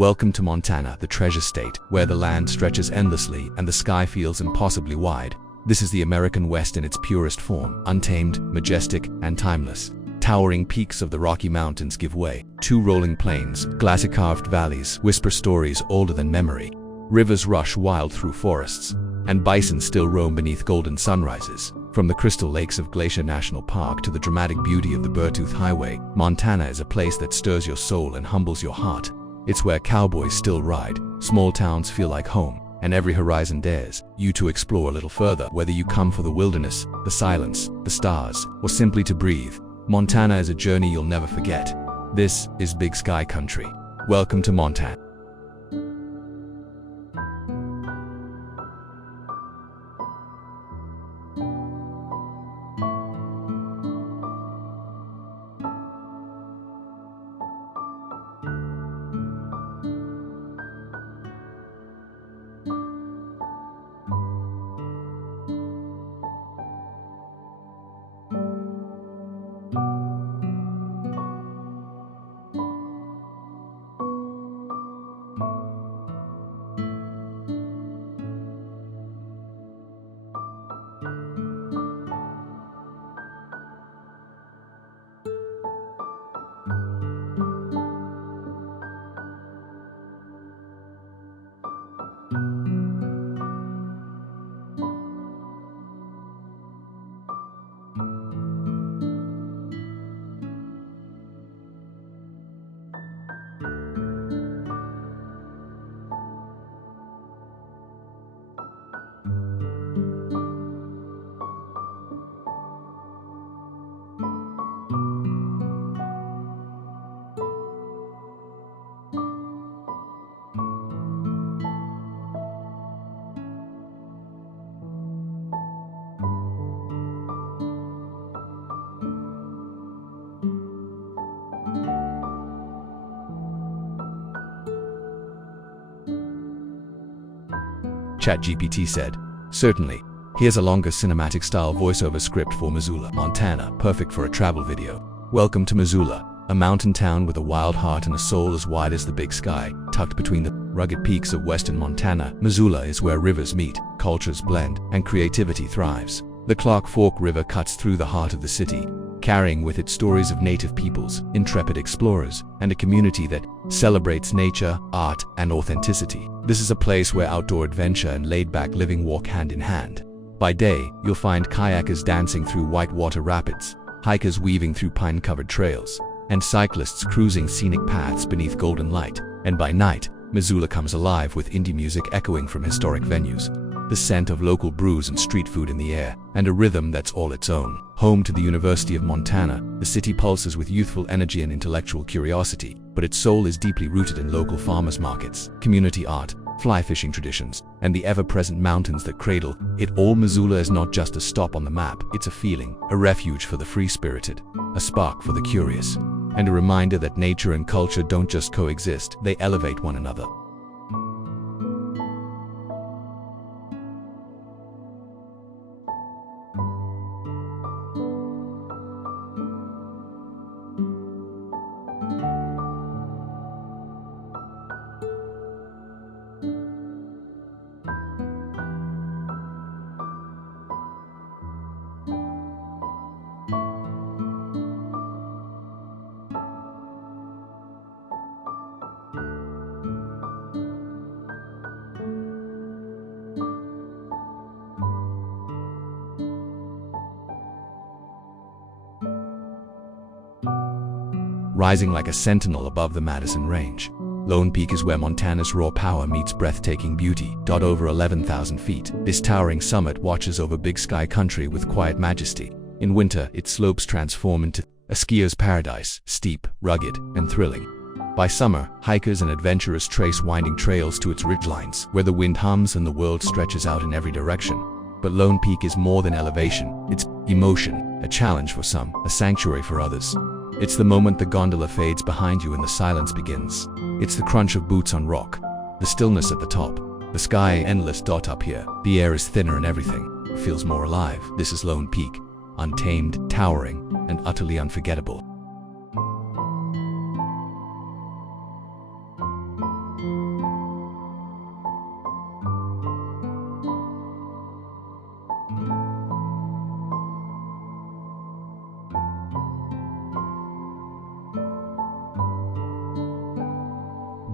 Welcome to Montana, the treasure state, where the land stretches endlessly and the sky feels impossibly wide. This is the American West in its purest form, untamed, majestic, and timeless. Towering peaks of the Rocky Mountains give way. Two rolling plains, glacier-carved valleys, whisper stories older than memory. Rivers rush wild through forests, and bison still roam beneath golden sunrises. From the crystal lakes of Glacier National Park to the dramatic beauty of the Beartooth Highway, Montana is a place that stirs your soul and humbles your heart. It's where cowboys still ride, small towns feel like home, and every horizon dares you to explore a little further. Whether you come for the wilderness, the silence, the stars, or simply to breathe, Montana is a journey you'll never forget. This is Big Sky Country. Welcome to Montana. ChatGPT said, "Certainly. Here's a longer cinematic-style voiceover script for Missoula, Montana, perfect for a travel video. Welcome to Missoula, a mountain town with a wild heart and a soul as wide as the big sky. Tucked between the rugged peaks of western Montana, Missoula is where rivers meet, cultures blend, and creativity thrives. The Clark Fork River cuts through the heart of the city, carrying with it stories of native peoples, intrepid explorers, and a community that celebrates nature, art, and authenticity. This is a place where outdoor adventure and laid-back living walk hand in hand. By day, you'll find kayakers dancing through whitewater rapids, hikers weaving through pine-covered trails, and cyclists cruising scenic paths beneath golden light. And by night, Missoula comes alive with indie music echoing from historic venues, the scent of local brews and street food in the air, and a rhythm that's all its own. Home to the University of Montana, the city pulses with youthful energy and intellectual curiosity, but its soul is deeply rooted in local farmers markets, community art, fly fishing traditions, and the ever-present mountains that cradle it all. Missoula is not just a stop on the map, it's a feeling, a refuge for the free-spirited, a spark for the curious, and a reminder that nature and culture don't just coexist, they elevate one another. Rising like a sentinel above the Madison Range, Lone Peak is where Montana's raw power meets breathtaking beauty. Over 11,000 feet, this towering summit watches over Big Sky Country with quiet majesty. In winter, its slopes transform into a skier's paradise, steep, rugged, and thrilling. By summer, hikers and adventurers trace winding trails to its ridgelines, where the wind hums and the world stretches out in every direction. But Lone Peak is more than elevation, it's emotion, a challenge for some, a sanctuary for others. It's the moment the gondola fades behind you and the silence begins. It's the crunch of boots on rock, the stillness at the top, the sky endless dot up here. The air is thinner and everything feels more alive. This is Lone Peak, untamed, towering, and utterly unforgettable.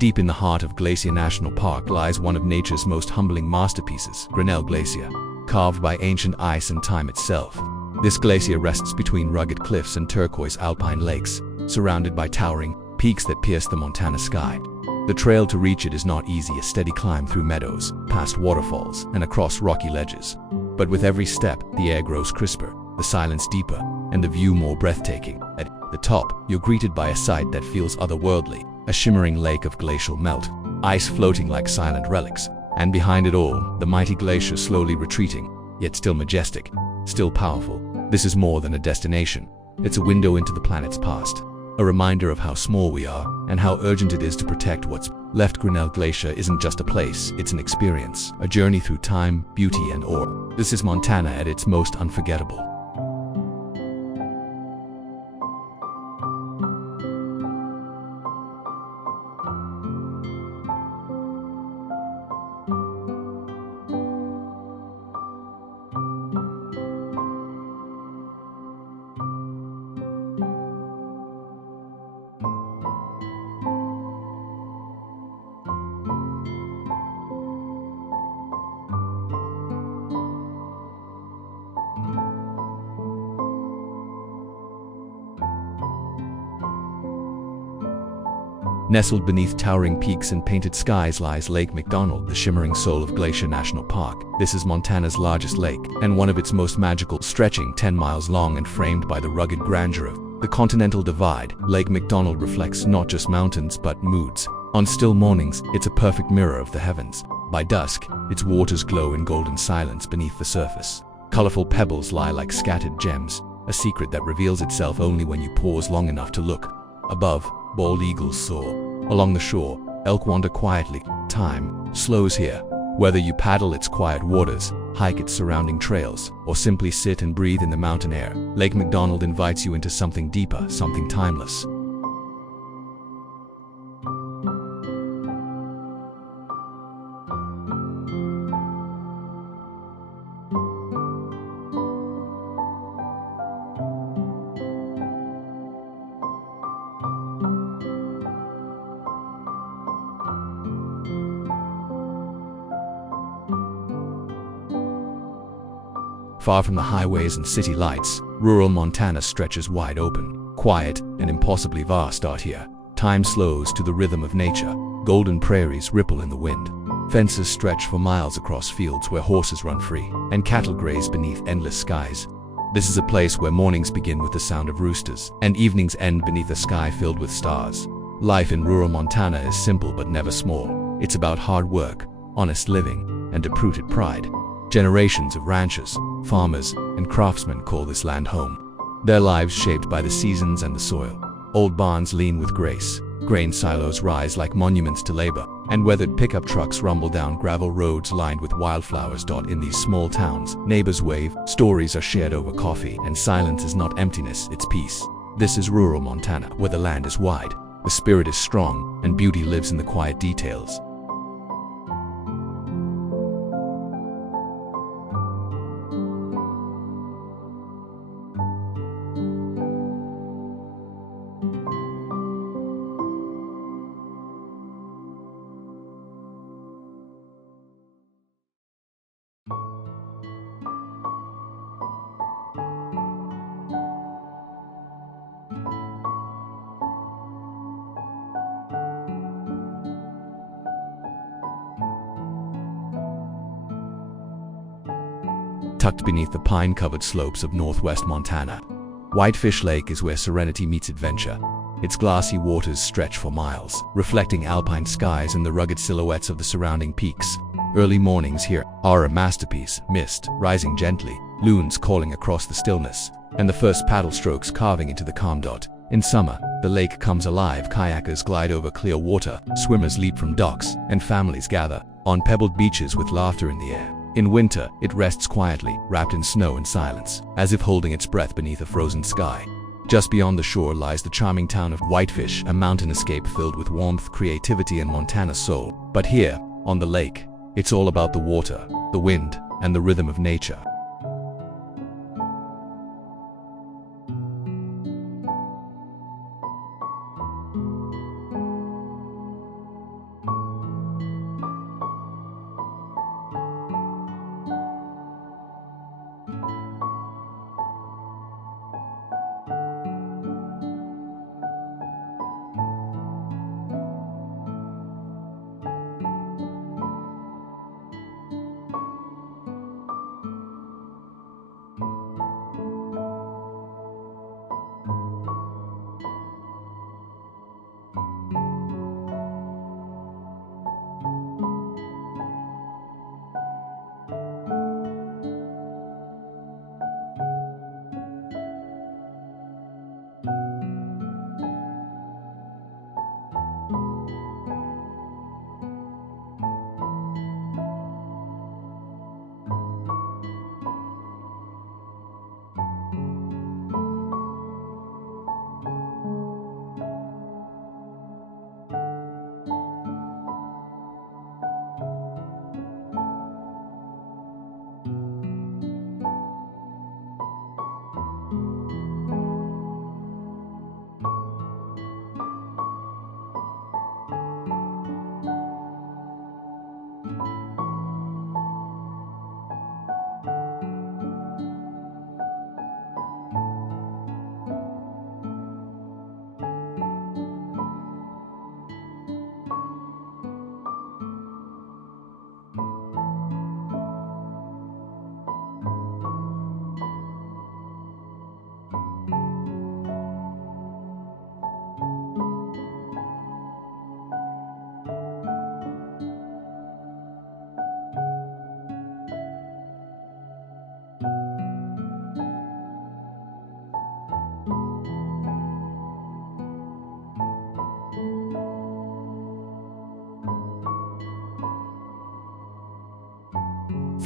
Deep in the heart of Glacier National Park lies one of nature's most humbling masterpieces, Grinnell Glacier, carved by ancient ice and time itself. This glacier rests between rugged cliffs and turquoise alpine lakes, surrounded by towering peaks that pierce the Montana sky. The trail to reach it is not easy, a steady climb through meadows, past waterfalls, and across rocky ledges. But with every step, the air grows crisper, the silence deeper, and the view more breathtaking. At the top, you're greeted by a sight that feels otherworldly, a shimmering lake of glacial melt, ice floating like silent relics, and behind it all, the mighty glacier slowly retreating, yet still majestic, still powerful. This is more than a destination. It's a window into the planet's past, a reminder of how small we are and how urgent it is to protect what's left. Grinnell Glacier isn't just a place, it's an experience, a journey through time, beauty, and awe. This is Montana at its most unforgettable. Nestled beneath towering peaks and painted skies lies Lake McDonald, the shimmering soul of Glacier National Park. This is Montana's largest lake, and one of its most magical, stretching 10 miles long and framed by the rugged grandeur of the Continental Divide. Lake McDonald reflects not just mountains but moods. On still mornings, it's a perfect mirror of the heavens. By dusk, its waters glow in golden silence beneath the surface. Colorful pebbles lie like scattered gems, a secret that reveals itself only when you pause long enough to look. Above, bald eagles soar. Along the shore, elk wander quietly. Time slows here. Whether you paddle its quiet waters, hike its surrounding trails, or simply sit and breathe in the mountain air, Lake McDonald invites you into something deeper, something timeless. Far from the highways and city lights, rural Montana stretches wide open. Quiet and impossibly vast out here. Time slows to the rhythm of nature. Golden prairies ripple in the wind. Fences stretch for miles across fields where horses run free, and cattle graze beneath endless skies. This is a place where mornings begin with the sound of roosters, and evenings end beneath a sky filled with stars. Life in rural Montana is simple but never small. It's about hard work, honest living, and deep-rooted pride. Generations of ranchers, farmers, and craftsmen call this land home. Their lives shaped by the seasons and the soil. Old barns lean with grace, grain silos rise like monuments to labor, and weathered pickup trucks rumble down gravel roads lined with wildflowers. In these small towns, neighbors wave, stories are shared over coffee, and silence is not emptiness, it's peace. This is rural Montana, where the land is wide, the spirit is strong, and beauty lives in the quiet details. Tucked beneath the pine-covered slopes of northwest Montana, Whitefish Lake is where serenity meets adventure. Its glassy waters stretch for miles, reflecting alpine skies and the rugged silhouettes of the surrounding peaks. Early mornings here are a masterpiece, mist rising gently, loons calling across the stillness, and the first paddle strokes carving into the calm. In summer, the lake comes alive, kayakers glide over clear water, swimmers leap from docks, and families gather on pebbled beaches with laughter in the air. In winter, it rests quietly, wrapped in snow and silence, as if holding its breath beneath a frozen sky. Just beyond the shore lies the charming town of Whitefish, a mountain escape filled with warmth, creativity, and Montana soul. But here, on the lake, it's all about the water, the wind, and the rhythm of nature.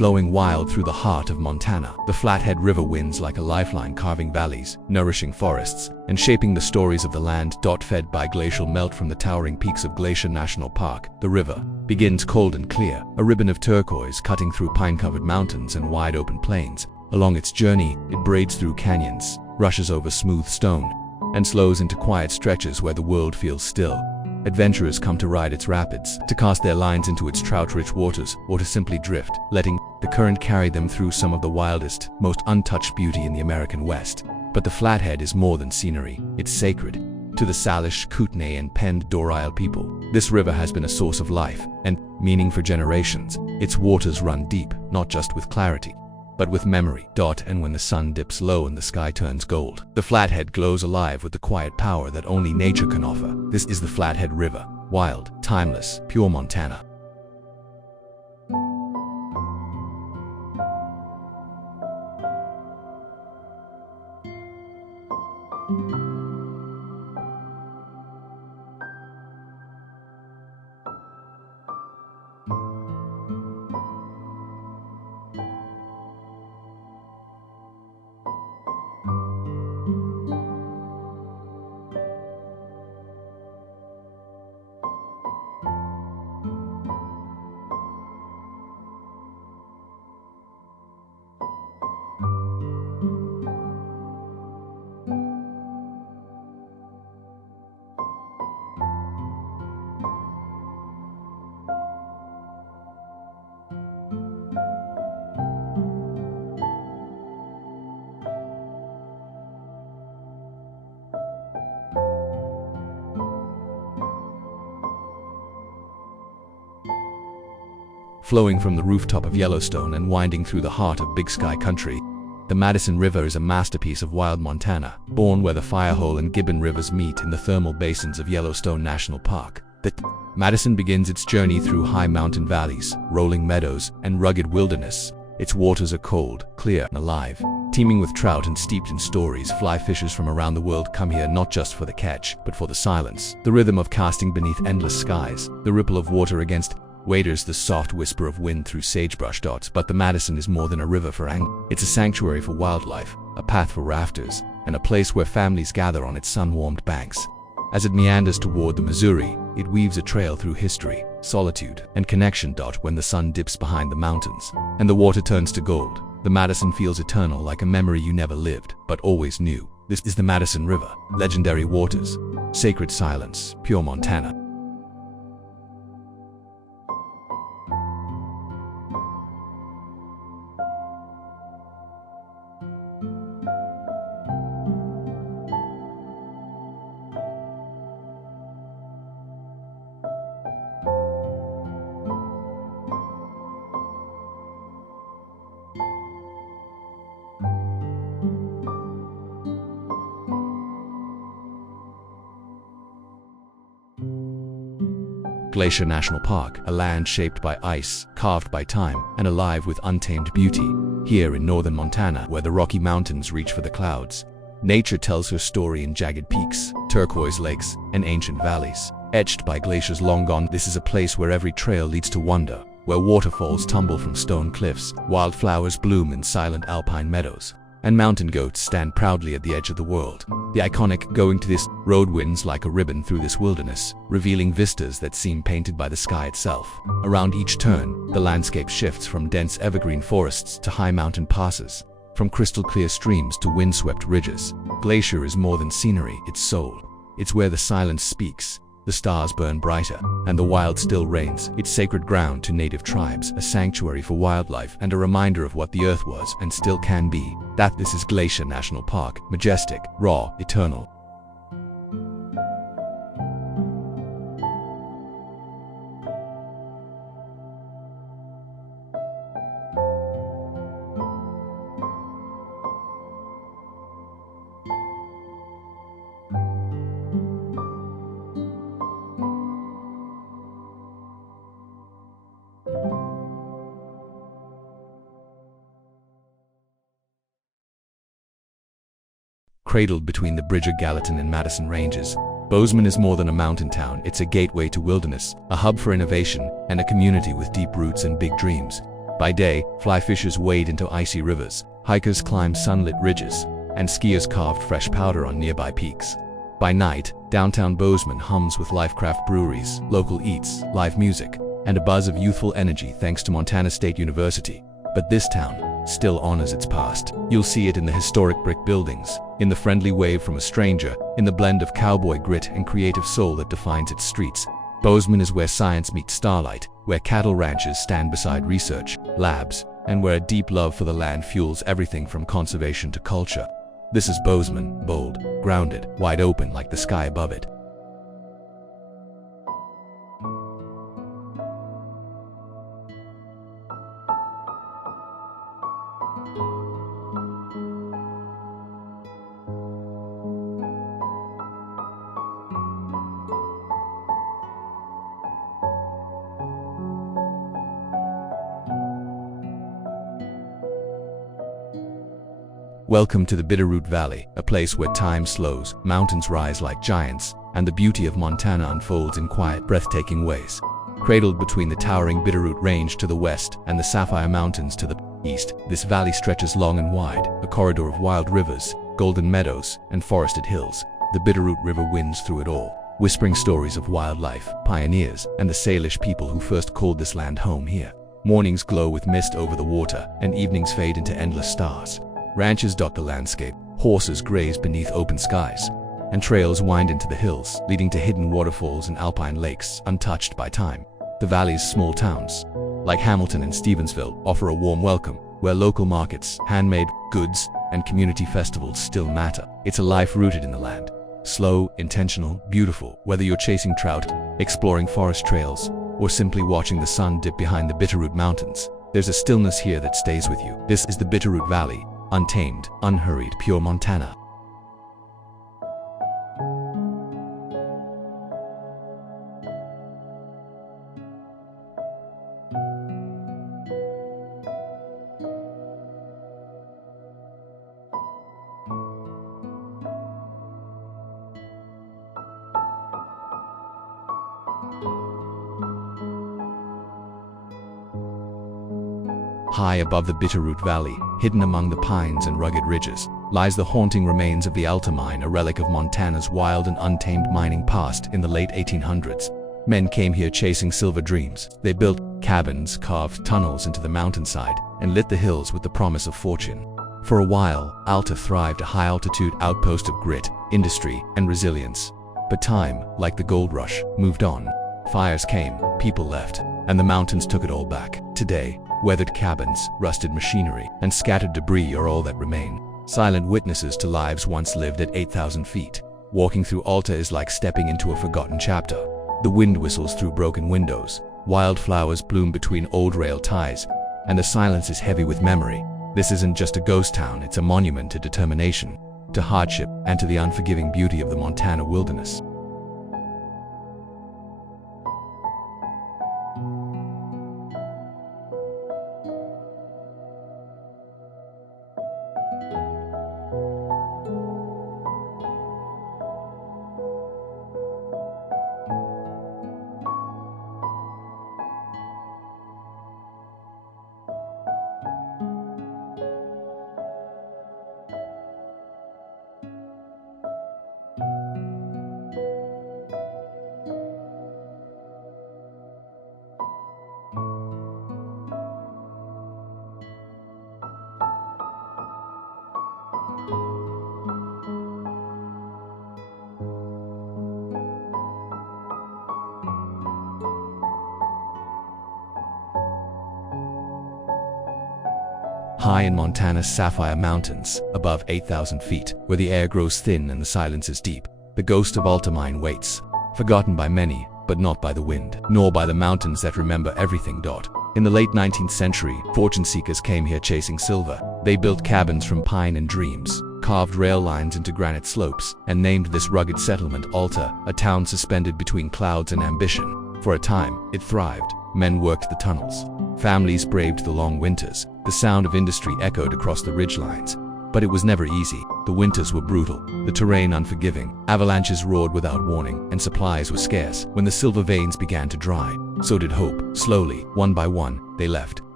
flowing wild through the heart of Montana. The Flathead River winds like a lifeline, carving valleys, nourishing forests, and shaping the stories of the land. Fed by glacial melt from the towering peaks of Glacier National Park, the river begins cold and clear, a ribbon of turquoise cutting through pine-covered mountains and wide-open plains. Along its journey, it braids through canyons, rushes over smooth stone, and slows into quiet stretches where the world feels still. Adventurers come to ride its rapids, to cast their lines into its trout-rich waters, or to simply drift, letting the current carry them through some of the wildest, most untouched beauty in the American West. But the Flathead is more than scenery, it's sacred. To the Salish, Kootenai, and Pend d'Oreille people, this river has been a source of life and meaning for generations. Its waters run deep, not just with clarity, but with memory. And when the sun dips low and the sky turns gold, the Flathead glows alive with the quiet power that only nature can offer. This is the Flathead River, wild, timeless, pure Montana. Flowing from the rooftop of Yellowstone and winding through the heart of Big Sky Country, the Madison River is a masterpiece of wild Montana, born where the Firehole and Gibbon rivers meet in the thermal basins of Yellowstone National Park. The Madison begins its journey through high mountain valleys, rolling meadows, and rugged wilderness. Its waters are cold, clear, and alive, teeming with trout and steeped in stories. Fly fishers from around the world come here not just for the catch, but for the silence, the rhythm of casting beneath endless skies, the ripple of water against waders, the soft whisper of wind through sagebrush. But the Madison is more than a river for angling. It's a sanctuary for wildlife, a path for rafters, and a place where families gather on its sun-warmed banks. As it meanders toward the Missouri, it weaves a trail through history, solitude, and connection. When the sun dips behind the mountains and the water turns to gold, the Madison feels eternal, like a memory you never lived, but always knew. This is the Madison River, legendary waters, sacred silence, pure Montana. Glacier National Park, a land shaped by ice, carved by time, and alive with untamed beauty. Here in northern Montana, where the Rocky Mountains reach for the clouds, nature tells her story in jagged peaks, turquoise lakes, and ancient valleys, etched by glaciers long gone. This is a place where every trail leads to wonder, where waterfalls tumble from stone cliffs, wildflowers bloom in silent alpine meadows, and mountain goats stand proudly at the edge of the world. The iconic "going to this" road winds like a ribbon through this wilderness, revealing vistas that seem painted by the sky itself. Around each turn, the landscape shifts from dense evergreen forests to high mountain passes, from crystal clear streams to windswept ridges. Glacier is more than scenery, it's soul. It's where the silence speaks, the stars burn brighter, and the wild still reigns. It's sacred ground to native tribes, a sanctuary for wildlife, and a reminder of what the earth was and still can be. This is Glacier National Park, majestic, raw, eternal. Cradled between the Bridger Gallatin and Madison ranges, Bozeman is more than a mountain town. It's a gateway to wilderness, a hub for innovation, and a community with deep roots and big dreams. By day, fly fishers wade into icy rivers, hikers climb sunlit ridges, and skiers carved fresh powder on nearby peaks. By night, downtown Bozeman hums with Lifecraft breweries, local eats, live music, and a buzz of youthful energy thanks to Montana State University. But this town still honors its past. You'll see it in the historic brick buildings, in the friendly wave from a stranger, in the blend of cowboy grit and creative soul that defines its streets. Bozeman is where science meets starlight, where cattle ranches stand beside research labs, and where a deep love for the land fuels everything from conservation to culture. This is Bozeman, bold, grounded, wide open like the sky above it. Welcome to the Bitterroot Valley, a place where time slows, mountains rise like giants, and the beauty of Montana unfolds in quiet, breathtaking ways. Cradled between the towering Bitterroot Range to the west and the Sapphire Mountains to the east, this valley stretches long and wide, a corridor of wild rivers, golden meadows, and forested hills. The Bitterroot River winds through it all, whispering stories of wildlife, pioneers, and the Salish people who first called this land home here. Mornings glow with mist over the water, and evenings fade into endless stars. Ranches dot the landscape, horses graze beneath open skies, and trails wind into the hills, leading to hidden waterfalls and alpine lakes untouched by time. The valley's small towns, like Hamilton and Stevensville, offer a warm welcome, where local markets, handmade goods, and community festivals still matter. It's a life rooted in the land. Slow, intentional, beautiful, whether you're chasing trout, exploring forest trails, or simply watching the sun dip behind the Bitterroot Mountains. There's a stillness here that stays with you. This is the Bitterroot Valley. Untamed, unhurried, pure Montana. High above the Bitterroot Valley, hidden among the pines and rugged ridges, lies the haunting remains of the alpine, a relic of Montana's wild and untamed mining past in the late 1800s. Men came here chasing silver dreams. They built cabins, carved tunnels into the mountainside, and lit the hills with the promise of fortune. For a while, Alta thrived, a high-altitude outpost of grit, industry, and resilience. But time, like the gold rush, moved on. Fires came, people left, and the mountains took it all back. Today, weathered cabins, rusted machinery, and scattered debris are all that remain. Silent witnesses to lives once lived at 8,000 feet. Walking through Alta is like stepping into a forgotten chapter. The wind whistles through broken windows, wildflowers bloom between old rail ties, and the silence is heavy with memory. This isn't just a ghost town, it's a monument to determination, to hardship, and to the unforgiving beauty of the Montana wilderness. High in Montana's Sapphire Mountains, above 8,000 feet, where the air grows thin and the silence is deep, the ghost of Alta mine waits, forgotten by many, but not by the wind, nor by the mountains that remember everything. In the late 19th century, fortune seekers came here chasing silver. They built cabins from pine and dreams, carved rail lines into granite slopes, and named this rugged settlement Alta, a town suspended between clouds and ambition. For a time, it thrived. Men worked the tunnels. Families braved the long winters. The sound of industry echoed across the ridgelines. But it was never easy. The winters were brutal, the terrain unforgiving. Avalanches roared without warning, and supplies were scarce. When the silver veins began to dry, so did hope. Slowly, one by one, they left.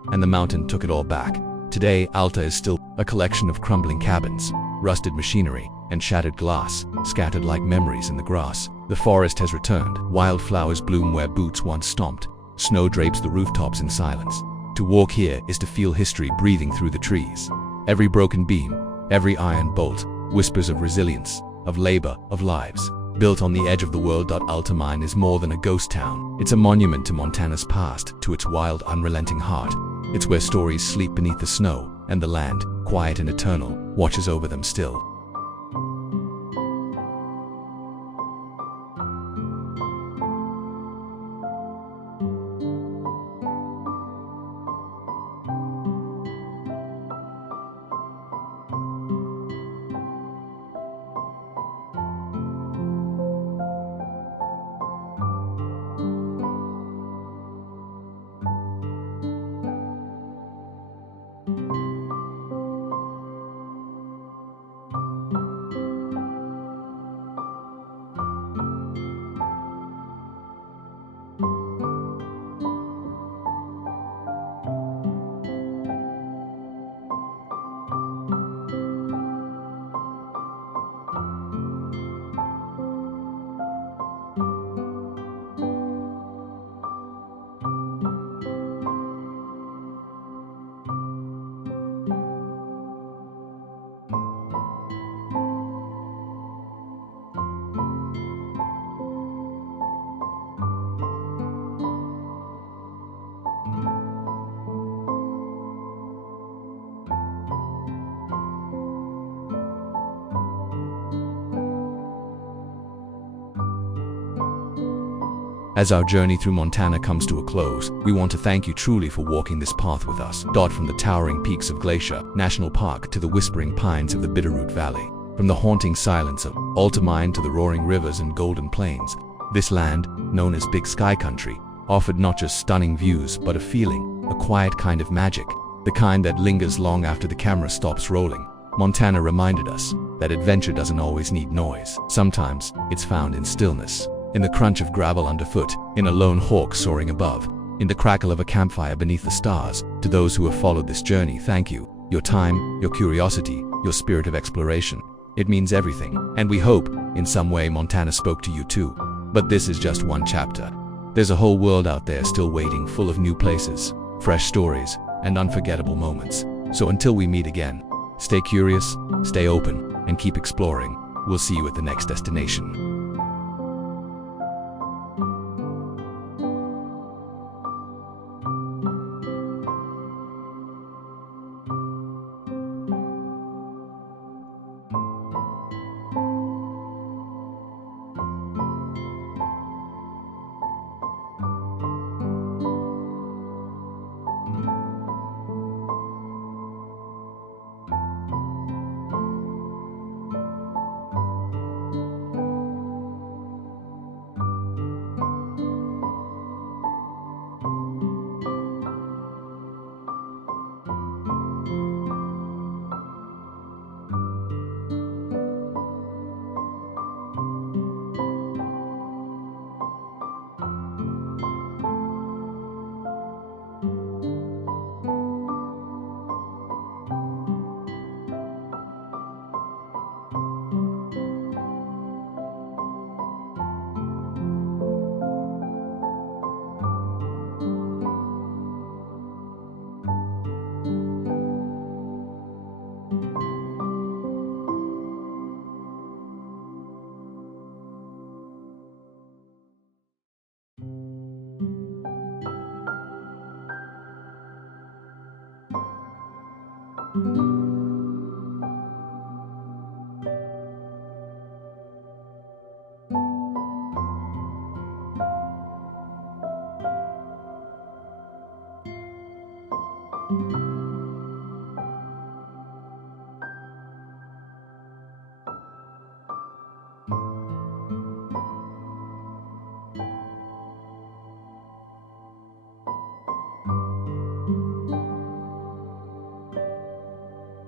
and the mountain took it all back. Today, Alta is still a collection of crumbling cabins, rusted machinery, and shattered glass, scattered like memories in the grass. The forest has returned. Wildflowers bloom where boots once stomped. Snow drapes the rooftops in silence. To walk here is to feel history breathing through the trees. Every broken beam, every iron bolt, whispers of resilience, of labor, of lives. Built on the edge of the world, Alta Mine is more than a ghost town. It's a monument to Montana's past, to its wild, unrelenting heart. It's where stories sleep beneath the snow, and the land, quiet and eternal, watches over them still. As our journey through Montana comes to a close, we want to thank you truly for walking this path with us. From the towering peaks of Glacier National Park to the whispering pines of the Bitterroot Valley, from the haunting silence of Alta Mine to the roaring rivers and golden plains, this land, known as Big Sky Country, offered not just stunning views but a feeling, a quiet kind of magic, the kind that lingers long after the camera stops rolling. Montana reminded us that adventure doesn't always need noise. Sometimes it's found in stillness, in the crunch of gravel underfoot, in a lone hawk soaring above, in the crackle of a campfire beneath the stars. To those who have followed this journey, thank you. Your time, your curiosity, your spirit of exploration. It means everything, and we hope, in some way, Montana spoke to you too. But this is just one chapter. There's a whole world out there still waiting, full of new places, fresh stories, and unforgettable moments. So until we meet again, stay curious, stay open, and keep exploring. We'll see you at the next destination.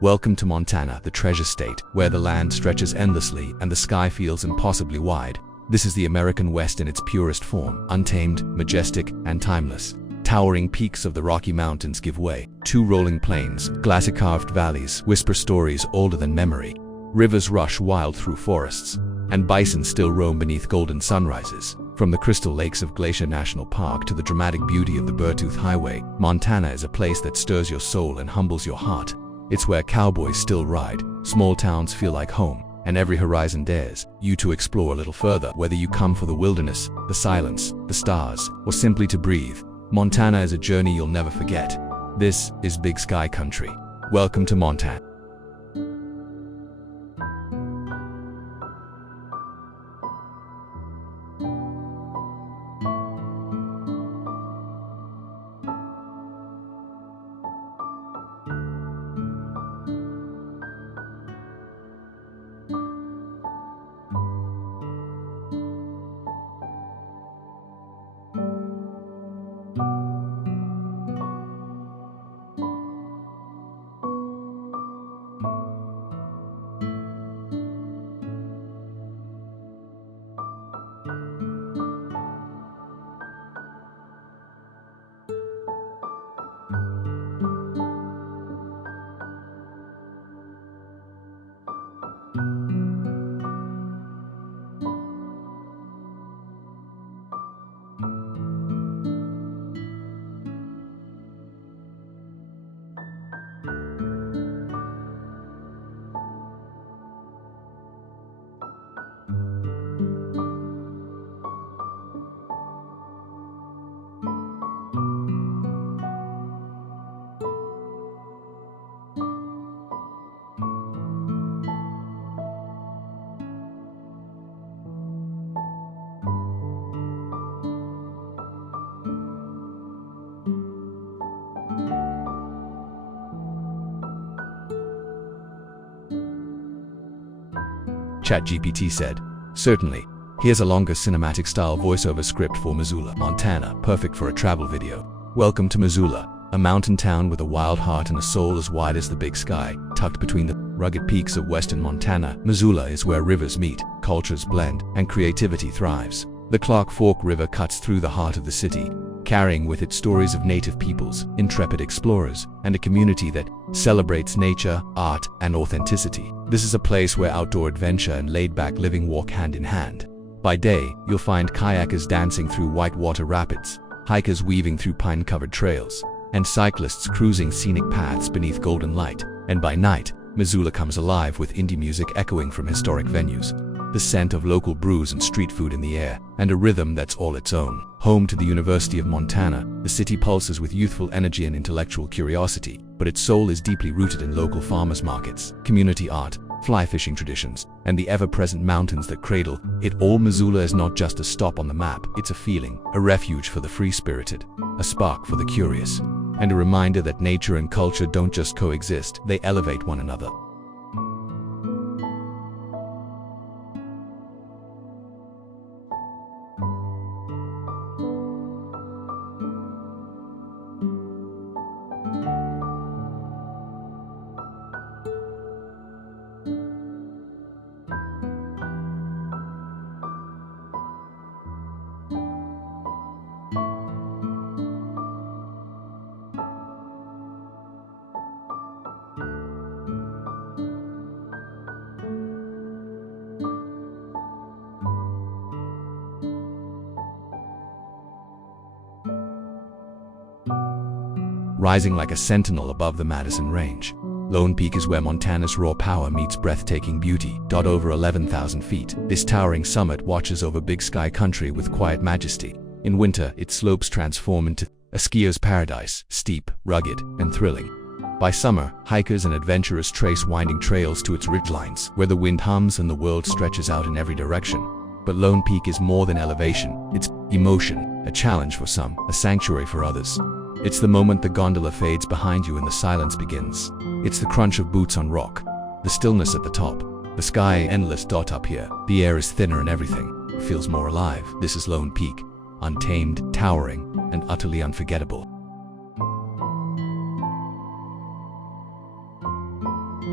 Welcome to Montana, the treasure state, where the land stretches endlessly and the sky feels impossibly wide. This is the American West in its purest form, untamed, majestic, and timeless. Towering peaks of the Rocky Mountains give way. Two rolling plains, glacier-carved valleys whisper stories older than memory. Rivers rush wild through forests, and bison still roam beneath golden sunrises. From the crystal lakes of Glacier National Park to the dramatic beauty of the Burrtooth Highway, Montana is a place that stirs your soul and humbles your heart. It's where cowboys still ride, small towns feel like home, and every horizon dares you to explore a little further. Whether you come for the wilderness, the silence, the stars, or simply to breathe, Montana is a journey you'll never forget. This is Big Sky Country. Welcome to Montana. ChatGPT said, "Certainly. Here's a longer cinematic-style voiceover script for Missoula, Montana, perfect for a travel video. Welcome to Missoula, a mountain town with a wild heart and a soul as wide as the big sky. Tucked between the rugged peaks of western Montana, Missoula is where rivers meet, cultures blend, and creativity thrives. The Clark Fork River cuts through the heart of the city, carrying with it stories of native peoples, intrepid explorers, and a community that celebrates nature, art, and authenticity. This is a place where outdoor adventure and laid-back living walk hand in hand. By day, you'll find kayakers dancing through whitewater rapids, hikers weaving through pine-covered trails, and cyclists cruising scenic paths beneath golden light. And by night, Missoula comes alive with indie music echoing from historic venues, the scent of local brews and street food in the air, and a rhythm that's all its own. Home to the University of Montana, the city pulses with youthful energy and intellectual curiosity, but its soul is deeply rooted in local farmers markets, community art, fly fishing traditions, and the ever-present mountains that cradle it all. Missoula is not just a stop on the map, it's a feeling, a refuge for the free-spirited, a spark for the curious, and a reminder that nature and culture don't just coexist, they elevate one another. Rising like a sentinel above the Madison Range, Lone Peak is where Montana's raw power meets breathtaking beauty. Over 11,000 feet, this towering summit watches over Big Sky Country with quiet majesty. In winter, its slopes transform into a skier's paradise, steep, rugged, and thrilling. By summer, hikers and adventurers trace winding trails to its ridgelines, where the wind hums and the world stretches out in every direction. But Lone Peak is more than elevation, it's emotion, a challenge for some, a sanctuary for others. It's the moment the gondola fades behind you and the silence begins. It's the crunch of boots on rock, the stillness at the top, the sky endless. Up here, the air is thinner and everything feels more alive. This is Lone Peak, untamed, towering, and utterly unforgettable.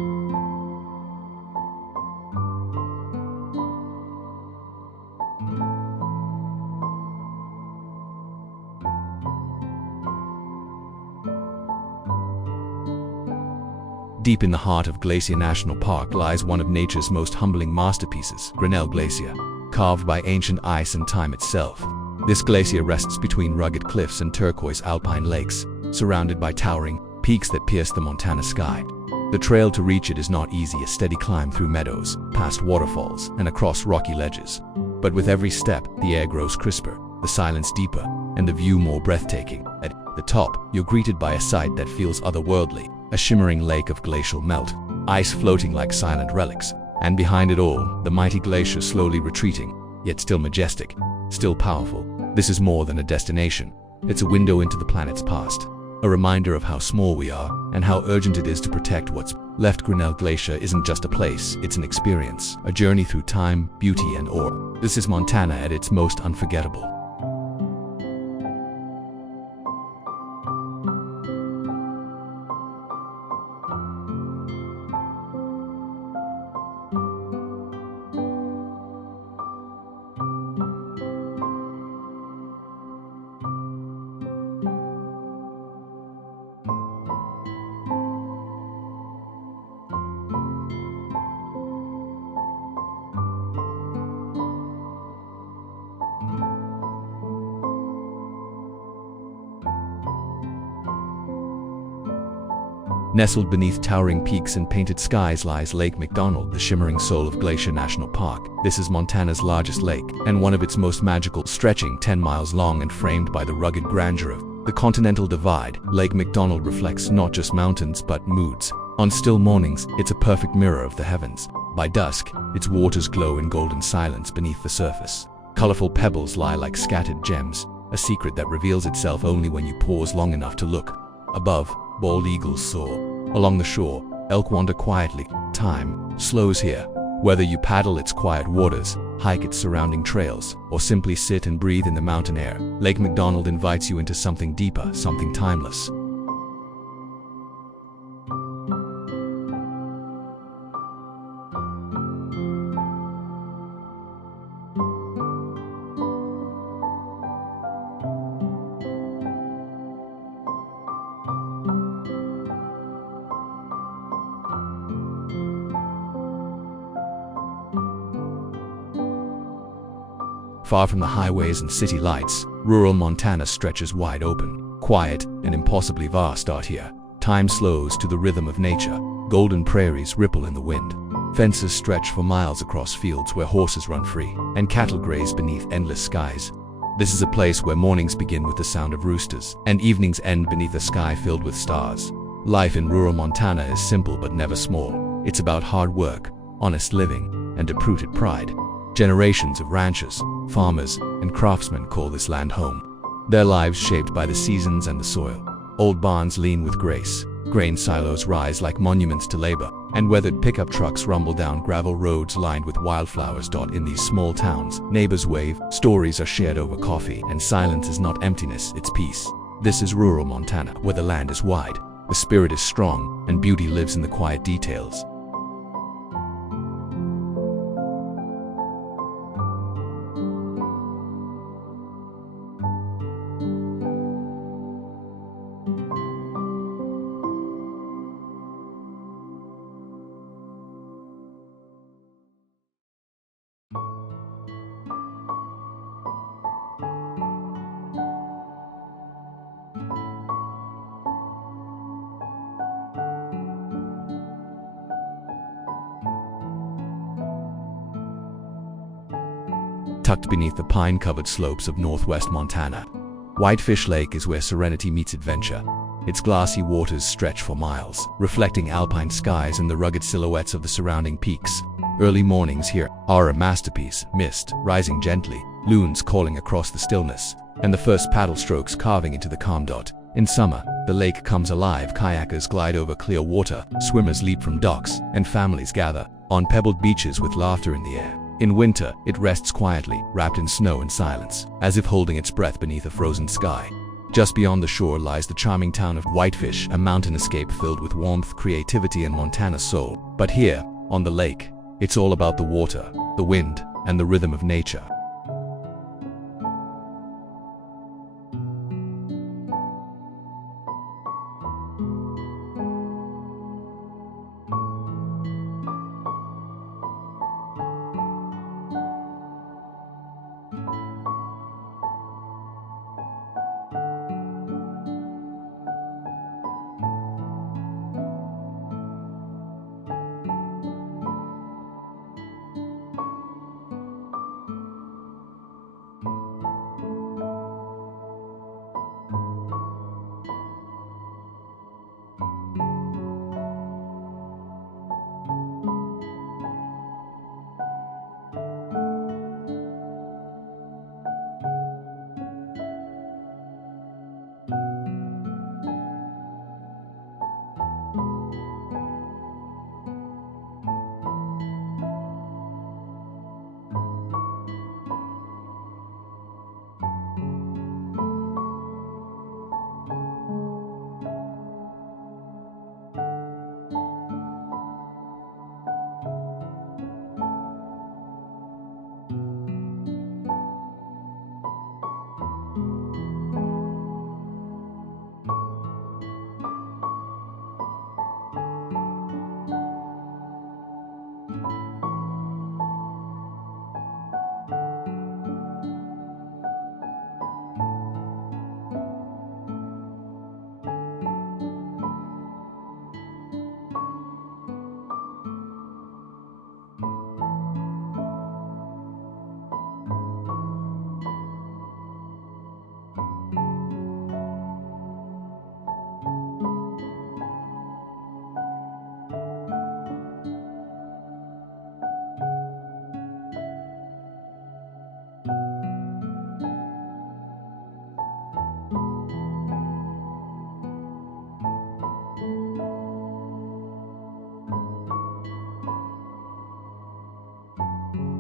Deep in the heart of Glacier National Park lies one of nature's most humbling masterpieces, Grinnell Glacier, carved by ancient ice and time itself. This glacier rests between rugged cliffs and turquoise alpine lakes, surrounded by towering peaks that pierce the Montana sky. The trail to reach it is not easy, a steady climb through meadows, past waterfalls, and across rocky ledges. But with every step, the air grows crisper, the silence deeper, and the view more breathtaking. At the top, you're greeted by a sight that feels otherworldly, a shimmering lake of glacial melt, ice floating like silent relics, and behind it all, the mighty glacier slowly retreating, yet still majestic, still powerful. This is more than a destination. It's a window into the planet's past, a reminder of how small we are and how urgent it is to protect what's left. Grinnell Glacier isn't just a place, it's an experience, a journey through time, beauty, and awe. This is Montana at its most unforgettable. Nestled beneath towering peaks and painted skies lies Lake McDonald, the shimmering soul of Glacier National Park. This is Montana's largest lake, and one of its most magical, stretching 10 miles long and framed by the rugged grandeur of the Continental Divide. Lake McDonald reflects not just mountains but moods. On still mornings, it's a perfect mirror of the heavens. By dusk, its waters glow in golden silence beneath the surface. Colorful pebbles lie like scattered gems, a secret that reveals itself only when you pause long enough to look. Above, bald eagles soar. Along the shore, elk wander quietly. Time slows here. Whether you paddle its quiet waters, hike its surrounding trails, or simply sit and breathe in the mountain air, Lake McDonald invites you into something deeper, something timeless. Far from the highways and city lights, rural Montana stretches wide open. Quiet and impossibly vast out here. Time slows to the rhythm of nature. Golden prairies ripple in the wind. Fences stretch for miles across fields where horses run free, and cattle graze beneath endless skies. This is a place where mornings begin with the sound of roosters, and evenings end beneath a sky filled with stars. Life in rural Montana is simple but never small. It's about hard work, honest living, and deep-rooted pride. Generations of ranchers, farmers, and craftsmen call this land home. Their lives shaped by the seasons and the soil. Old barns lean with grace, grain silos rise like monuments to labor, and weathered pickup trucks rumble down gravel roads lined with wildflowers. In these small towns, neighbors wave, stories are shared over coffee, and silence is not emptiness, it's peace. This is rural Montana, where the land is wide, the spirit is strong, and beauty lives in the quiet details. Tucked beneath the pine-covered slopes of northwest Montana, Whitefish Lake is where serenity meets adventure. Its glassy waters stretch for miles, reflecting alpine skies and the rugged silhouettes of the surrounding peaks. Early mornings here are a masterpiece, mist rising gently, loons calling across the stillness, and the first paddle strokes carving into the calm. In summer, the lake comes alive, kayakers glide over clear water, swimmers leap from docks, and families gather on pebbled beaches with laughter in the air. In winter, it rests quietly, wrapped in snow and silence, as if holding its breath beneath a frozen sky. Just beyond the shore lies the charming town of Whitefish, a mountain escape filled with warmth, creativity, and Montana soul. But here, on the lake, it's all about the water, the wind, and the rhythm of nature.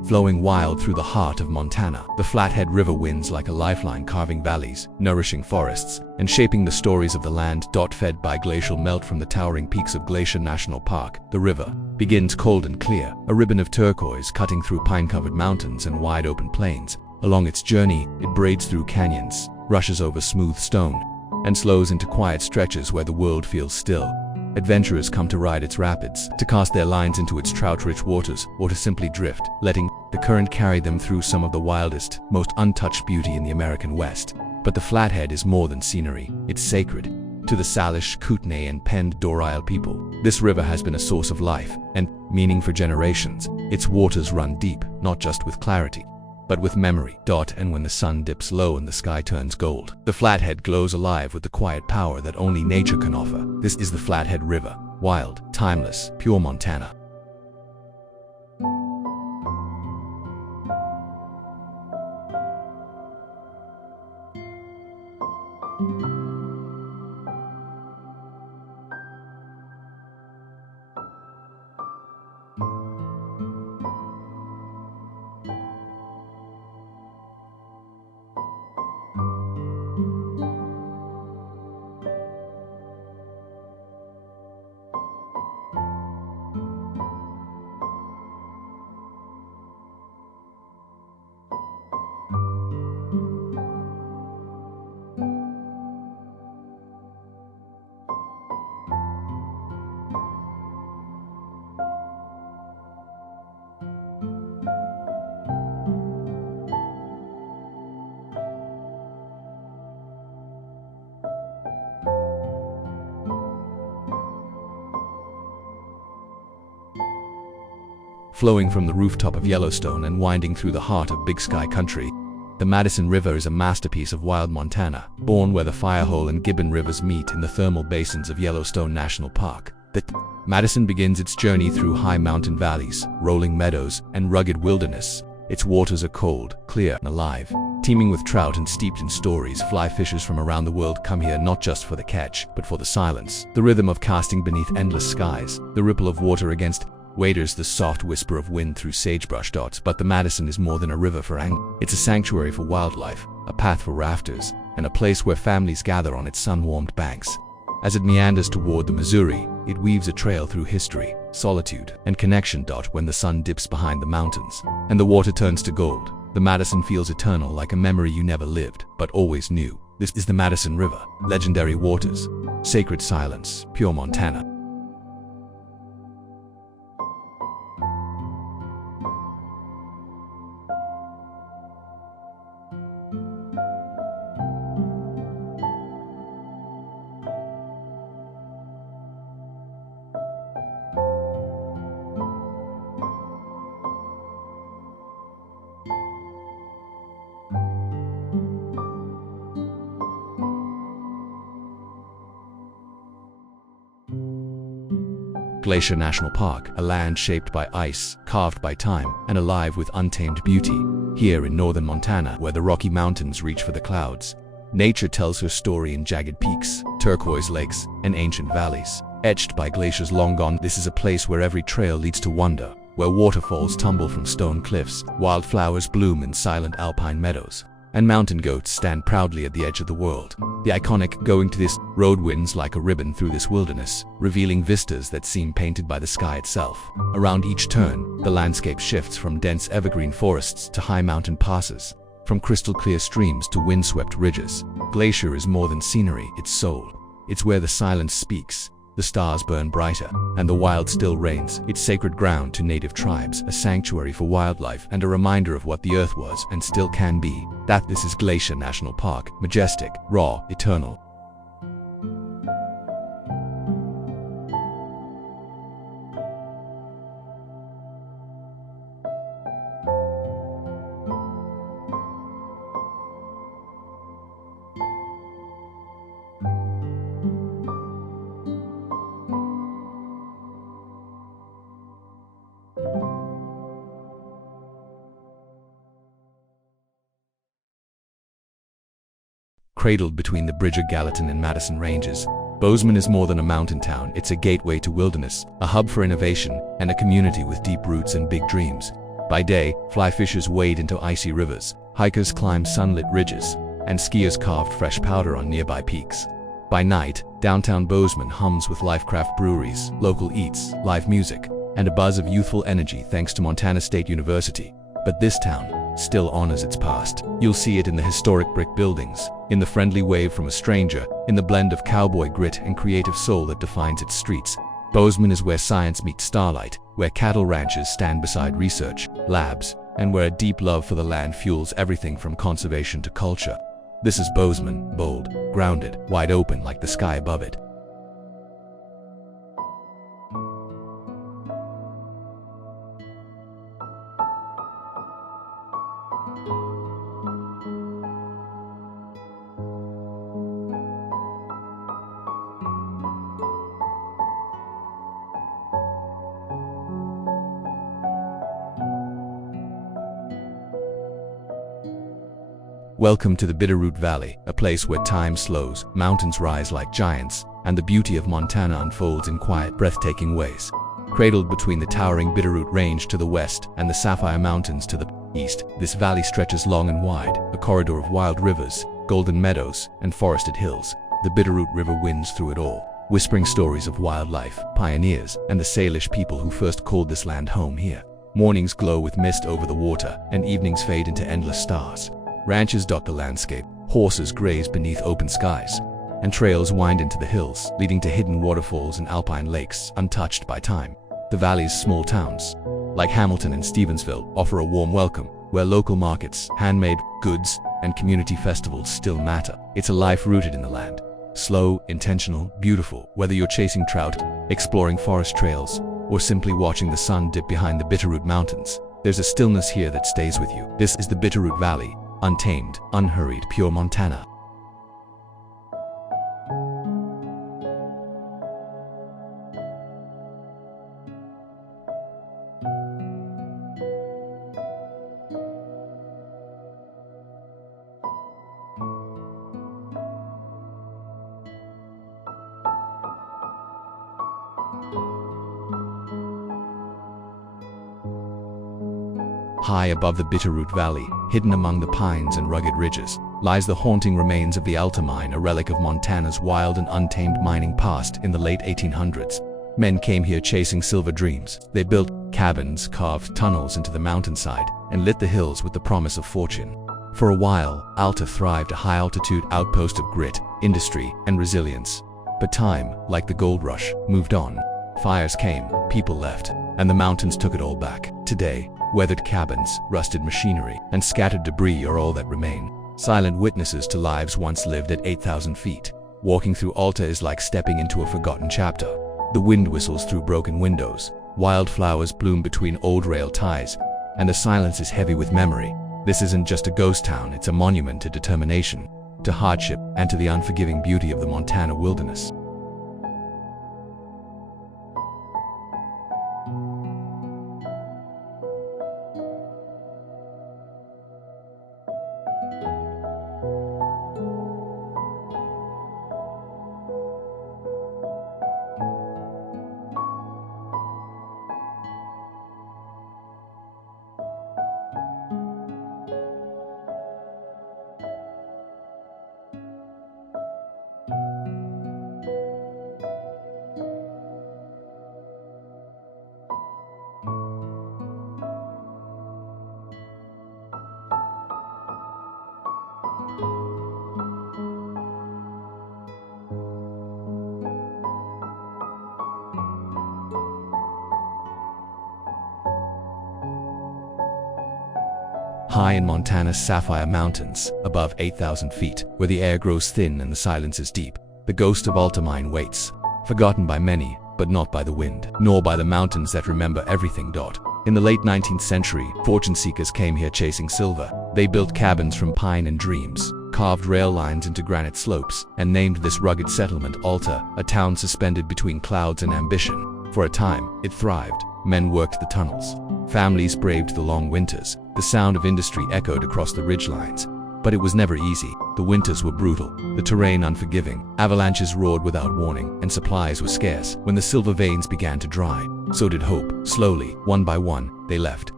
flowing wild through the heart of Montana. The Flathead River winds like a lifeline, carving valleys, nourishing forests, and shaping the stories of the land. Fed by glacial melt from the towering peaks of Glacier National Park, the river begins cold and clear, a ribbon of turquoise cutting through pine-covered mountains and wide-open plains. Along its journey, it braids through canyons, rushes over smooth stone, and slows into quiet stretches where the world feels still. Adventurers come to ride its rapids, to cast their lines into its trout-rich waters, or to simply drift, letting the current carry them through some of the wildest, most untouched beauty in the American West. But the Flathead is more than scenery, it's sacred. To the Salish, Kootenai, and Pend d'Oreille people, this river has been a source of life and meaning for generations. Its waters run deep, not just with clarity, but with memory. And when the sun dips low and the sky turns gold, the Flathead glows alive with the quiet power that only nature can offer. This is the Flathead River, wild, timeless, pure Montana. Flowing from the rooftop of Yellowstone and winding through the heart of Big Sky Country, the Madison River is a masterpiece of wild Montana, born where the Firehole and Gibbon Rivers meet in the thermal basins of Yellowstone National Park. The Madison begins its journey through high mountain valleys, rolling meadows, and rugged wilderness. Its waters are cold, clear, and alive, teeming with trout and steeped in stories. Fly fishers from around the world come here not just for the catch, but for the silence, the rhythm of casting beneath endless skies, the ripple of water against waders, the soft whisper of wind through sagebrush. But the Madison is more than a river for angling. It's a sanctuary for wildlife, a path for rafters, and a place where families gather on its sun-warmed banks. As it meanders toward the Missouri, it weaves a trail through history, solitude, and connection. When the sun dips behind the mountains and the water turns to gold, the Madison feels eternal, like a memory you never lived, but always knew. This is the Madison River, legendary waters, sacred silence, pure Montana. Glacier National Park, a land shaped by ice, carved by time, and alive with untamed beauty. Here in northern Montana, where the Rocky Mountains reach for the clouds, nature tells her story in jagged peaks, turquoise lakes, and ancient valleys, etched by glaciers long gone. This is a place where every trail leads to wonder, where waterfalls tumble from stone cliffs, wildflowers bloom in silent alpine meadows, and mountain goats stand proudly at the edge of the world. The iconic "going to this" road winds like a ribbon through this wilderness, revealing vistas that seem painted by the sky itself. Around each turn, the landscape shifts from dense evergreen forests to high mountain passes, from crystal clear streams to windswept ridges. Glacier is more than scenery, it's soul. It's where the silence speaks, the stars burn brighter, and the wild still reigns. It's sacred ground to native tribes, a sanctuary for wildlife, and a reminder of what the earth was and still can be. This is Glacier National Park, majestic, raw, eternal. Cradled between the Bridger, Gallatin, and Madison ranges, Bozeman is more than a mountain town. It's a gateway to wilderness, a hub for innovation, and a community with deep roots and big dreams. By day, fly fishers wade into icy rivers, hikers climb sunlit ridges, and skiers carve fresh powder on nearby peaks. By night, downtown Bozeman hums with Lifecraft breweries, local eats, live music, and a buzz of youthful energy thanks to Montana State University. But this town still honors its past. You'll see it in the historic brick buildings, in the friendly wave from a stranger, in the blend of cowboy grit and creative soul that defines its streets. Bozeman is where science meets starlight, where cattle ranches stand beside research labs, and where a deep love for the land fuels everything from conservation to culture. This is Bozeman, bold, grounded, wide open like the sky above it. Welcome to the Bitterroot Valley, a place where time slows, mountains rise like giants, and the beauty of Montana unfolds in quiet, breathtaking ways. Cradled between the towering Bitterroot Range to the west and the Sapphire Mountains to the east, this valley stretches long and wide, a corridor of wild rivers, golden meadows, and forested hills. The Bitterroot River winds through it all, whispering stories of wildlife, pioneers, and the Salish people who first called this land home here. Mornings glow with mist over the water, and evenings fade into endless stars. Ranches dot the landscape, horses graze beneath open skies, and trails wind into the hills, leading to hidden waterfalls and alpine lakes untouched by time. The valley's small towns, like Hamilton and Stevensville, offer a warm welcome, where local markets, handmade goods, and community festivals still matter. It's a life rooted in the land. Slow, intentional, beautiful, whether you're chasing trout, exploring forest trails, or simply watching the sun dip behind the Bitterroot Mountains, there's a stillness here that stays with you. This is the Bitterroot Valley. Untamed, unhurried, pure Montana. High above the Bitterroot Valley, hidden among the pines and rugged ridges, lies the haunting remains of the Altamine, a relic of Montana's wild and untamed mining past in the late 1800s. Men came here chasing silver dreams. They built cabins, carved tunnels into the mountainside, and lit the hills with the promise of fortune. For a while, Alta thrived, a high-altitude outpost of grit, industry, and resilience. But time, like the gold rush, moved on. Fires came, people left, and the mountains took it all back. Today, weathered cabins, rusted machinery, and scattered debris are all that remain. Silent witnesses to lives once lived at 8,000 feet. Walking through Alta is like stepping into a forgotten chapter. The wind whistles through broken windows, wildflowers bloom between old rail ties, and the silence is heavy with memory. This isn't just a ghost town, it's a monument to determination, to hardship, and to the unforgiving beauty of the Montana wilderness. High in Montana's Sapphire Mountains, above 8,000 feet, where the air grows thin and the silence is deep, the ghost of Altamine waits, forgotten by many, but not by the wind, nor by the mountains that remember everything. In the late 19th century, fortune seekers came here chasing silver. They built cabins from pine and dreams, carved rail lines into granite slopes, and named this rugged settlement Alta, a town suspended between clouds and ambition. For a time, it thrived. Men worked the tunnels. Families braved the long winters. The sound of industry echoed across the ridgelines. But it was never easy. The winters were brutal, the terrain unforgiving. Avalanches roared without warning, and supplies were scarce. When the silver veins began to dry, so did hope. Slowly, one by one, they left.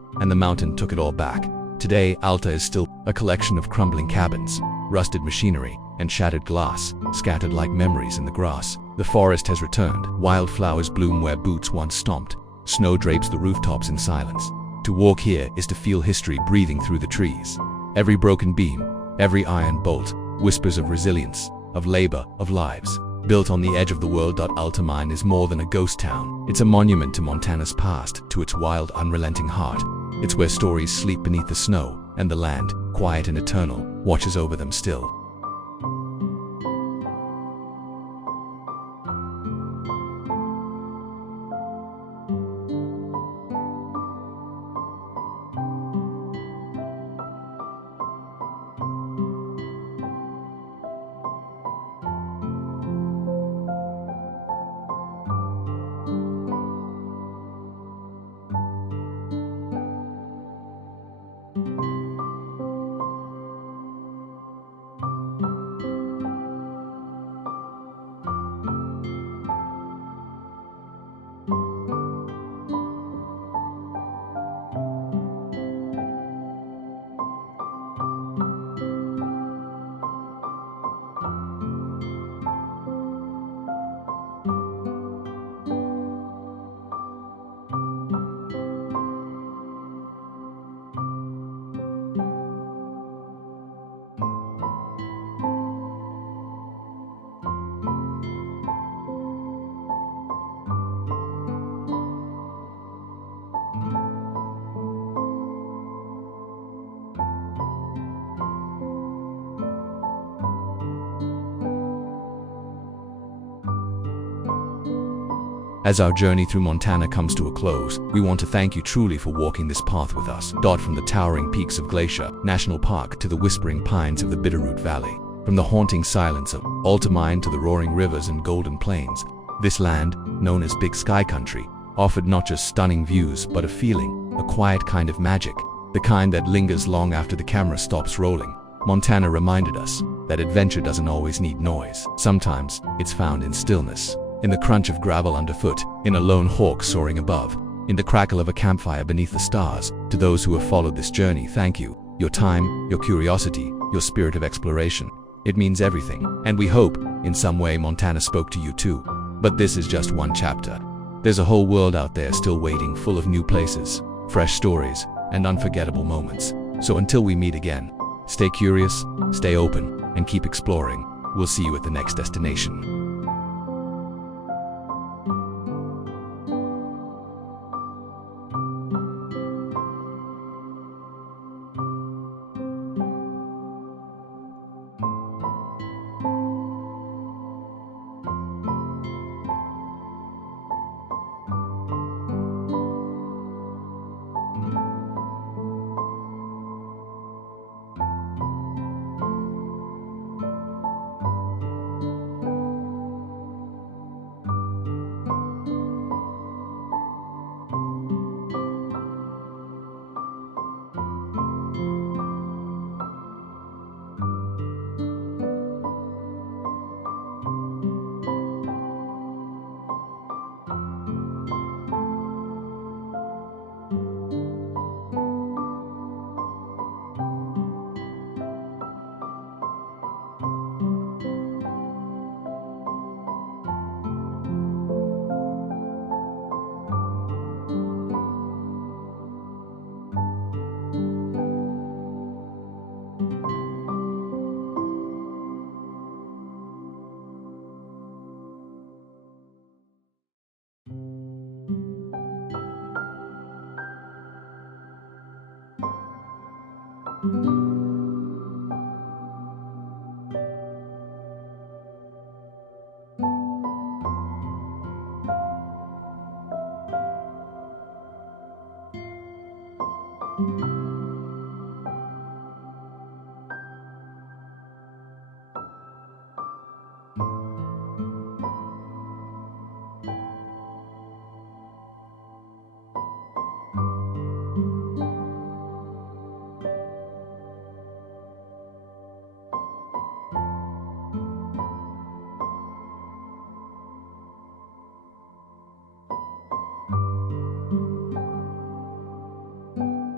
and the mountain took it all back. Today, Alta is still a collection of crumbling cabins, rusted machinery, and shattered glass, scattered like memories in the grass. The forest has returned. Wildflowers bloom where boots once stomped. Snow drapes the rooftops in silence. To walk here is to feel history breathing through the trees. Every broken beam, every iron bolt, whispers of resilience, of labor, of lives. Built on the edge of the world, Alta Mine is more than a ghost town. It's a monument to Montana's past, to its wild, unrelenting heart. It's where stories sleep beneath the snow, and the land, quiet and eternal, watches over them still. As our journey through Montana comes to a close, we want to thank you truly for walking this path with us. From the towering peaks of Glacier National Park to the whispering pines of the Bitterroot Valley, from the haunting silence of Alta Mine to the roaring rivers and golden plains, this land, known as Big Sky Country, offered not just stunning views but a feeling, a quiet kind of magic, the kind that lingers long after the camera stops rolling. Montana reminded us that adventure doesn't always need noise. Sometimes it's found in stillness, in the crunch of gravel underfoot, in a lone hawk soaring above, in the crackle of a campfire beneath the stars. To those who have followed this journey, thank you. Your time, your curiosity, your spirit of exploration. It means everything, and we hope, in some way, Montana spoke to you too. But this is just one chapter. There's a whole world out there still waiting, full of new places, fresh stories, and unforgettable moments. So until we meet again, stay curious, stay open, and keep exploring. We'll see you at the next destination.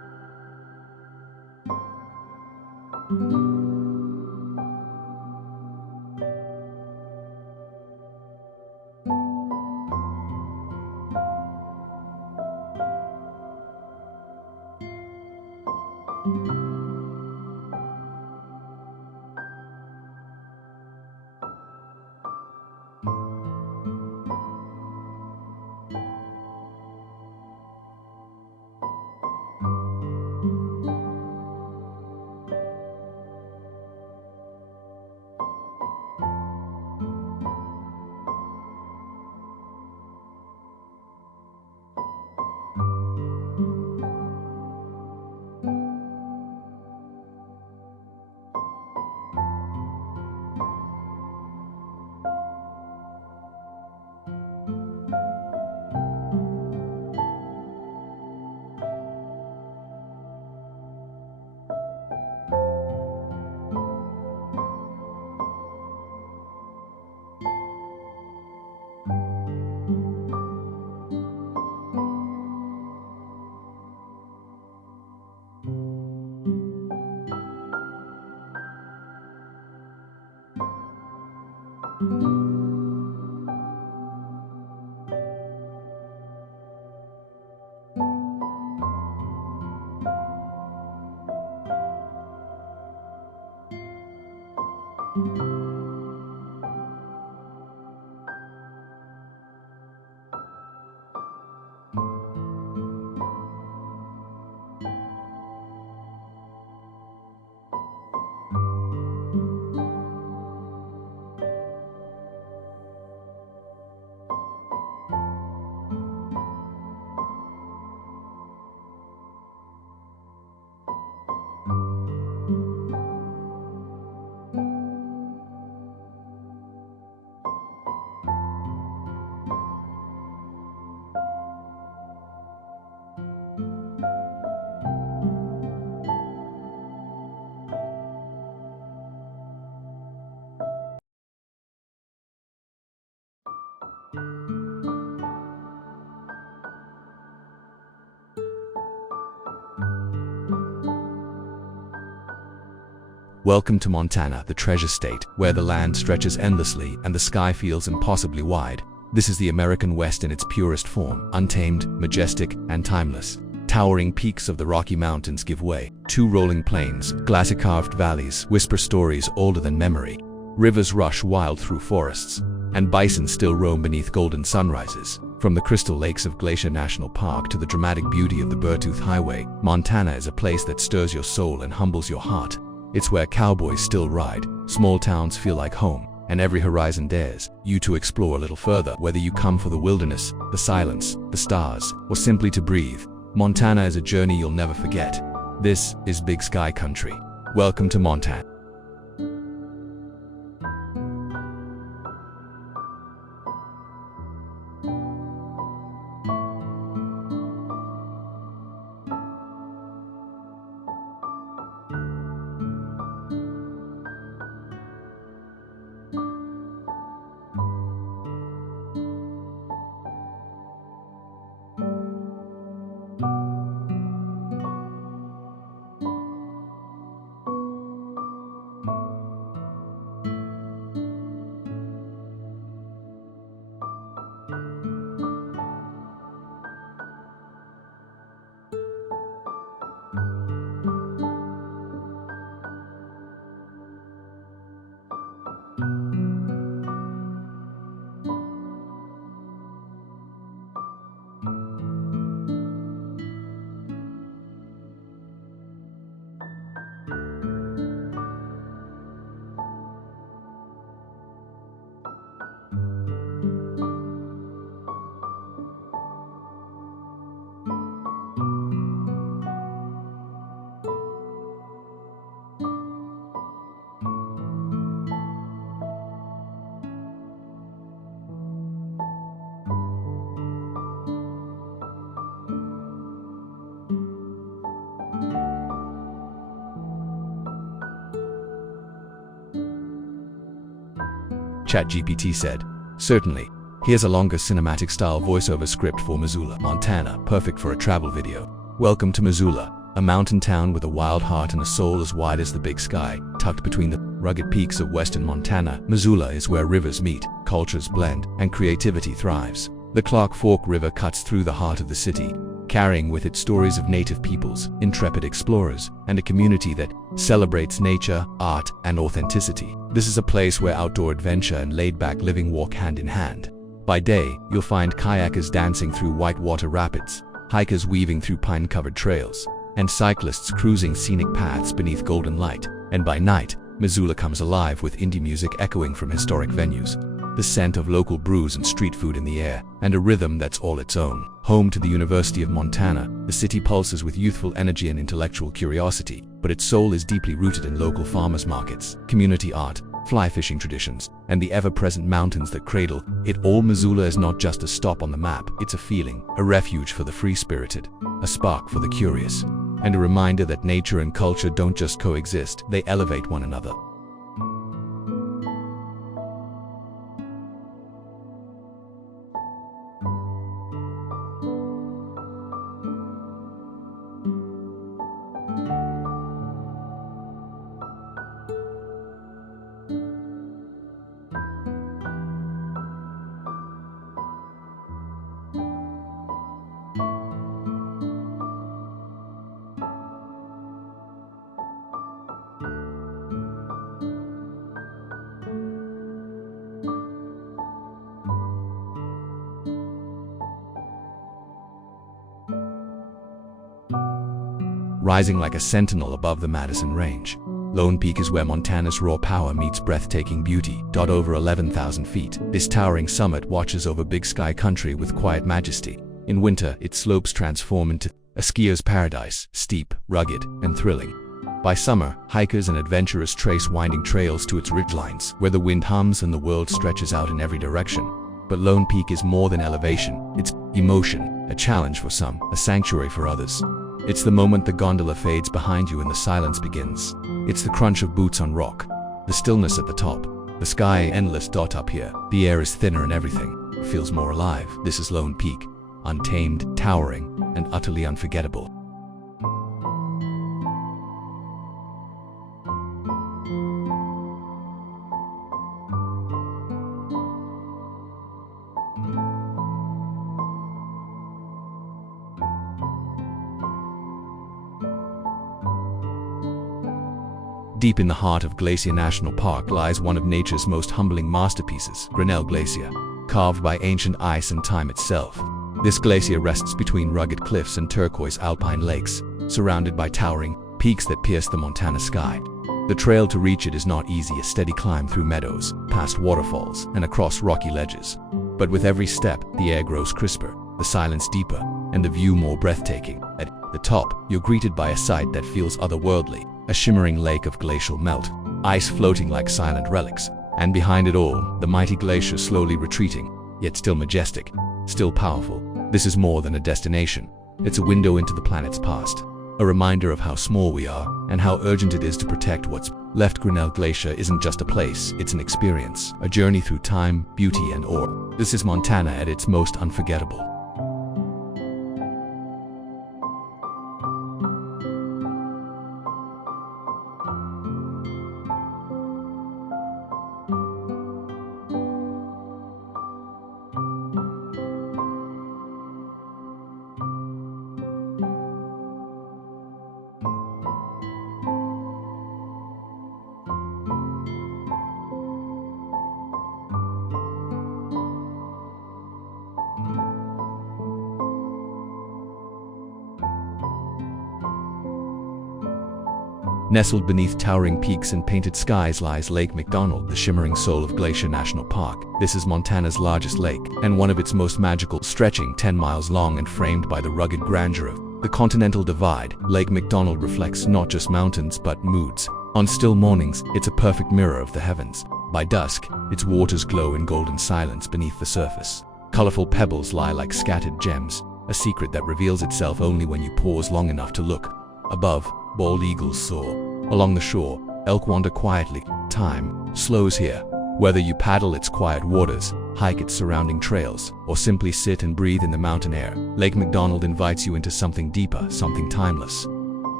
Welcome to Montana, the treasure state, where the land stretches endlessly and the sky feels impossibly wide. This is the American West in its purest form, untamed, majestic, and timeless. Towering peaks of the Rocky Mountains give way. Two rolling plains, glacier-carved valleys whisper stories older than memory. Rivers rush wild through forests, and bison still roam beneath golden sunrises. From the crystal lakes of Glacier National Park to the dramatic beauty of the Burrtooth Highway, Montana is a place that stirs your soul and humbles your heart. It's where cowboys still ride, small towns feel like home, and every horizon dares you to explore a little further. Whether you come for the wilderness, the silence, the stars, or simply to breathe, Montana is a journey you'll never forget. This is Big Sky Country. Welcome to Montana. ChatGPT said, "Certainly. Here's a longer cinematic-style voiceover script for Missoula, Montana, perfect for a travel video. Welcome to Missoula, a mountain town with a wild heart and a soul as wide as the big sky, tucked between the rugged peaks of western Montana. Missoula is where rivers meet, cultures blend, and creativity thrives. The Clark Fork River cuts through the heart of the city, carrying with it stories of native peoples, intrepid explorers, and a community that celebrates nature, art, and authenticity. This is a place where outdoor adventure and laid-back living walk hand in hand. By day, you'll find kayakers dancing through whitewater rapids, hikers weaving through pine-covered trails, and cyclists cruising scenic paths beneath golden light. And by night, Missoula comes alive with indie music echoing from historic venues, the scent of local brews and street food in the air, and a rhythm that's all its own. Home to the University of Montana, the city pulses with youthful energy and intellectual curiosity, but its soul is deeply rooted in local farmers markets, community art, fly fishing traditions, and the ever-present mountains that cradle it all. Missoula is not just a stop on the map, it's a feeling, a refuge for the free-spirited, a spark for the curious, and a reminder that nature and culture don't just coexist, they elevate one another. Rising like a sentinel above the Madison Range, Lone Peak is where Montana's raw power meets breathtaking beauty. Over 11,000 feet, this towering summit watches over Big Sky country with quiet majesty. In winter, its slopes transform into a skier's paradise, steep, rugged, and thrilling. By summer, hikers and adventurers trace winding trails to its ridgelines, where the wind hums and the world stretches out in every direction. But Lone Peak is more than elevation, it's emotion, a challenge for some, a sanctuary for others. It's the moment the gondola fades behind you and the silence begins. It's the crunch of boots on rock, the stillness at the top, the sky endless dot up here. The air is thinner and everything feels more alive. This is Lone Peak, untamed, towering, and utterly unforgettable. Deep in the heart of Glacier National Park lies one of nature's most humbling masterpieces, Grinnell Glacier, carved by ancient ice and time itself. This glacier rests between rugged cliffs and turquoise alpine lakes, surrounded by towering peaks that pierce the Montana sky. The trail to reach it is not easy, a steady climb through meadows, past waterfalls, and across rocky ledges. But with every step, the air grows crisper, the silence deeper, and the view more breathtaking. At the top, you're greeted by a sight that feels otherworldly, a shimmering lake of glacial melt, ice floating like silent relics, and behind it all, the mighty glacier slowly retreating, yet still majestic, still powerful. This is more than a destination. It's a window into the planet's past, a reminder of how small we are and how urgent it is to protect what's left. Grinnell Glacier isn't just a place, it's an experience, a journey through time, beauty, and awe. This is Montana at its most unforgettable. Nestled beneath towering peaks and painted skies lies Lake McDonald, the shimmering soul of Glacier National Park. This is Montana's largest lake, and one of its most magical, stretching 10 miles long and framed by the rugged grandeur of the Continental Divide. Lake McDonald reflects not just mountains but moods. On still mornings, it's a perfect mirror of the heavens. By dusk, its waters glow in golden silence beneath the surface. Colorful pebbles lie like scattered gems, a secret that reveals itself only when you pause long enough to look. Above, bald eagles soar. Along the shore, elk wander quietly. Time slows here. Whether you paddle its quiet waters, hike its surrounding trails, or simply sit and breathe in the mountain air, Lake McDonald invites you into something deeper, something timeless.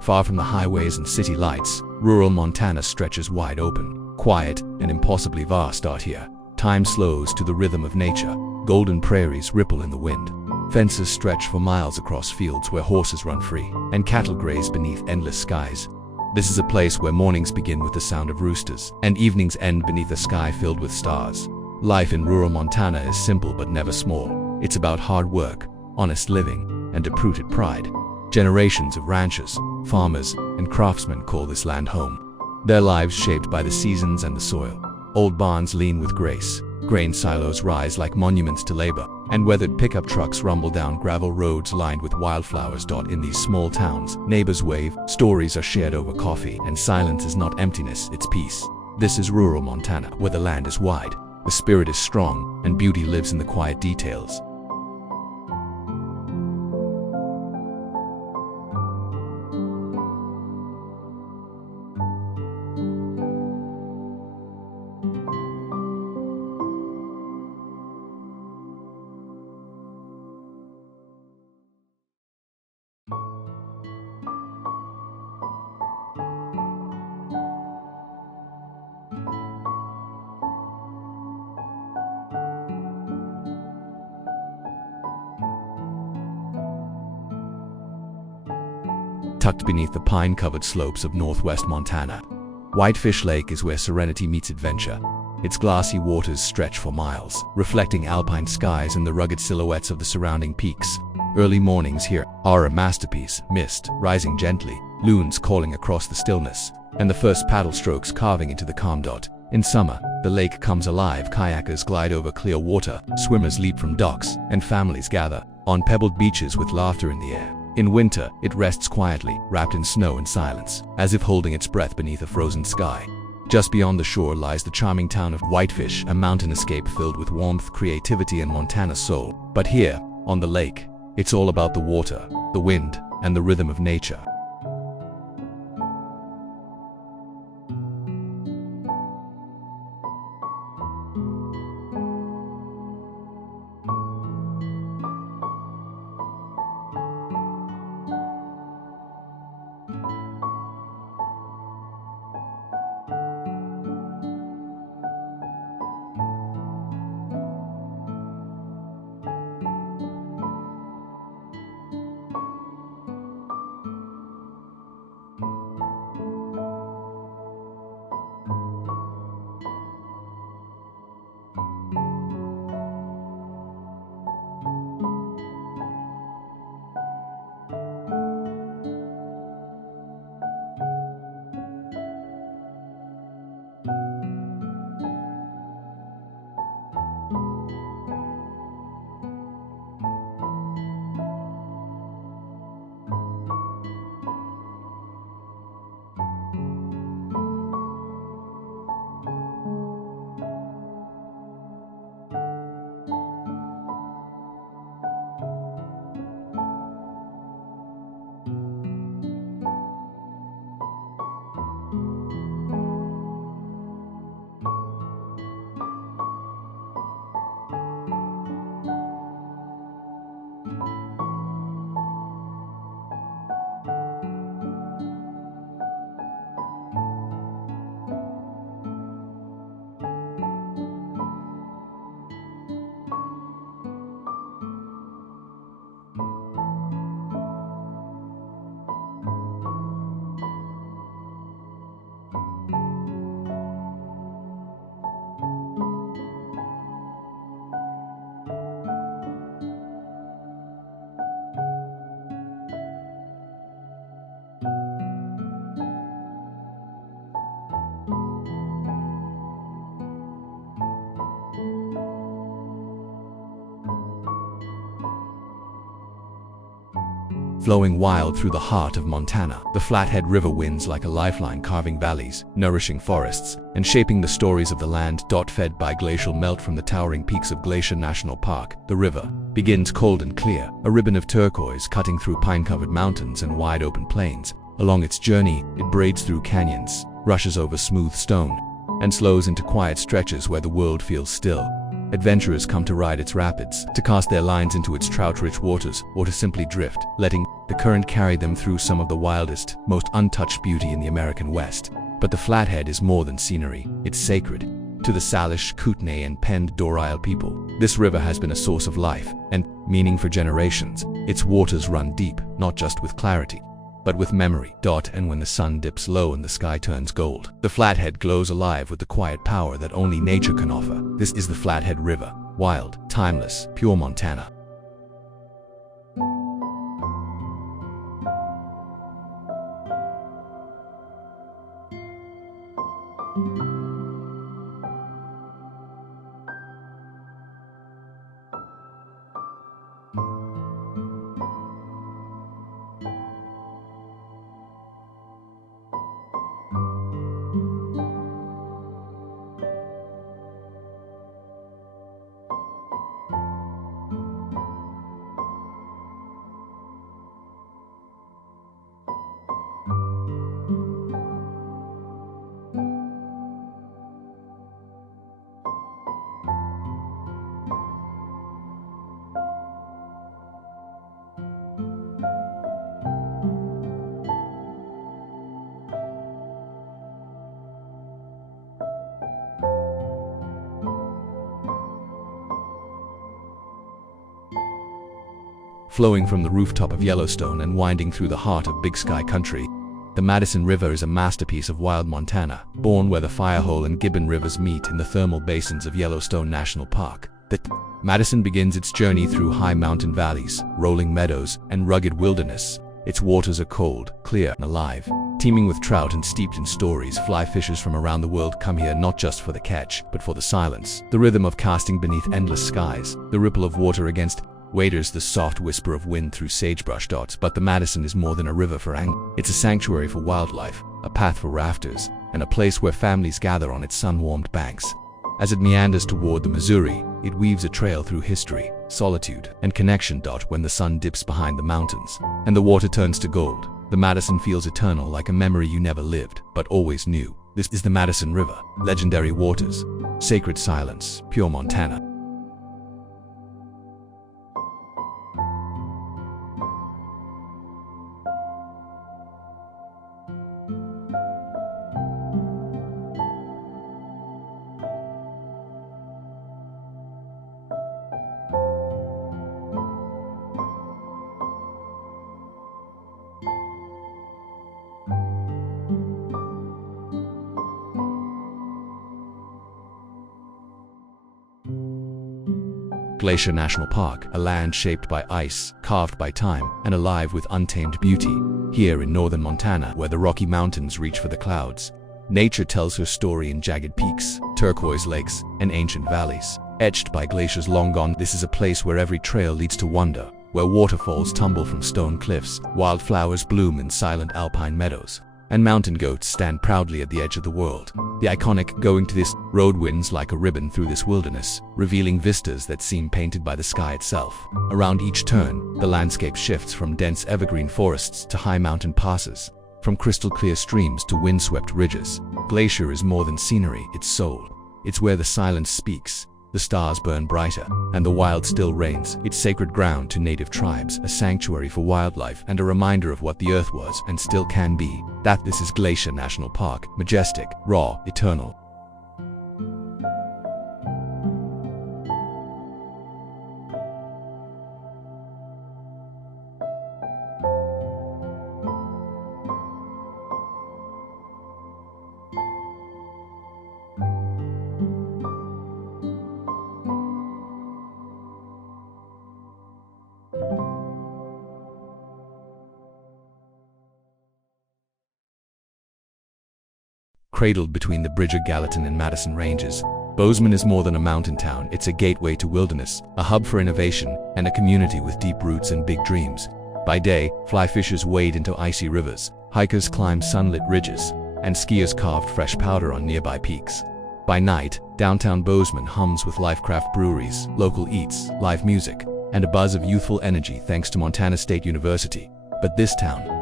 Far from the highways and city lights, rural Montana stretches wide open. Quiet and impossibly vast out here. Time slows to the rhythm of nature. Golden prairies ripple in the wind. Fences stretch for miles across fields where horses run free, and cattle graze beneath endless skies. This is a place where mornings begin with the sound of roosters, and evenings end beneath a sky filled with stars. Life in rural Montana is simple but never small. It's about hard work, honest living, and deep-rooted pride. Generations of ranchers, farmers, and craftsmen call this land home. Their lives shaped by the seasons and the soil. Old barns lean with grace. Grain silos rise like monuments to labor, and weathered pickup trucks rumble down gravel roads lined with wildflowers. In these small towns, neighbors wave, stories are shared over coffee, and silence is not emptiness, it's peace. This is rural Montana, where the land is wide, the spirit is strong, and beauty lives in the quiet details. Tucked beneath the pine-covered slopes of northwest Montana, Whitefish Lake is where serenity meets adventure. Its glassy waters stretch for miles, reflecting alpine skies and the rugged silhouettes of the surrounding peaks. Early mornings here are a masterpiece, mist rising gently, loons calling across the stillness, and the first paddle strokes carving into the calm. In summer, the lake comes alive, kayakers glide over clear water, swimmers leap from docks, and families gather on pebbled beaches with laughter in the air. In winter, it rests quietly, wrapped in snow and silence, as if holding its breath beneath a frozen sky. Just beyond the shore lies the charming town of Whitefish, a mountain escape filled with warmth, creativity, and Montana soul. But here, on the lake, it's all about the water, the wind, and the rhythm of nature. Flowing wild through the heart of Montana, the Flathead River winds like a lifeline, carving valleys, nourishing forests, and shaping the stories of the land. Fed by glacial melt from the towering peaks of Glacier National Park, the river begins cold and clear, a ribbon of turquoise cutting through pine-covered mountains and wide-open plains. Along its journey, it braids through canyons, rushes over smooth stone, and slows into quiet stretches where the world feels still. Adventurers come to ride its rapids, to cast their lines into its trout-rich waters, or to simply drift, letting the current carry them through some of the wildest, most untouched beauty in the American West. But the Flathead is more than scenery. It's sacred to the Salish, Kootenai, and Pend d'Oreille people. This river has been a source of life and meaning for generations. Its waters run deep, not just with clarity, but with memory. And when the sun dips low and the sky turns gold, the Flathead glows alive with the quiet power that only nature can offer. This is the Flathead River. Wild, timeless, pure Montana. Flowing from the rooftop of Yellowstone and winding through the heart of Big Sky Country, the Madison River is a masterpiece of wild Montana, born where the Firehole and Gibbon rivers meet in the thermal basins of Yellowstone National Park. The Madison begins its journey through high mountain valleys, rolling meadows, and rugged wilderness. Its waters are cold, clear, and alive, teeming with trout and steeped in stories. Fly fishers from around the world come here not just for the catch, but for the silence, the rhythm of casting beneath endless skies, the ripple of water against waders, the soft whisper of wind through sagebrush. But the Madison is more than a river for angling. It's a sanctuary for wildlife, a path for rafters, and a place where families gather on its sun-warmed banks. As it meanders toward the Missouri, it weaves a trail through history, solitude, and connection. When the sun dips behind the mountains and the water turns to gold, the Madison feels eternal, like a memory you never lived, but always knew. This is the Madison River. Legendary waters, sacred silence, pure Montana. Glacier National Park, a land shaped by ice, carved by time, and alive with untamed beauty. Here in northern Montana, where the Rocky Mountains reach for the clouds, nature tells her story in jagged peaks, turquoise lakes, and ancient valleys, etched by glaciers long gone. This is a place where every trail leads to wonder, where waterfalls tumble from stone cliffs, wildflowers bloom in silent alpine meadows, and mountain goats stand proudly at the edge of the world. The iconic "going to this" road winds like a ribbon through this wilderness, revealing vistas that seem painted by the sky itself. Around each turn, the landscape shifts from dense evergreen forests to high mountain passes, from crystal-clear streams to windswept ridges. Glacier is more than scenery, it's soul. It's where the silence speaks, the stars burn brighter, and the wild still reigns. It's sacred ground to native tribes, a sanctuary for wildlife, and a reminder of what the earth was and still can be. This is Glacier National Park, majestic, raw, eternal. Cradled between the Bridger Gallatin and Madison ranges, Bozeman is more than a mountain town. It's a gateway to wilderness, a hub for innovation, and a community with deep roots and big dreams. By day, fly fishers wade into icy rivers, hikers climb sunlit ridges, and skiers carve fresh powder on nearby peaks. By night, downtown Bozeman hums with Lifecraft breweries, local eats, live music, and a buzz of youthful energy thanks to Montana State University. But this town,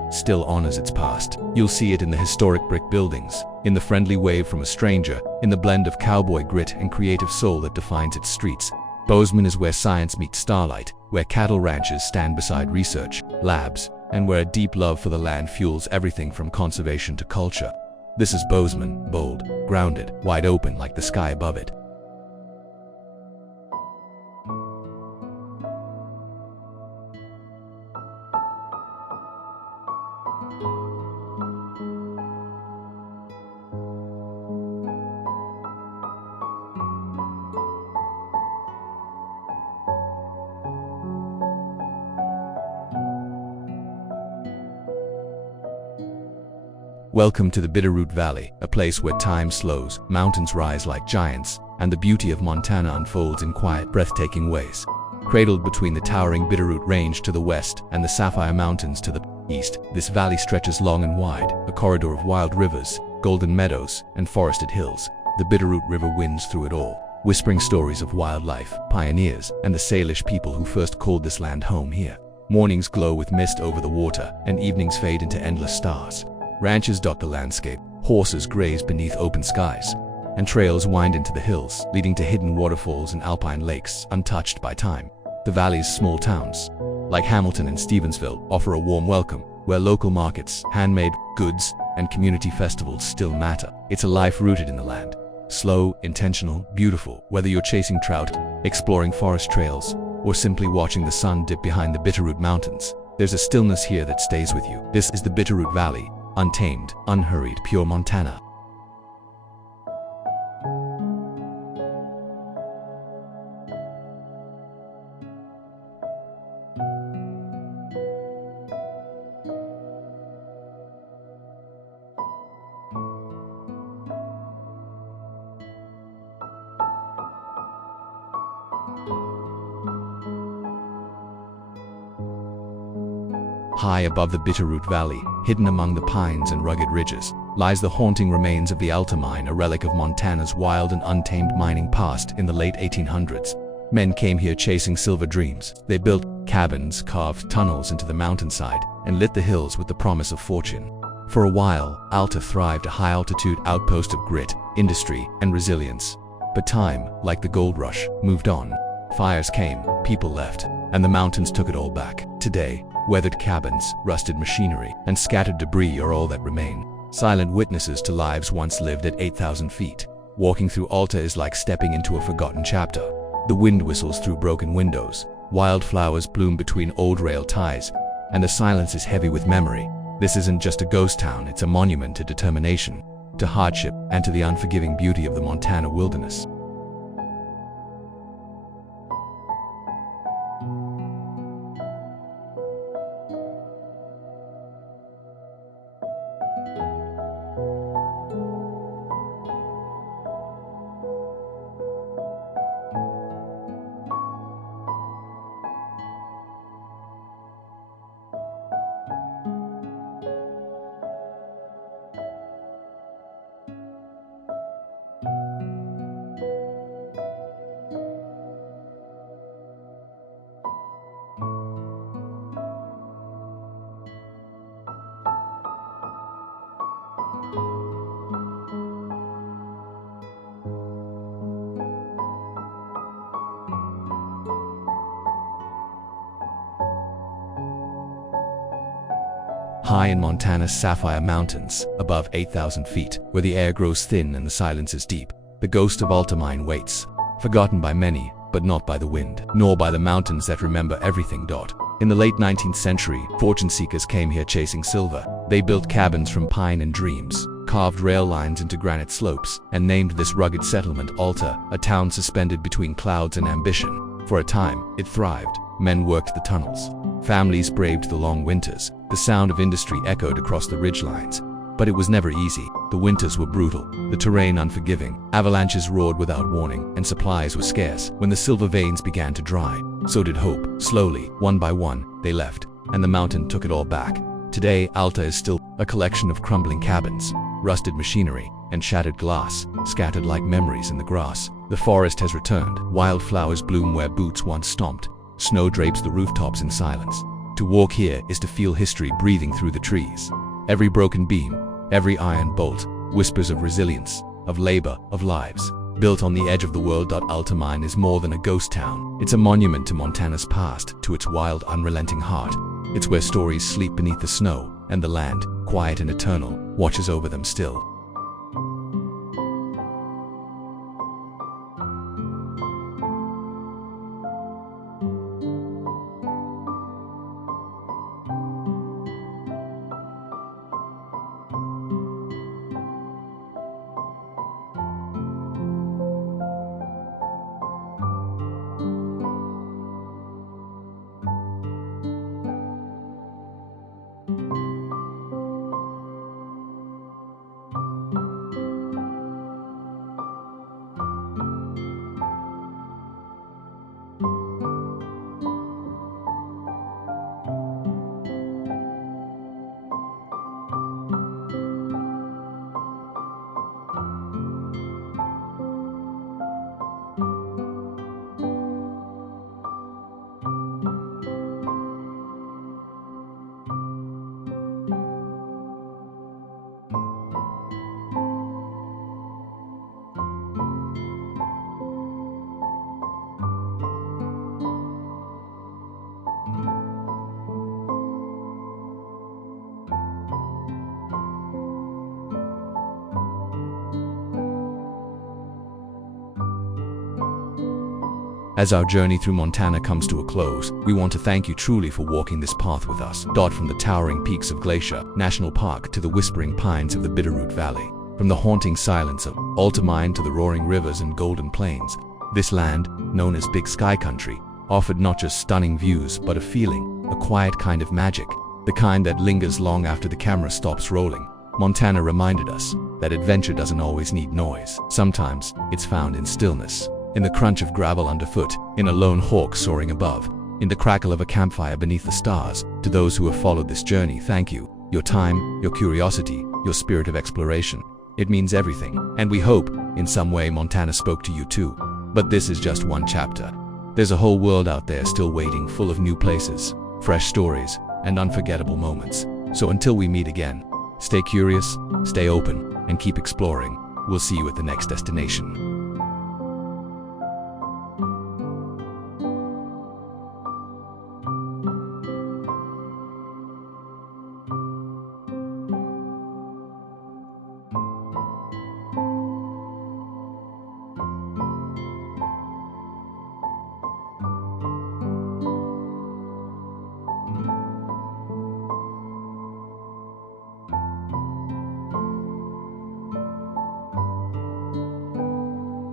still honors its past. You'll see it in the historic brick buildings, in the friendly wave from a stranger, in the blend of cowboy grit and creative soul that defines its streets. Bozeman is where science meets starlight, where cattle ranches stand beside research labs, and where a deep love for the land fuels everything from conservation to culture. This is Bozeman, bold, grounded, wide open like the sky above it. Welcome to the Bitterroot Valley, a place where time slows, mountains rise like giants, and the beauty of Montana unfolds in quiet, breathtaking ways. Cradled between the towering Bitterroot Range to the west and the Sapphire Mountains to the east, this valley stretches long and wide, a corridor of wild rivers, golden meadows, and forested hills. The Bitterroot River winds through it all, whispering stories of wildlife, pioneers, and the Salish people who first called this land home here. Mornings glow with mist over the water, and evenings fade into endless stars. Ranches dot the landscape, horses graze beneath open skies, and trails wind into the hills, leading to hidden waterfalls and alpine lakes untouched by time. The valley's small towns, like Hamilton and Stevensville, offer a warm welcome, where local markets, handmade goods, and community festivals still matter. It's a life rooted in the land. Slow, intentional, beautiful, whether you're chasing trout, exploring forest trails, or simply watching the sun dip behind the Bitterroot Mountains. There's a stillness here that stays with you. This is the Bitterroot Valley, untamed, unhurried, pure Montana. High above the Bitterroot Valley, hidden among the pines and rugged ridges, lies the haunting remains of the Alta mine, a relic of Montana's wild and untamed mining past in the late 1800s. Men came here chasing silver dreams. They built cabins, carved tunnels into the mountainside, and lit the hills with the promise of fortune. For a while, Alta thrived, a high-altitude outpost of grit, industry, and resilience. But time, like the gold rush, moved on. Fires came, people left, and the mountains took it all back. Today, weathered cabins, rusted machinery, and scattered debris are all that remain. Silent witnesses to lives once lived at 8,000 feet. Walking through Alta is like stepping into a forgotten chapter. The wind whistles through broken windows, wildflowers bloom between old rail ties, and the silence is heavy with memory. This isn't just a ghost town, it's a monument to determination, to hardship, and to the unforgiving beauty of the Montana wilderness. High in Montana's Sapphire Mountains, above 8,000 feet, where the air grows thin and the silence is deep, the ghost of Alta mine waits, forgotten by many, but not by the wind, nor by the mountains that remember everything. In the late 19th century, fortune seekers came here chasing silver. They built cabins from pine and dreams, carved rail lines into granite slopes, and named this rugged settlement Alta, a town suspended between clouds and ambition. For a time, it thrived. Men worked the tunnels. Families braved the long winters. The sound of industry echoed across the ridgelines. But it was never easy. The winters were brutal, the terrain unforgiving. Avalanches roared without warning, and supplies were scarce. When the silver veins began to dry, so did hope. Slowly, one by one, they left, and the mountain took it all back. Today, Alta is still a collection of crumbling cabins, rusted machinery, and shattered glass, scattered like memories in the grass. The forest has returned. Wildflowers bloom where boots once stomped. Snow drapes the rooftops in silence. To walk here is to feel history breathing through the trees. Every broken beam, every iron bolt, whispers of resilience, of labor, of lives. Built on the edge of the world, Altamine is more than a ghost town. It's a monument to Montana's past, to its wild, unrelenting heart. It's where stories sleep beneath the snow, and the land, quiet and eternal, watches over them still. As our journey through Montana comes to a close, we want to thank you truly for walking this path with us. From the towering peaks of Glacier National Park to the whispering pines of the Bitterroot Valley, from the haunting silence of Altamine to the roaring rivers and golden plains, this land, known as Big Sky Country, offered not just stunning views but a feeling, a quiet kind of magic, the kind that lingers long after the camera stops rolling. Montana reminded us that adventure doesn't always need noise. Sometimes it's found in stillness, in the crunch of gravel underfoot, in a lone hawk soaring above, in the crackle of a campfire beneath the stars. To those who have followed this journey, thank you. Your time, your curiosity, your spirit of exploration. It means everything, and we hope, in some way, Montana spoke to you too. But this is just one chapter. There's a whole world out there still waiting, full of new places, fresh stories, and unforgettable moments. So until we meet again, stay curious, stay open, and keep exploring. We'll see you at the next destination.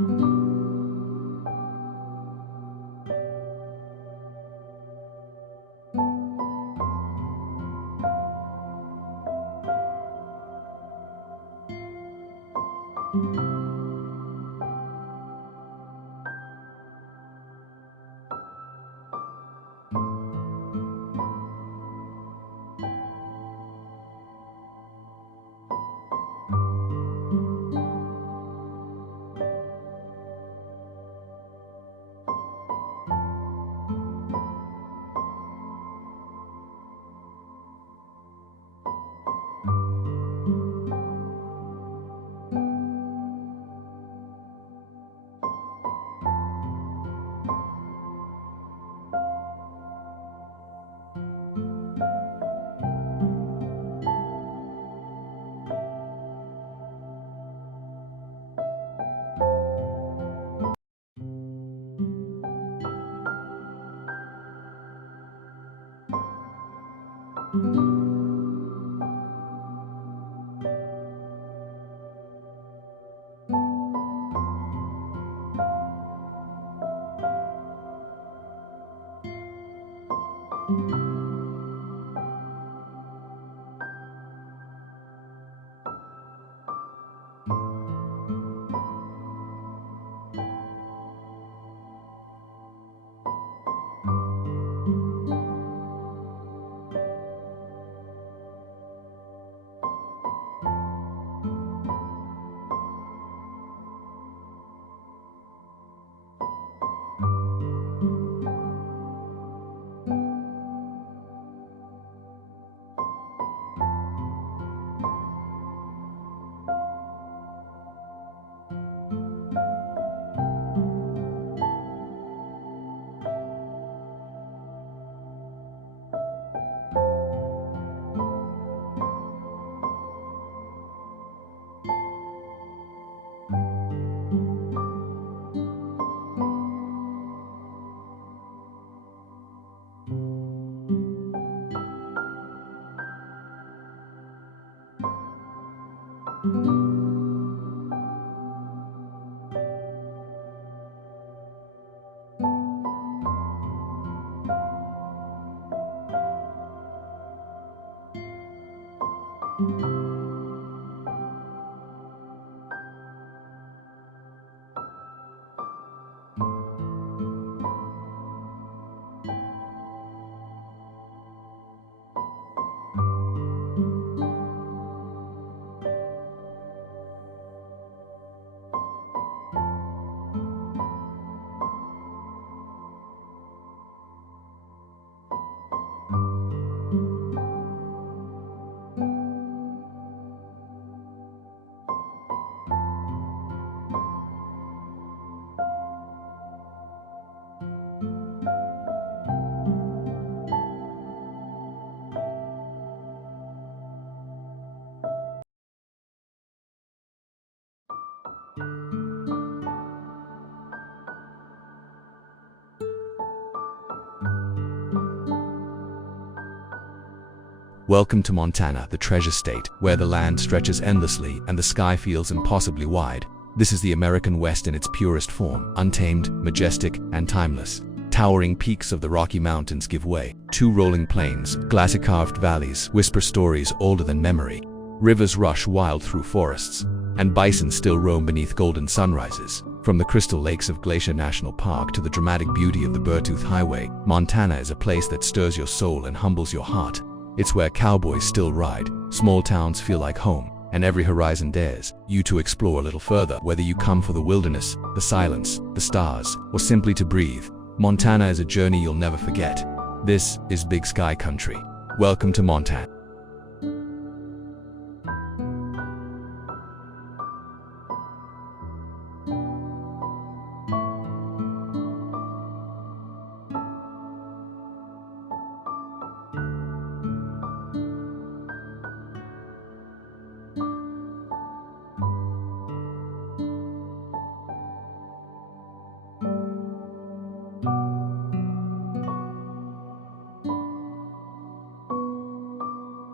Welcome to Montana, the treasure state, where the land stretches endlessly and the sky feels impossibly wide. This is the American West in its purest form, untamed, majestic, and timeless. Towering peaks of the Rocky Mountains give way. Two rolling plains, glacier-carved valleys, whisper stories older than memory. Rivers rush wild through forests, and bison still roam beneath golden sunrises. From the crystal lakes of Glacier National Park to the dramatic beauty of the Beartooth Highway, Montana is a place that stirs your soul and humbles your heart. It's where cowboys still ride, small towns feel like home, and every horizon dares you to explore a little further. Whether you come for the wilderness, the silence, the stars, or simply to breathe, Montana is a journey you'll never forget. This is Big Sky Country. Welcome to Montana.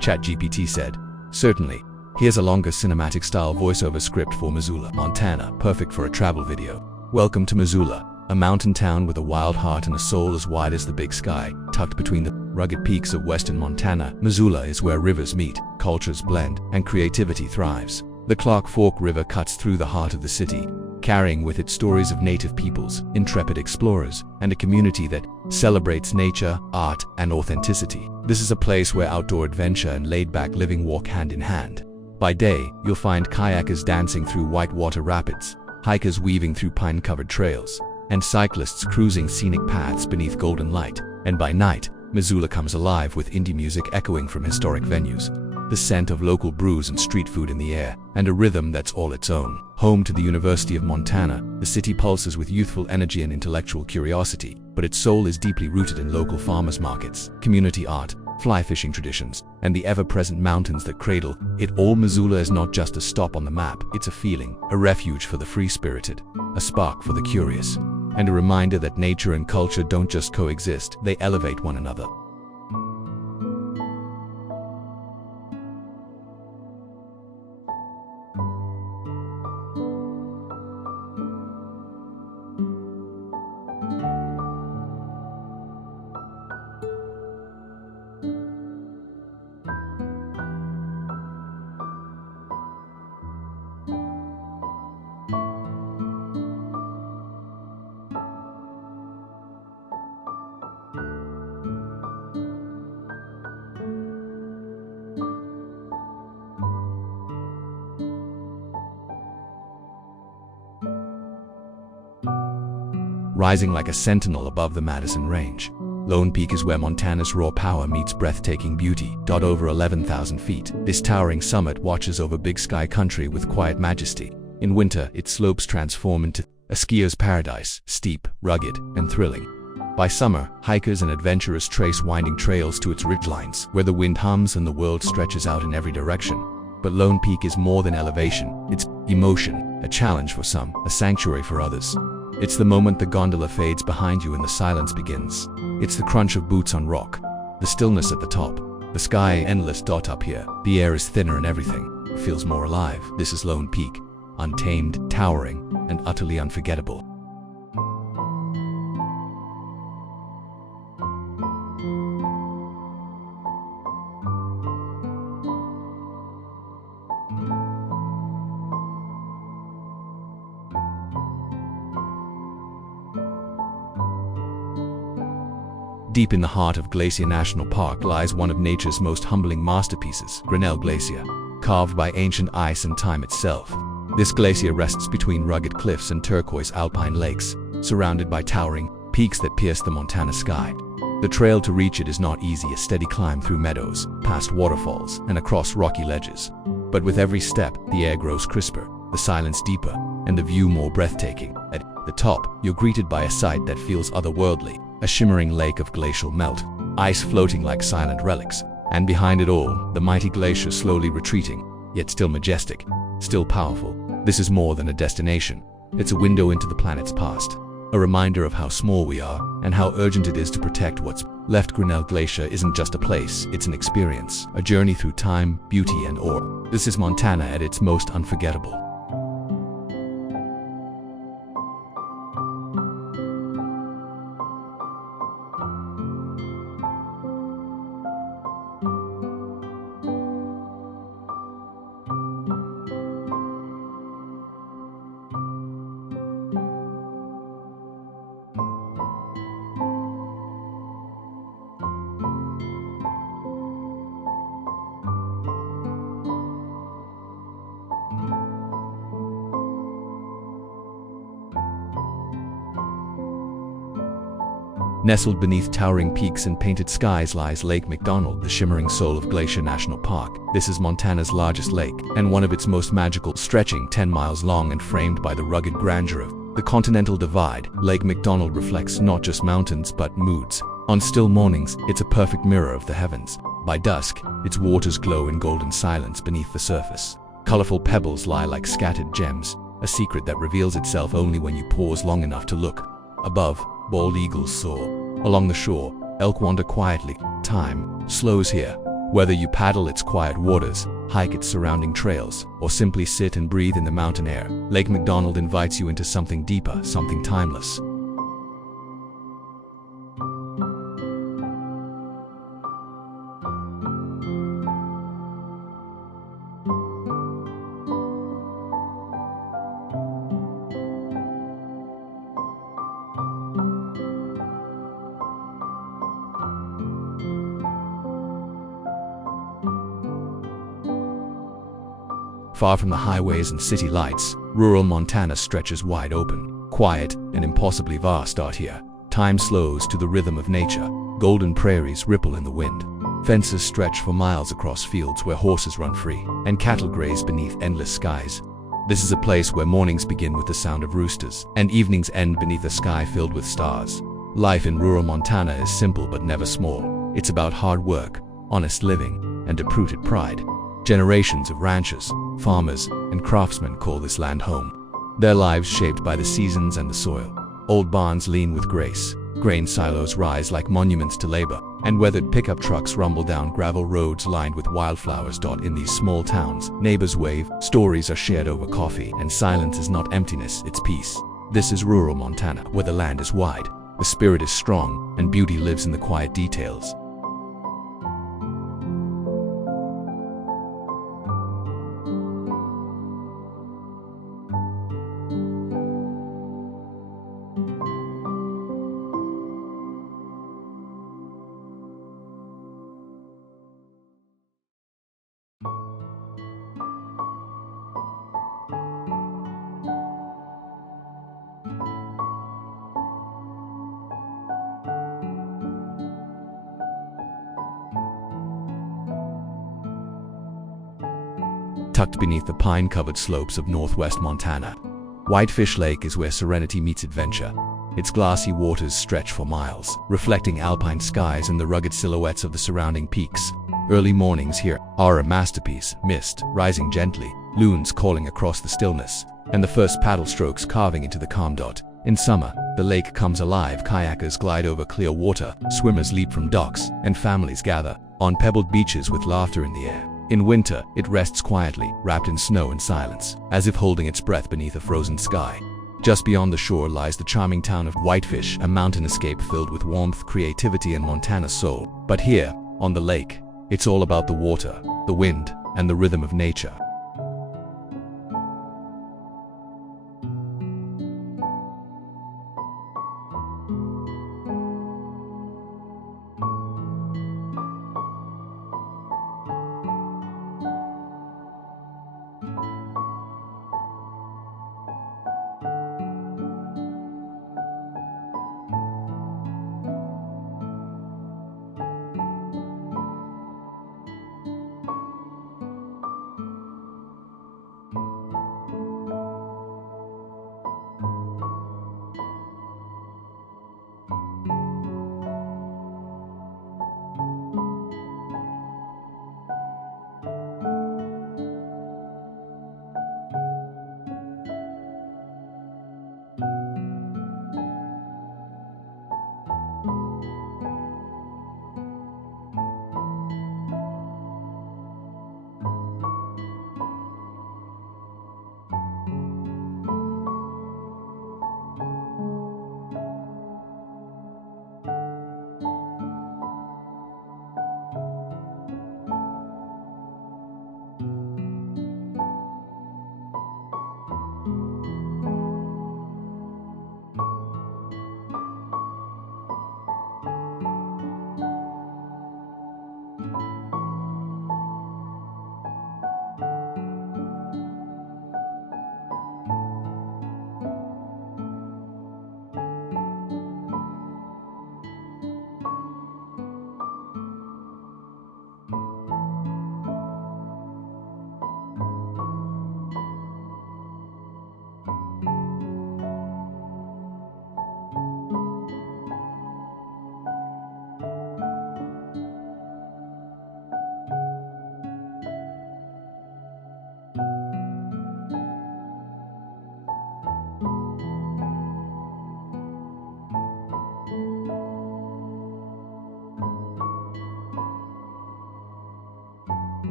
ChatGPT said. Certainly. Here's a longer cinematic-style voiceover script for Missoula, Montana, perfect for a travel video. Welcome to Missoula, a mountain town with a wild heart and a soul as wide as the big sky. Tucked between the rugged peaks of western Montana, Missoula is where rivers meet, cultures blend, and creativity thrives. The Clark Fork River cuts through the heart of the city, carrying with it stories of native peoples, intrepid explorers, and a community that celebrates nature, art, and authenticity. This is a place where outdoor adventure and laid-back living walk hand in hand. By day, you'll find kayakers dancing through whitewater rapids, hikers weaving through pine-covered trails, and cyclists cruising scenic paths beneath golden light. And by night, Missoula comes alive with indie music echoing from historic venues, the scent of local brews and street food in the air, and a rhythm that's all its own. Home to the University of Montana, the city pulses with youthful energy and intellectual curiosity, but its soul is deeply rooted in local farmers markets, community art, fly fishing traditions, and the ever-present mountains that cradle it all. Missoula is not just a stop on the map, it's a feeling, a refuge for the free-spirited, a spark for the curious, and a reminder that nature and culture don't just coexist, they elevate one another. Rising like a sentinel above the Madison Range, Lone Peak is where Montana's raw power meets breathtaking beauty. Over 11,000 feet, this towering summit watches over Big Sky country with quiet majesty. In winter, its slopes transform into a skier's paradise, steep, rugged, and thrilling. By summer, hikers and adventurers trace winding trails to its ridgelines, where the wind hums and the world stretches out in every direction. But Lone Peak is more than elevation, it's emotion, a challenge for some, a sanctuary for others. It's the moment the gondola fades behind you and the silence begins. It's the crunch of boots on rock, the stillness at the top, the sky endless dot up here. The air is thinner and everything feels more alive. This is Lone Peak, untamed, towering, and utterly unforgettable. Deep in the heart of Glacier National Park lies one of nature's most humbling masterpieces, Grinnell Glacier, carved by ancient ice and time itself. This glacier rests between rugged cliffs and turquoise alpine lakes, surrounded by towering peaks that pierce the Montana sky. The trail to reach it is not easy, a steady climb through meadows, past waterfalls, and across rocky ledges. But with every step, the air grows crisper, the silence deeper, and the view more breathtaking. At the top, you're greeted by a sight that feels otherworldly. A shimmering lake of glacial melt, ice floating like silent relics, and behind it all, the mighty glacier slowly retreating, yet still majestic, still powerful. This is more than a destination. It's a window into the planet's past, a reminder of how small we are and how urgent it is to protect what's left. Grinnell Glacier isn't just a place, it's an experience, a journey through time, beauty, and awe. This is Montana at its most unforgettable. Nestled beneath towering peaks and painted skies lies Lake McDonald, the shimmering soul of Glacier National Park. This is Montana's largest lake, and one of its most magical, stretching 10 miles long and framed by the rugged grandeur of the Continental Divide. Lake McDonald reflects not just mountains but moods. On still mornings, it's a perfect mirror of the heavens. By dusk, its waters glow in golden silence beneath the surface. Colorful pebbles lie like scattered gems, a secret that reveals itself only when you pause long enough to look. Above, bald eagles soar. Along the shore, elk wander quietly. Time slows here, Whether you paddle its quiet waters, hike its surrounding trails, or simply sit and breathe in the mountain air, Lake McDonald invites you into something deeper, something timeless. Far from the highways and city lights, rural Montana stretches wide open. Quiet and impossibly vast out here. Time slows to the rhythm of nature. Golden prairies ripple in the wind. Fences stretch for miles across fields where horses run free, and cattle graze beneath endless skies. This is a place where mornings begin with the sound of roosters, and evenings end beneath a sky filled with stars. Life in rural Montana is simple but never small. It's about hard work, honest living, and deep-rooted pride. Generations of ranchers, farmers, and craftsmen call this land home. Their lives shaped by the seasons and the soil. Old barns lean with grace, grain silos rise like monuments to labor, and weathered pickup trucks rumble down gravel roads lined with wildflowers. In these small towns, neighbors wave, stories are shared over coffee, and silence is not emptiness, it's peace. This is rural Montana, where the land is wide, the spirit is strong, and beauty lives in the quiet details. Tucked beneath the pine-covered slopes of northwest Montana, Whitefish Lake is where serenity meets adventure. Its glassy waters stretch for miles, reflecting alpine skies and the rugged silhouettes of the surrounding peaks. Early mornings here are a masterpiece, mist rising gently, loons calling across the stillness, and the first paddle strokes carving into the calm. In summer, the lake comes alive, kayakers glide over clear water, swimmers leap from docks, and families gather on pebbled beaches with laughter in the air. In winter, it rests quietly, wrapped in snow and silence, as if holding its breath beneath a frozen sky. Just beyond the shore lies the charming town of Whitefish, a mountain escape filled with warmth, creativity, and Montana soul. But here, on the lake, it's all about the water, the wind, and the rhythm of nature.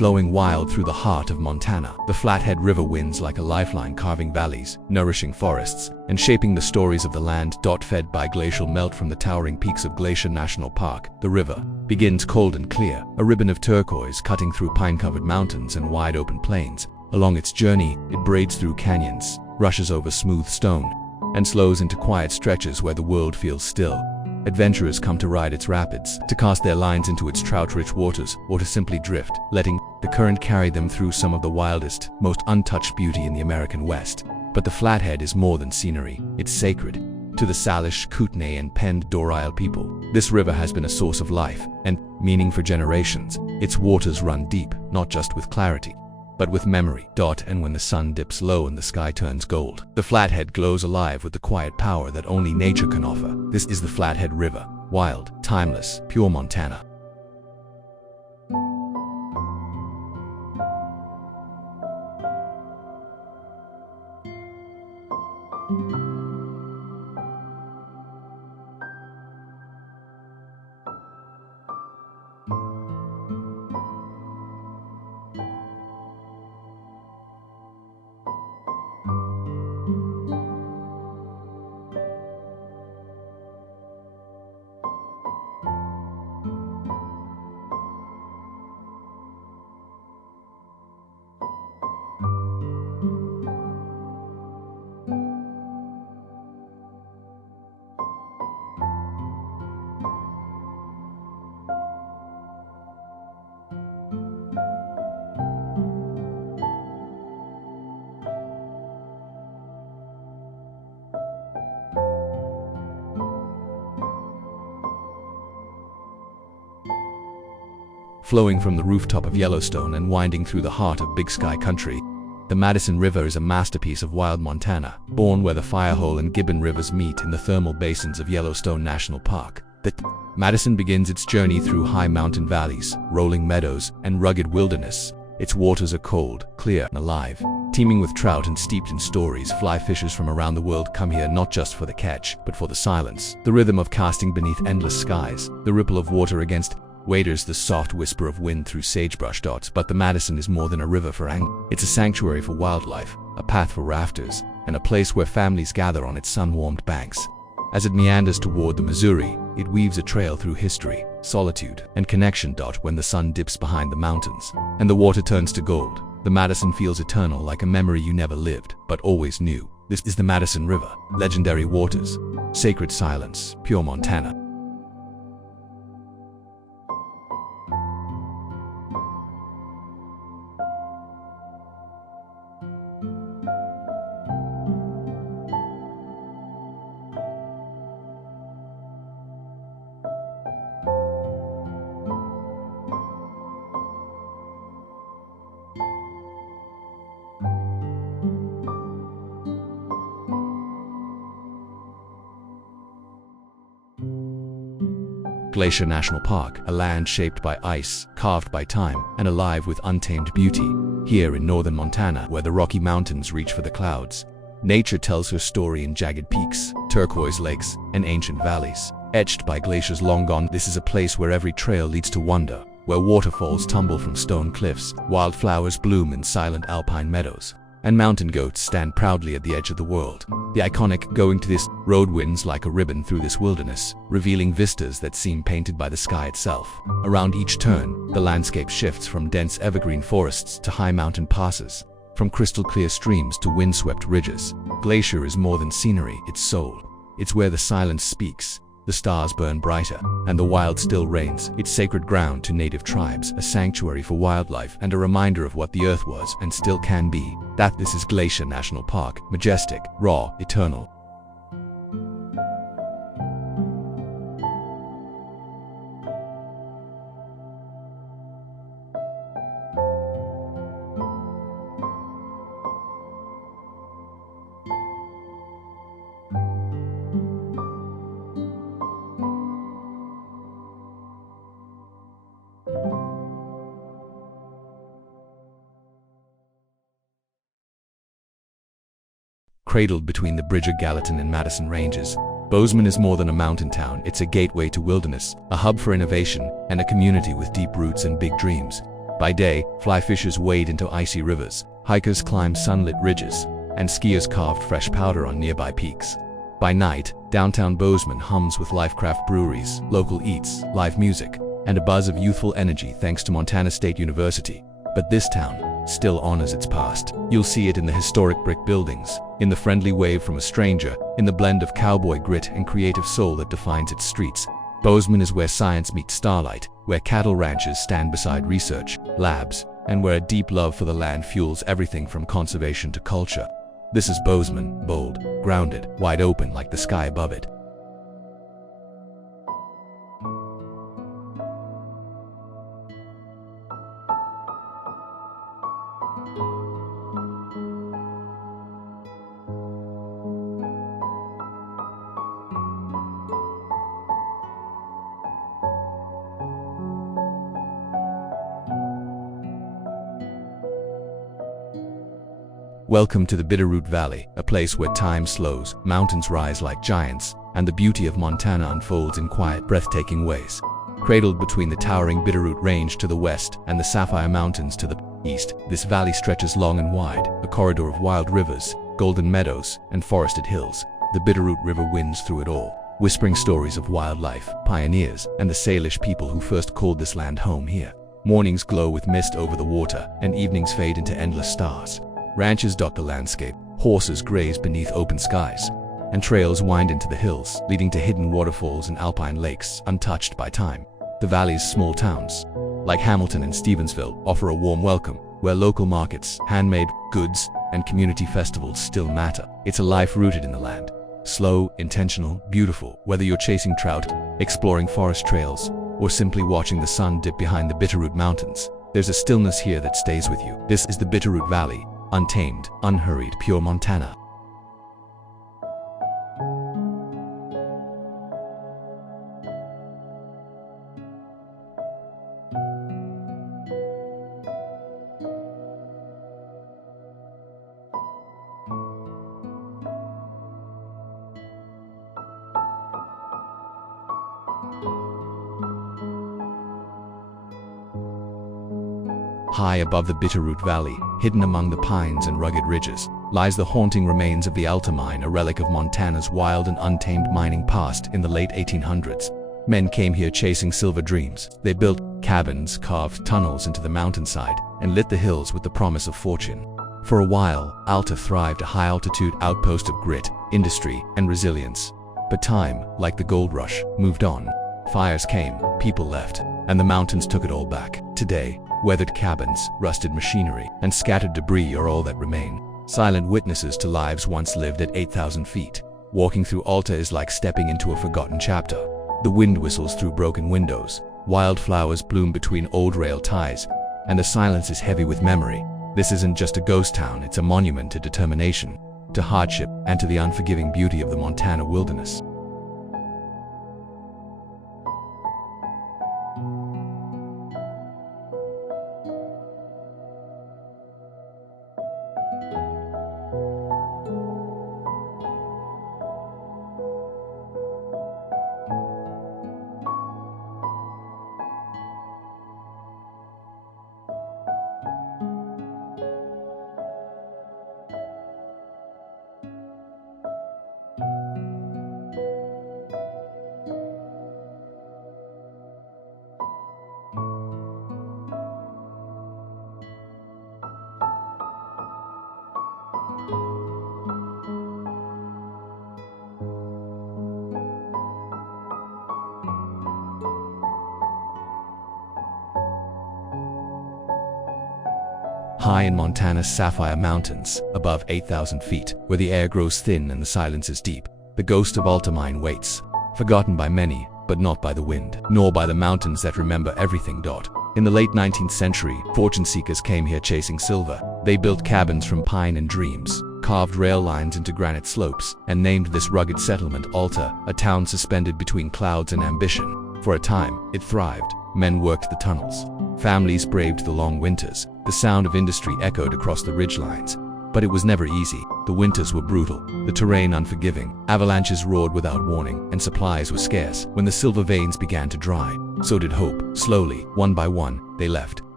flowing wild through the heart of Montana. The Flathead River winds like a lifeline, carving valleys, nourishing forests, and shaping the stories of the land. Fed by glacial melt from the towering peaks of Glacier National Park, the river begins cold and clear, a ribbon of turquoise cutting through pine-covered mountains and wide-open plains. Along its journey, it braids through canyons, rushes over smooth stone, and slows into quiet stretches where the world feels still. Adventurers come to ride its rapids, to cast their lines into its trout-rich waters, or to simply drift, letting the current carry them through some of the wildest, most untouched beauty in the American West. But the Flathead is more than scenery. It's sacred to the Salish, Kootenai, and Pend d'Oreille people. This river has been a source of life and meaning for generations. Its waters run deep, not just with clarity, but with memory. And when the sun dips low and the sky turns gold, the Flathead glows alive with the quiet power that only nature can offer. This is the Flathead River. Wild, timeless, pure Montana. Flowing from the rooftop of Yellowstone and winding through the heart of Big Sky Country, the Madison River is a masterpiece of wild Montana, born where the Firehole and Gibbon Rivers meet in the thermal basins of Yellowstone National Park. The Madison begins its journey through high mountain valleys, rolling meadows, and rugged wilderness. Its waters are cold, clear, and alive, teeming with trout and steeped in stories. Fly fishers from around the world come here not just for the catch, but for the silence, the rhythm of casting beneath endless skies, the ripple of water against waders, the soft whisper of wind through sagebrush. But the Madison is more than a river for angling. It's a sanctuary for wildlife, a path for rafters, and a place where families gather on its sun-warmed banks. As it meanders toward the Missouri, it weaves a trail through history, solitude, and connection. When the sun dips behind the mountains and the water turns to gold, the Madison feels eternal, like a memory you never lived, but always knew. This is the Madison River. Legendary waters, sacred silence, pure Montana. Glacier National Park, a land shaped by ice, carved by time, and alive with untamed beauty. Here in northern Montana, where the Rocky Mountains reach for the clouds, nature tells her story in jagged peaks, turquoise lakes, and ancient valleys, etched by glaciers long gone. This is a place where every trail leads to wonder, where waterfalls tumble from stone cliffs, wildflowers bloom in silent alpine meadows, and mountain goats stand proudly at the edge of the world. The iconic "Going to this" road winds like a ribbon through this wilderness, revealing vistas that seem painted by the sky itself. Around each turn, the landscape shifts from dense evergreen forests to high mountain passes, from crystal clear streams to windswept ridges. Glacier is more than scenery, it's soul. It's where the silence speaks, the stars burn brighter, and the wild still reigns. It's sacred ground to native tribes, a sanctuary for wildlife, and a reminder of what the earth was and still can be. This is Glacier National Park, majestic, raw, eternal. Cradled between the Bridger Gallatin and Madison ranges, Bozeman is more than a mountain town. It's a gateway to wilderness, a hub for innovation, and a community with deep roots and big dreams. By day, fly fishers wade into icy rivers, hikers climb sunlit ridges, and skiers carved fresh powder on nearby peaks. By night, downtown Bozeman hums with lifecraft breweries, local eats, live music, and a buzz of youthful energy thanks to Montana State University. But this town still honors its past. You'll see it in the historic brick buildings, in the friendly wave from a stranger, in the blend of cowboy grit and creative soul that defines its streets. Bozeman is where science meets starlight, where cattle ranches stand beside research labs, and where a deep love for the land fuels everything from conservation to culture. This is Bozeman, bold, grounded, wide open like the sky above it. Welcome to the Bitterroot Valley, a place where time slows, mountains rise like giants, and the beauty of Montana unfolds in quiet, breathtaking ways. Cradled between the towering Bitterroot Range to the west and the Sapphire Mountains to the east, this valley stretches long and wide, a corridor of wild rivers, golden meadows, and forested hills. The Bitterroot River winds through it all, whispering stories of wildlife, pioneers, and the Salish people who first called this land home here. Mornings glow with mist over the water, and evenings fade into endless stars. Ranches dot the landscape, horses graze beneath open skies, and trails wind into the hills, leading to hidden waterfalls and alpine lakes untouched by time. The valley's small towns, like Hamilton and Stevensville, offer a warm welcome, where local markets, handmade goods, and community festivals still matter. It's a life rooted in the land. Slow, intentional, beautiful, whether you're chasing trout, exploring forest trails, or simply watching the sun dip behind the Bitterroot Mountains. There's a stillness here that stays with you. This is the Bitterroot Valley. Untamed, unhurried, pure Montana. High above the Bitterroot Valley, hidden among the pines and rugged ridges, lies the haunting remains of the alpine, a relic of Montana's wild and untamed mining past in the late 1800s. Men came here chasing silver dreams. They built cabins, carved tunnels into the mountainside, and lit the hills with the promise of fortune. For a while, Alta thrived, a high-altitude outpost of grit, industry, and resilience. But time, like the gold rush, moved on. Fires came, people left, and the mountains took it all back. Today, weathered cabins, rusted machinery, and scattered debris are all that remain. Silent witnesses to lives once lived at 8,000 feet. Walking through Alta is like stepping into a forgotten chapter. The wind whistles through broken windows, wildflowers bloom between old rail ties, and the silence is heavy with memory. This isn't just a ghost town, it's a monument to determination, to hardship, and to the unforgiving beauty of the Montana wilderness. High in Montana's Sapphire Mountains, above 8,000 feet, where the air grows thin and the silence is deep, the ghost of Alta mine waits, forgotten by many, but not by the wind, nor by the mountains that remember everything. In the late 19th century, fortune seekers came here chasing silver. They built cabins from pine and dreams, carved rail lines into granite slopes, and named this rugged settlement Alta, a town suspended between clouds and ambition. For a time, it thrived. Men worked the tunnels. Families braved the long winters. The sound of industry echoed across the ridgelines. But it was never easy. The winters were brutal, the terrain unforgiving. Avalanches roared without warning, and supplies were scarce. When the silver veins began to dry, so did hope. Slowly, one by one, they left.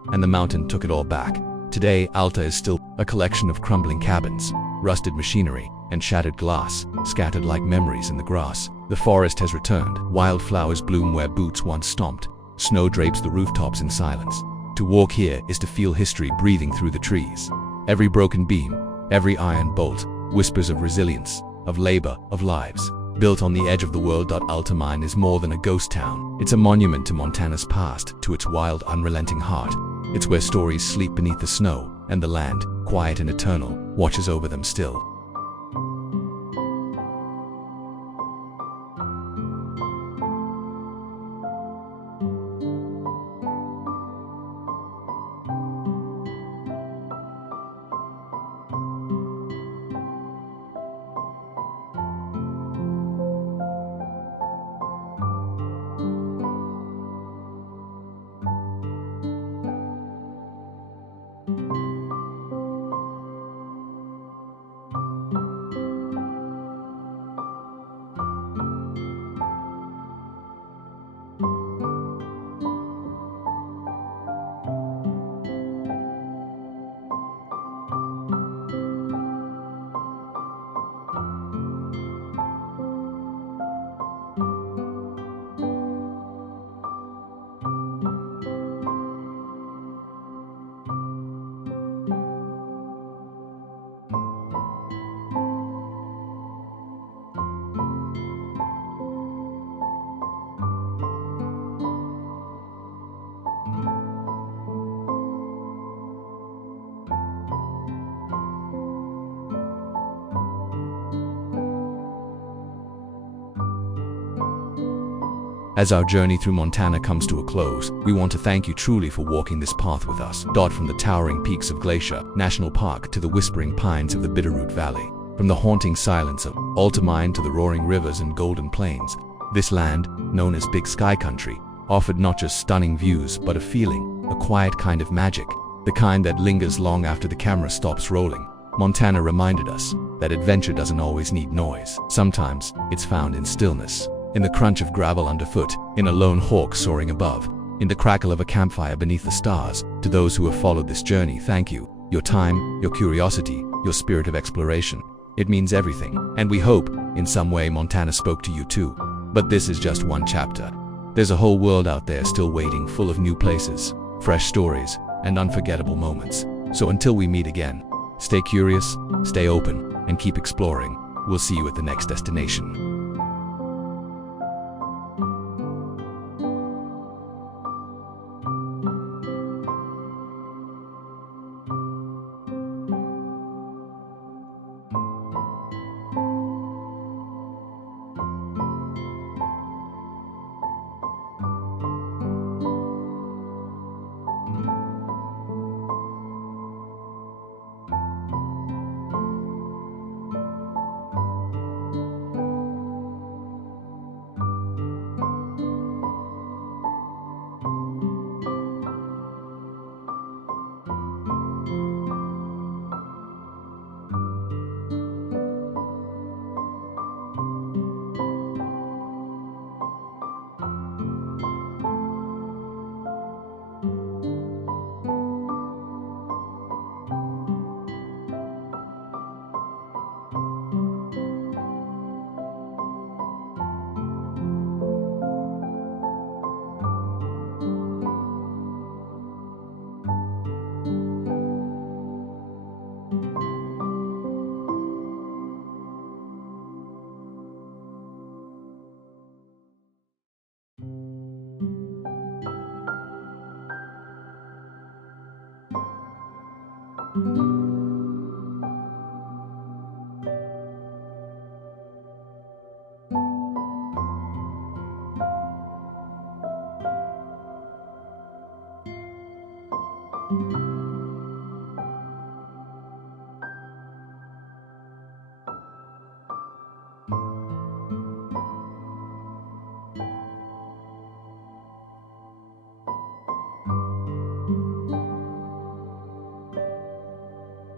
and the mountain took it all back. Today, Alta is still a collection of crumbling cabins, rusted machinery, and shattered glass, scattered like memories in the grass. The forest has returned. Wildflowers bloom where boots once stomped. Snow drapes the rooftops in silence. To walk here is to feel history breathing through the trees. Every broken beam, every iron bolt, whispers of resilience, of labor, of lives. Built on the edge of the world, Alta Mine is more than a ghost town. It's a monument to Montana's past, to its wild, unrelenting heart. It's where stories sleep beneath the snow, and the land, quiet and eternal, watches over them still. As our journey through Montana comes to a close, we want to thank you truly for walking this path with us. From the towering peaks of Glacier National Park to the whispering pines of the Bitterroot Valley, from the haunting silence of Alta Mine to the roaring rivers and golden plains, this land, known as Big Sky Country, offered not just stunning views but a feeling, a quiet kind of magic, the kind that lingers long after the camera stops rolling. Montana reminded us that adventure doesn't always need noise. Sometimes it's found in stillness. In the crunch of gravel underfoot, in a lone hawk soaring above, in the crackle of a campfire beneath the stars. To those who have followed this journey, thank you. Your time, your curiosity, your spirit of exploration. It means everything, and we hope, in some way, Montana spoke to you too. But this is just one chapter. There's a whole world out there still waiting, full of new places, fresh stories, and unforgettable moments. So until we meet again, stay curious, stay open, and keep exploring. We'll see you at the next destination.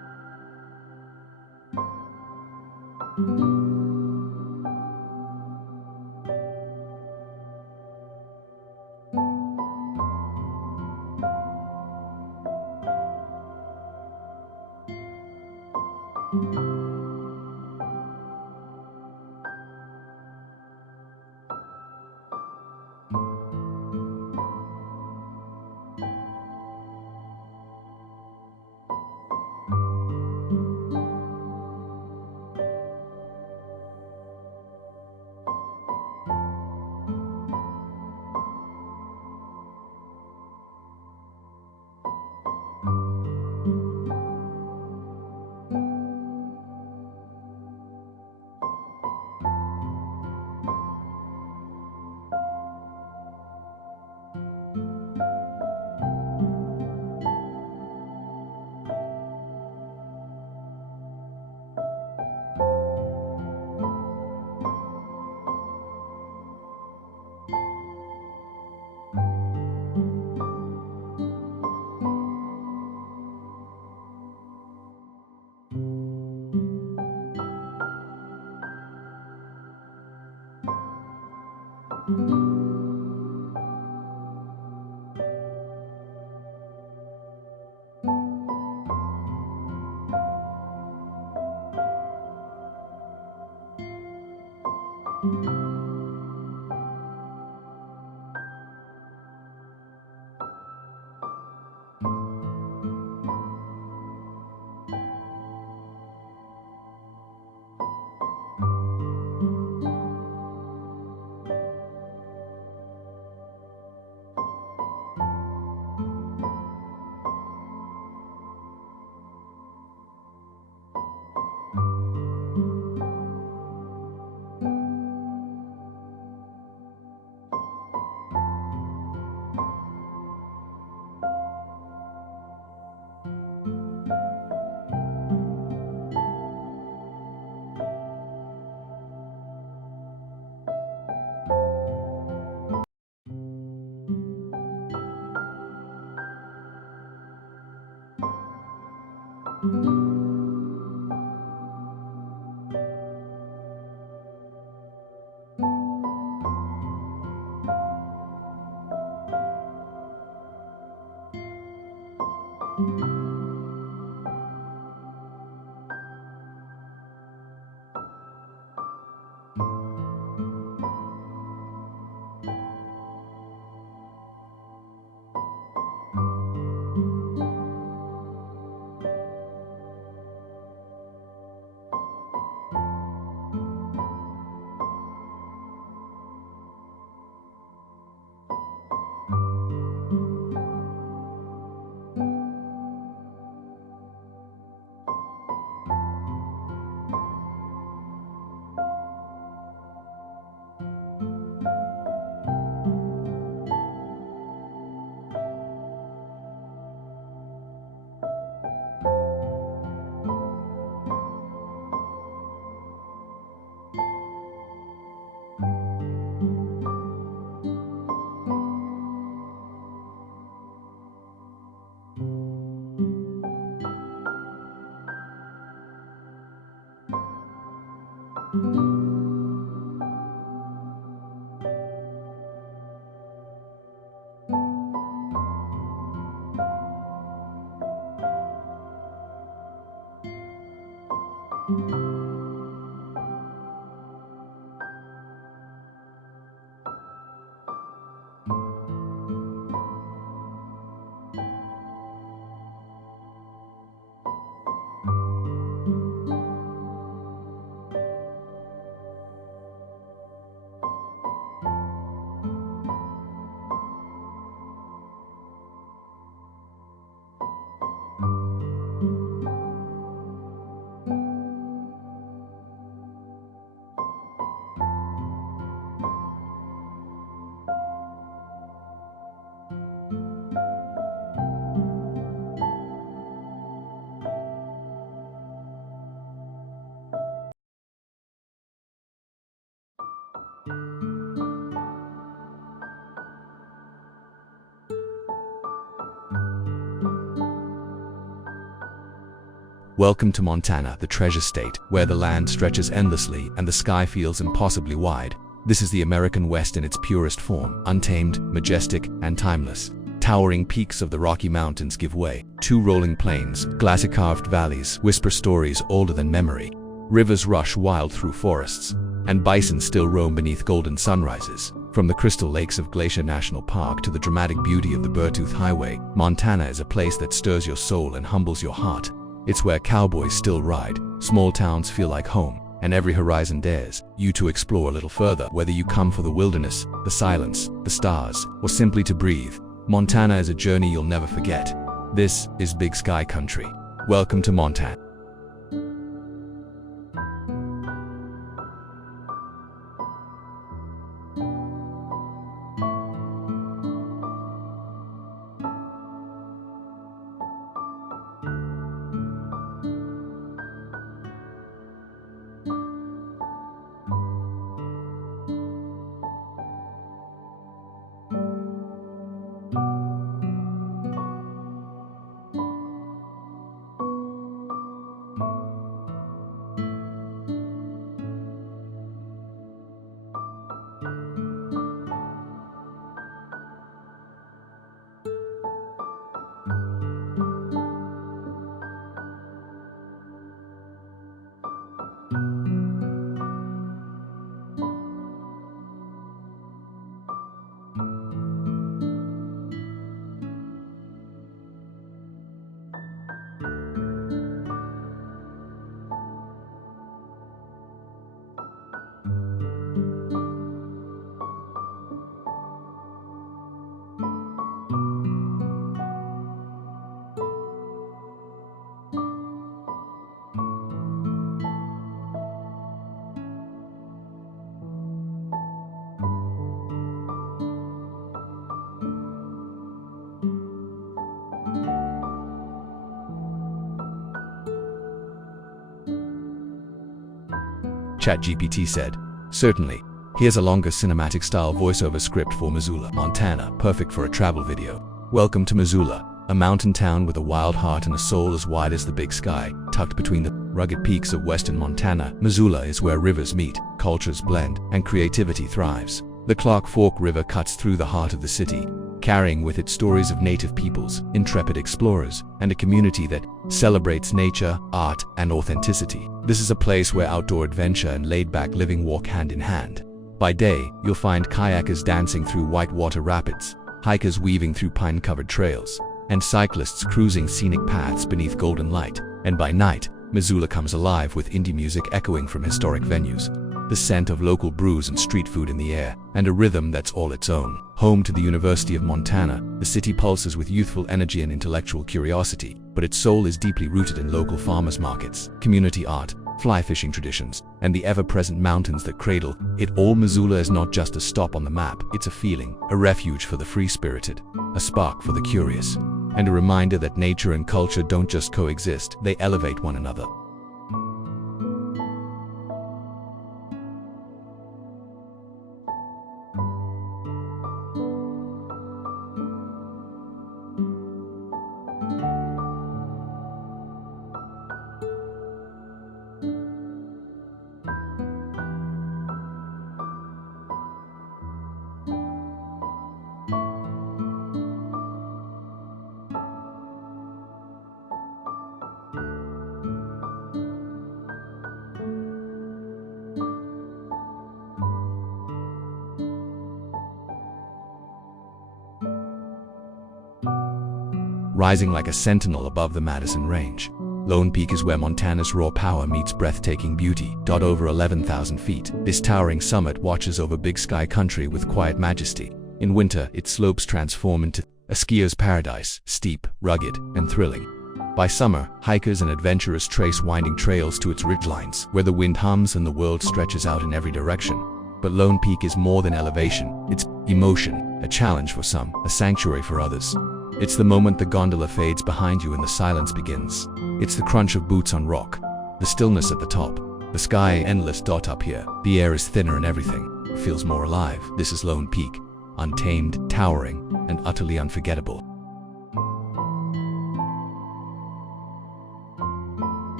Welcome to Montana, the treasure state, where the land stretches endlessly and the sky feels impossibly wide. This is the American West in its purest form, untamed, majestic, and timeless. Towering peaks of the Rocky Mountains give way. Two rolling plains, glacier-carved valleys whisper stories older than memory. Rivers rush wild through forests, and bison still roam beneath golden sunrises. From the crystal lakes of Glacier National Park to the dramatic beauty of the Beartooth Highway, Montana is a place that stirs your soul and humbles your heart. It's where cowboys still ride, small towns feel like home, and every horizon dares you to explore a little further. Whether you come for the wilderness, the silence, the stars, or simply to breathe, Montana is a journey you'll never forget. This is Big Sky Country. Welcome to Montana. ChatGPT said, "Certainly. Here's a longer cinematic-style voiceover script for Missoula, Montana, perfect for a travel video. Welcome to Missoula, a mountain town with a wild heart and a soul as wide as the big sky. Tucked between the rugged peaks of western Montana, Missoula is where rivers meet, cultures blend, and creativity thrives. The Clark Fork River cuts through the heart of the city, carrying with it stories of native peoples, intrepid explorers, and a community that celebrates nature, art, and authenticity. This is a place where outdoor adventure and laid-back living walk hand in hand. By day, you'll find kayakers dancing through whitewater rapids, hikers weaving through pine-covered trails, and cyclists cruising scenic paths beneath golden light. And by night, Missoula comes alive with indie music echoing from historic venues, the scent of local brews and street food in the air, and a rhythm that's all its own. Home to the University of Montana, the city pulses with youthful energy and intellectual curiosity, but its soul is deeply rooted in local farmers markets, community art, fly fishing traditions, and the ever-present mountains that cradle it all. Missoula is not just a stop on the map, it's a feeling, a refuge for the free-spirited, a spark for the curious, and a reminder that nature and culture don't just coexist, they elevate one another. Rising like a sentinel above the Madison Range, Lone Peak is where Montana's raw power meets breathtaking beauty. Over 11,000 feet, this towering summit watches over Big Sky Country with quiet majesty. In winter, its slopes transform into a skier's paradise, steep, rugged, and thrilling. By summer, hikers and adventurers trace winding trails to its ridgelines, where the wind hums and the world stretches out in every direction. But Lone Peak is more than elevation, it's emotion, a challenge for some, a sanctuary for others. It's the moment the gondola fades behind you and the silence begins. It's the crunch of boots on rock, the stillness at the top, the sky endless. Up here, the air is thinner and everything feels more alive. This is Lone Peak, untamed, towering, and utterly unforgettable.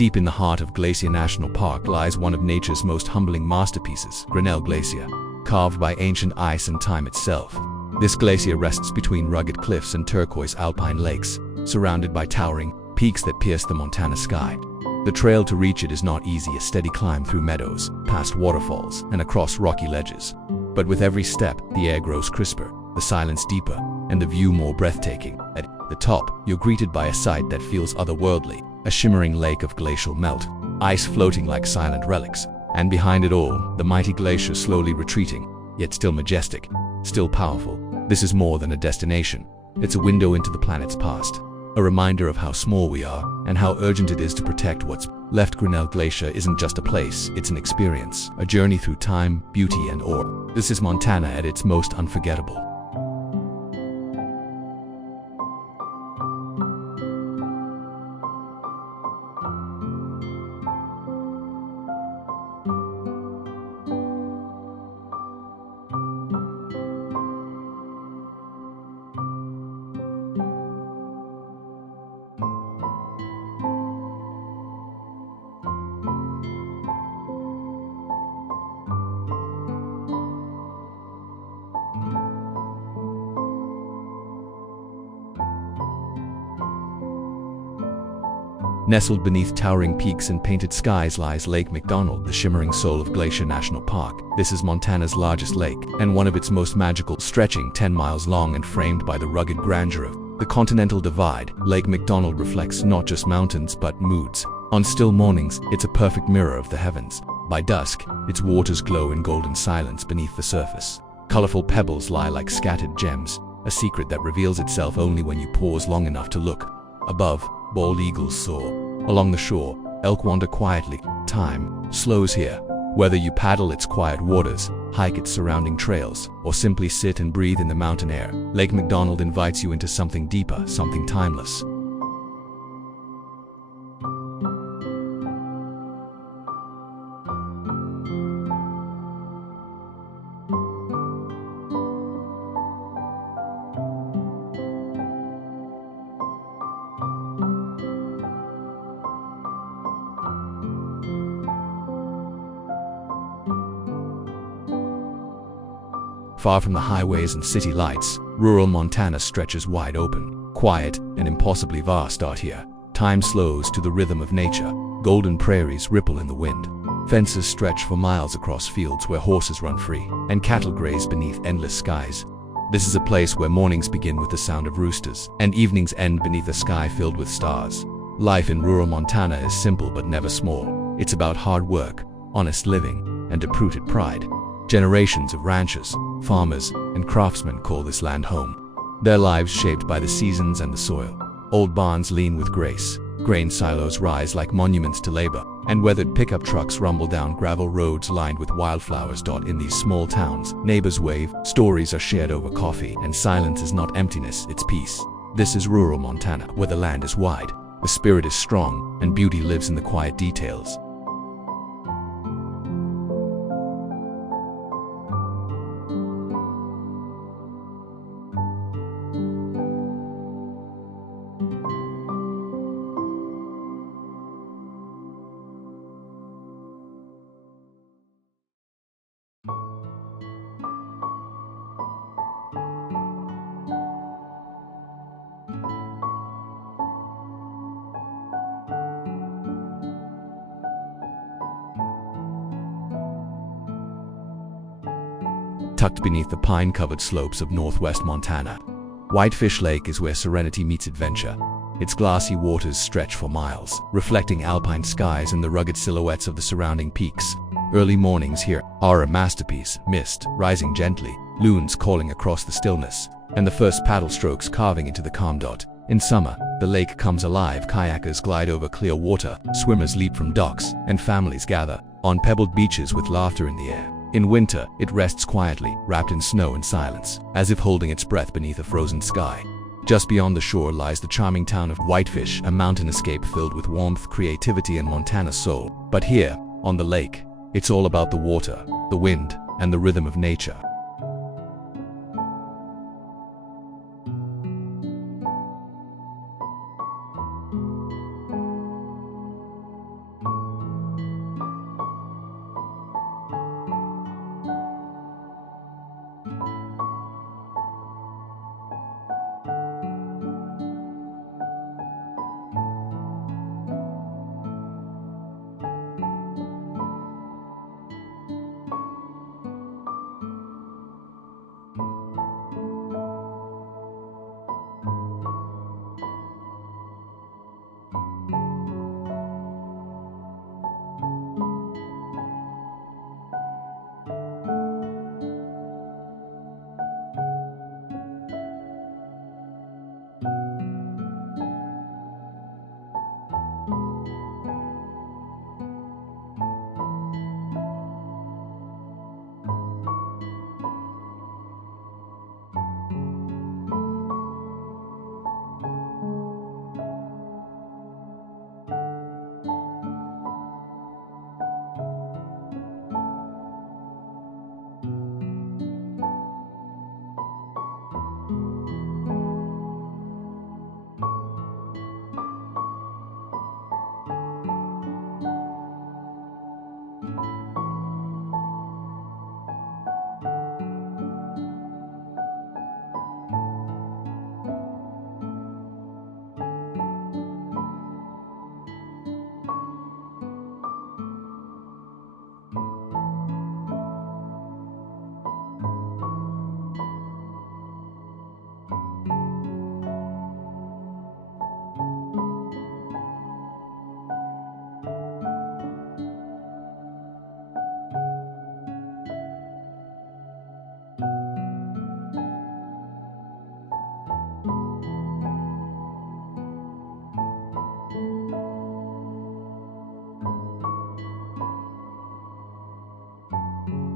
Deep in the heart of Glacier National Park lies one of nature's most humbling masterpieces, Grinnell Glacier, carved by ancient ice and time itself. This glacier rests between rugged cliffs and turquoise alpine lakes, surrounded by towering peaks that pierce the Montana sky. The trail to reach it is not easy, a steady climb through meadows, past waterfalls, and across rocky ledges. But with every step, the air grows crisper, the silence deeper, and the view more breathtaking. At the top, you're greeted by a sight that feels otherworldly, a shimmering lake of glacial melt, ice floating like silent relics, and behind it all, the mighty glacier slowly retreating, yet still majestic, still powerful. This is more than a destination. It's a window into the planet's past, a reminder of how small we are and how urgent it is to protect what's left. Grinnell Glacier isn't just a place, it's an experience, a journey through time, beauty, and awe. This is Montana at its most unforgettable. Nestled beneath towering peaks and painted skies lies Lake McDonald, the shimmering soul of Glacier National Park. This is Montana's largest lake, and one of its most magical, stretching 10 miles long and framed by the rugged grandeur of the Continental Divide. Lake McDonald reflects not just mountains but moods. On still mornings, it's a perfect mirror of the heavens. By dusk, its waters glow in golden silence beneath the surface. Colorful pebbles lie like scattered gems, a secret that reveals itself only when you pause long enough to look. Above, bald eagles soar. Along the shore, elk wander quietly. Time slows here. Whether you paddle its quiet waters, hike its surrounding trails, or simply sit and breathe in the mountain air, Lake McDonald invites you into something deeper, something timeless. Far from the highways and city lights, rural Montana stretches wide open. Quiet and impossibly vast out here. Time slows to the rhythm of nature. Golden prairies ripple in the wind. Fences stretch for miles across fields where horses run free, and cattle graze beneath endless skies. This is a place where mornings begin with the sound of roosters, and evenings end beneath a sky filled with stars. Life in rural Montana is simple but never small. It's about hard work, honest living, and deep-rooted pride. Generations of ranchers, farmers, and craftsmen call this land home. Their lives shaped by the seasons and the soil. Old barns lean with grace, grain silos rise like monuments to labor, and weathered pickup trucks rumble down gravel roads lined with wildflowers. In these small towns, neighbors wave, stories are shared over coffee, and silence is not emptiness, it's peace. This is rural Montana, where the land is wide, the spirit is strong, and beauty lives in the quiet details. Tucked beneath the pine-covered slopes of northwest Montana, Whitefish Lake is where serenity meets adventure. Its glassy waters stretch for miles, reflecting alpine skies and the rugged silhouettes of the surrounding peaks. Early mornings here are a masterpiece, mist rising gently, loons calling across the stillness, and the first paddle strokes carving into the calm. In summer, the lake comes alive, kayakers glide over clear water, swimmers leap from docks, and families gather on pebbled beaches with laughter in the air. In winter, it rests quietly, wrapped in snow and silence, as if holding its breath beneath a frozen sky. Just beyond the shore lies the charming town of Whitefish, a mountain escape filled with warmth, creativity, and Montana soul. But here, on the lake, it's all about the water, the wind, and the rhythm of nature.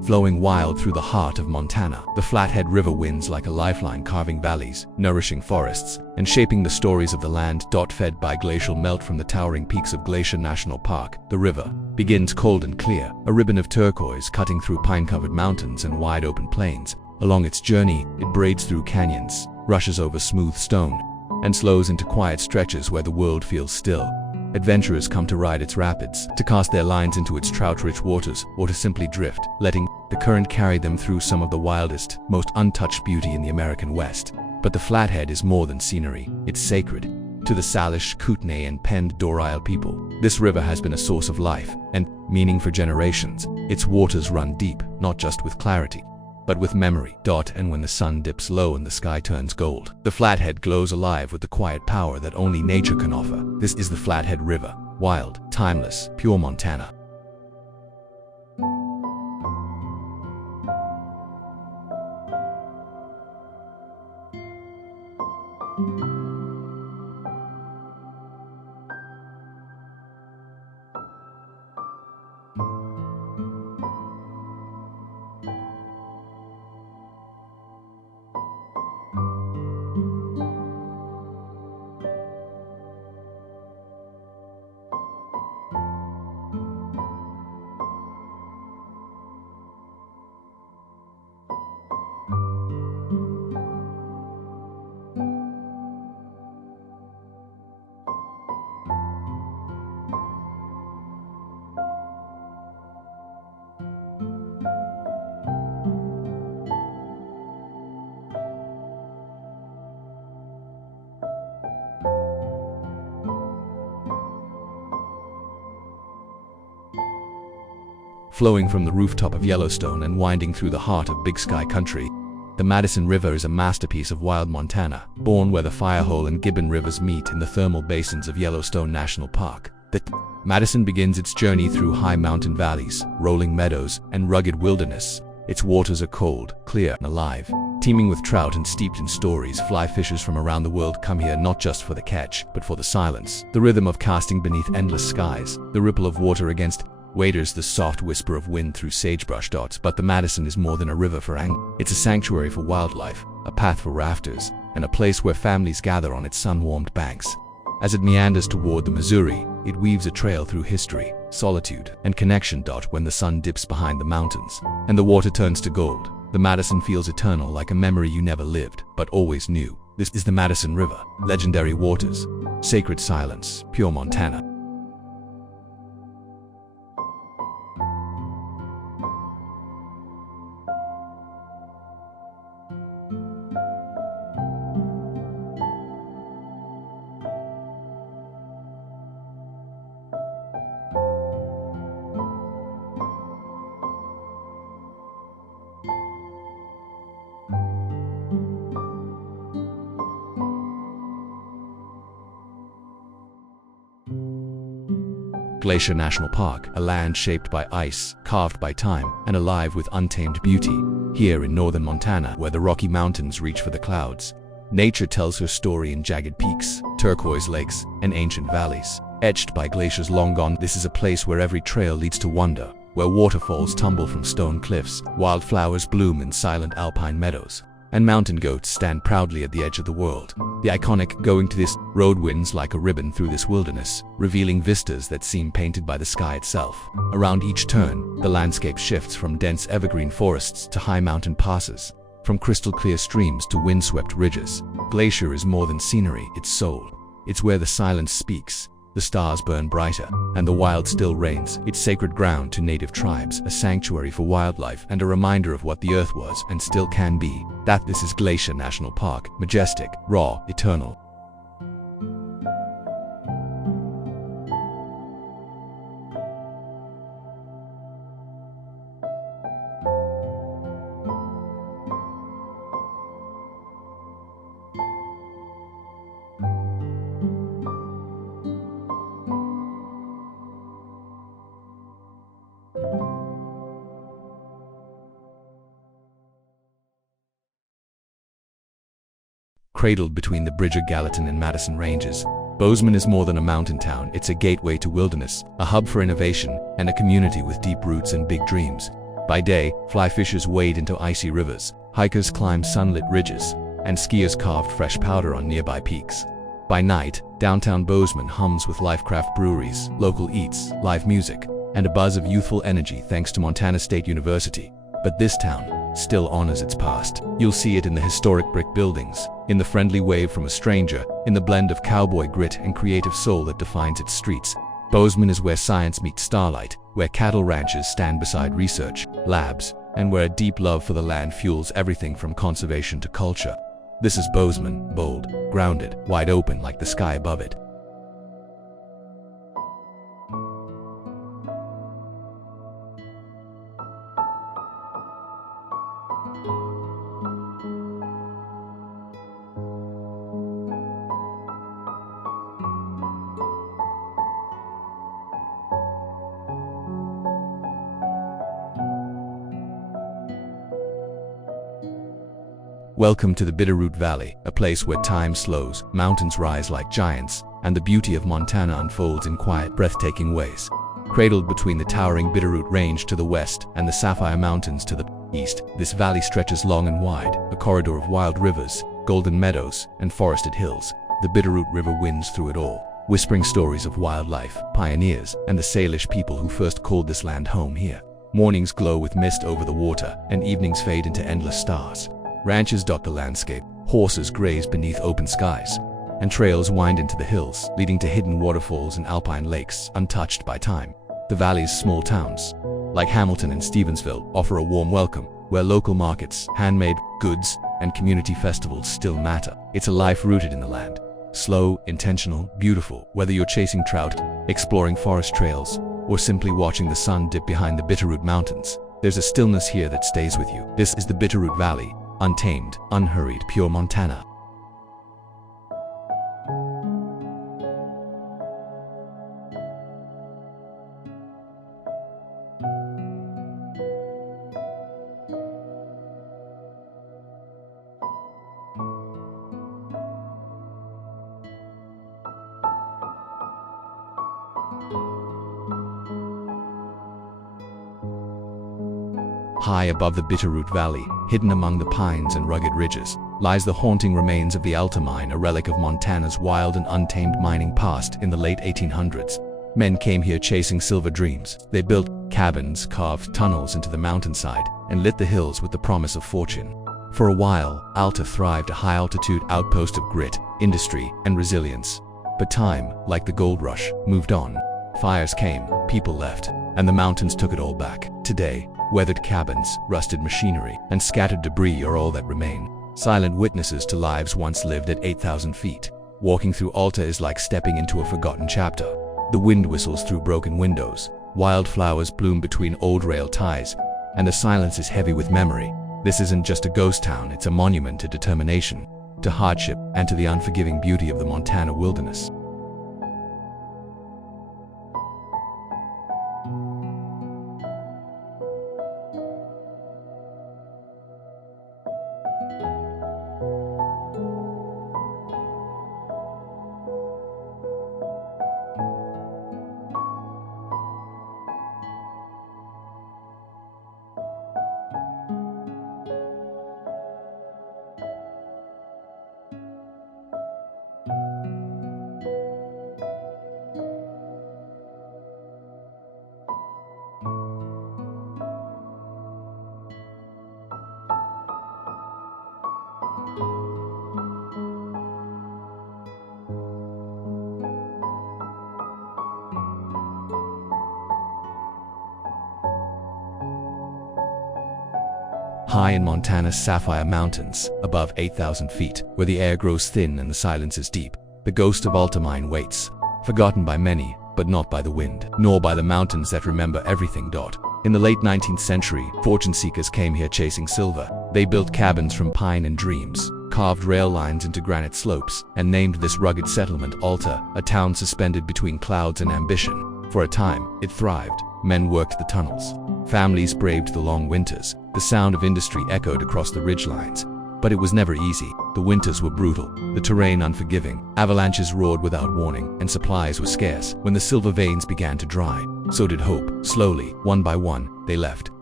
flowing wild through the heart of Montana. The Flathead River winds like a lifeline, carving valleys, nourishing forests, and shaping the stories of the land. Fed by glacial melt from the towering peaks of Glacier National Park, the river begins cold and clear, a ribbon of turquoise cutting through pine-covered mountains and wide-open plains. Along its journey, it braids through canyons, rushes over smooth stone, and slows into quiet stretches where the world feels still. Adventurers come to ride its rapids, to cast their lines into its trout-rich waters, or to simply drift, letting the current carry them through some of the wildest, most untouched beauty in the American West. But the Flathead is more than scenery, it's sacred. To the Salish, Kootenai, and Pend d'Oreille people, this river has been a source of life and meaning for generations. Its waters run deep, not just with clarity, but with memory. And when the sun dips low and the sky turns gold, the Flathead glows alive with the quiet power that only nature can offer. This is the Flathead River, wild, timeless, pure Montana. Flowing from the rooftop of Yellowstone and winding through the heart of Big Sky Country, the Madison River is a masterpiece of wild Montana, born where the Firehole and Gibbon Rivers meet in the thermal basins of Yellowstone National Park. The Madison begins its journey through high mountain valleys, rolling meadows, and rugged wilderness. Its waters are cold, clear, and alive, teeming with trout and steeped in stories. Fly fishers from around the world come here not just for the catch, but for the silence, the rhythm of casting beneath endless skies, the ripple of water against waders, the soft whisper of wind through sagebrush. But the Madison is more than a river for angling. It's a sanctuary for wildlife, a path for rafters, and a place where families gather on its sun-warmed banks. As it meanders toward the Missouri, it weaves a trail through history, solitude, and connection. When the sun dips behind the mountains and the water turns to gold, the Madison feels eternal, like a memory you never lived, but always knew. This is the Madison River, legendary waters, sacred silence, pure Montana. Glacier National Park, a land shaped by ice, carved by time, and alive with untamed beauty. Here in northern Montana, where the Rocky Mountains reach for the clouds, nature tells her story in jagged peaks, turquoise lakes, and ancient valleys, etched by glaciers long gone. This is a place where every trail leads to wonder, where waterfalls tumble from stone cliffs, wildflowers bloom in silent alpine meadows, and mountain goats stand proudly at the edge of the world. The iconic "going to this" road winds like a ribbon through this wilderness, revealing vistas that seem painted by the sky itself. Around each turn, the landscape shifts from dense evergreen forests to high mountain passes, from crystal clear streams to windswept ridges. Glacier is more than scenery, it's soul. It's where the silence speaks, the stars burn brighter, and the wild still reigns. It's sacred ground to native tribes, a sanctuary for wildlife, and a reminder of what the earth was and still can be. This is Glacier National Park, majestic, raw, eternal. Cradled between the Bridger, Gallatin, and Madison ranges, Bozeman is more than a mountain town. It's a gateway to wilderness, a hub for innovation, and a community with deep roots and big dreams. By day, fly fishers wade into icy rivers, hikers climb sunlit ridges, and skiers carve fresh powder on nearby peaks. By night, downtown Bozeman hums with Lifecraft breweries, local eats, live music, and a buzz of youthful energy thanks to Montana State University. But this town still honors its past. You'll see it in the historic brick buildings, in the friendly wave from a stranger, in the blend of cowboy grit and creative soul that defines its streets. Bozeman is where science meets starlight, where cattle ranches stand beside research labs, and where a deep love for the land fuels everything from conservation to culture. This is Bozeman, bold, grounded, wide open like the sky above it. Welcome to the Bitterroot Valley, a place where time slows, mountains rise like giants, and the beauty of Montana unfolds in quiet, breathtaking ways. Cradled between the towering Bitterroot Range to the west and the Sapphire Mountains to the east, this valley stretches long and wide, a corridor of wild rivers, golden meadows, and forested hills. The Bitterroot River winds through it all, whispering stories of wildlife, pioneers, and the Salish people who first called this land home here. Mornings glow with mist over the water, and evenings fade into endless stars. Ranches dot the landscape, horses graze beneath open skies, and trails wind into the hills, leading to hidden waterfalls and alpine lakes untouched by time. The valley's small towns, like Hamilton and Stevensville, offer a warm welcome, where local markets, handmade goods, and community festivals still matter. It's a life rooted in the land. Slow, intentional, beautiful, whether you're chasing trout, exploring forest trails, or simply watching the sun dip behind the Bitterroot Mountains, there's a stillness here that stays with you. This is the Bitterroot Valley. Untamed, unhurried, pure Montana. High above the Bitterroot Valley, hidden among the pines and rugged ridges, lies the haunting remains of the Altamine, a relic of Montana's wild and untamed mining past in the late 1800s. Men came here chasing silver dreams. They built cabins, carved tunnels into the mountainside, and lit the hills with the promise of fortune. For a while, Alta thrived, a high-altitude outpost of grit, industry, and resilience. But time, like the gold rush, moved on. Fires came, people left, and the mountains took it all back. Today, weathered cabins, rusted machinery, and scattered debris are all that remain. Silent witnesses to lives once lived at 8,000 feet. Walking through Alta is like stepping into a forgotten chapter. The wind whistles through broken windows, wildflowers bloom between old rail ties, and the silence is heavy with memory. This isn't just a ghost town, it's a monument to determination, to hardship, and to the unforgiving beauty of the Montana wilderness. High in Montana's Sapphire Mountains, above 8,000 feet, where the air grows thin and the silence is deep, the ghost of Altamine waits, forgotten by many, but not by the wind, nor by the mountains that remember everything. In the late 19th century, fortune seekers came here chasing silver. They built cabins from pine and dreams, carved rail lines into granite slopes, and named this rugged settlement Alta, a town suspended between clouds and ambition. For a time, it thrived. Men worked the tunnels. Families braved the long winters. The sound of industry echoed across the ridgelines. But it was never easy. The winters were brutal, the terrain unforgiving. Avalanches roared without warning, and supplies were scarce. When the silver veins began to dry, so did hope. Slowly, one by one, they left.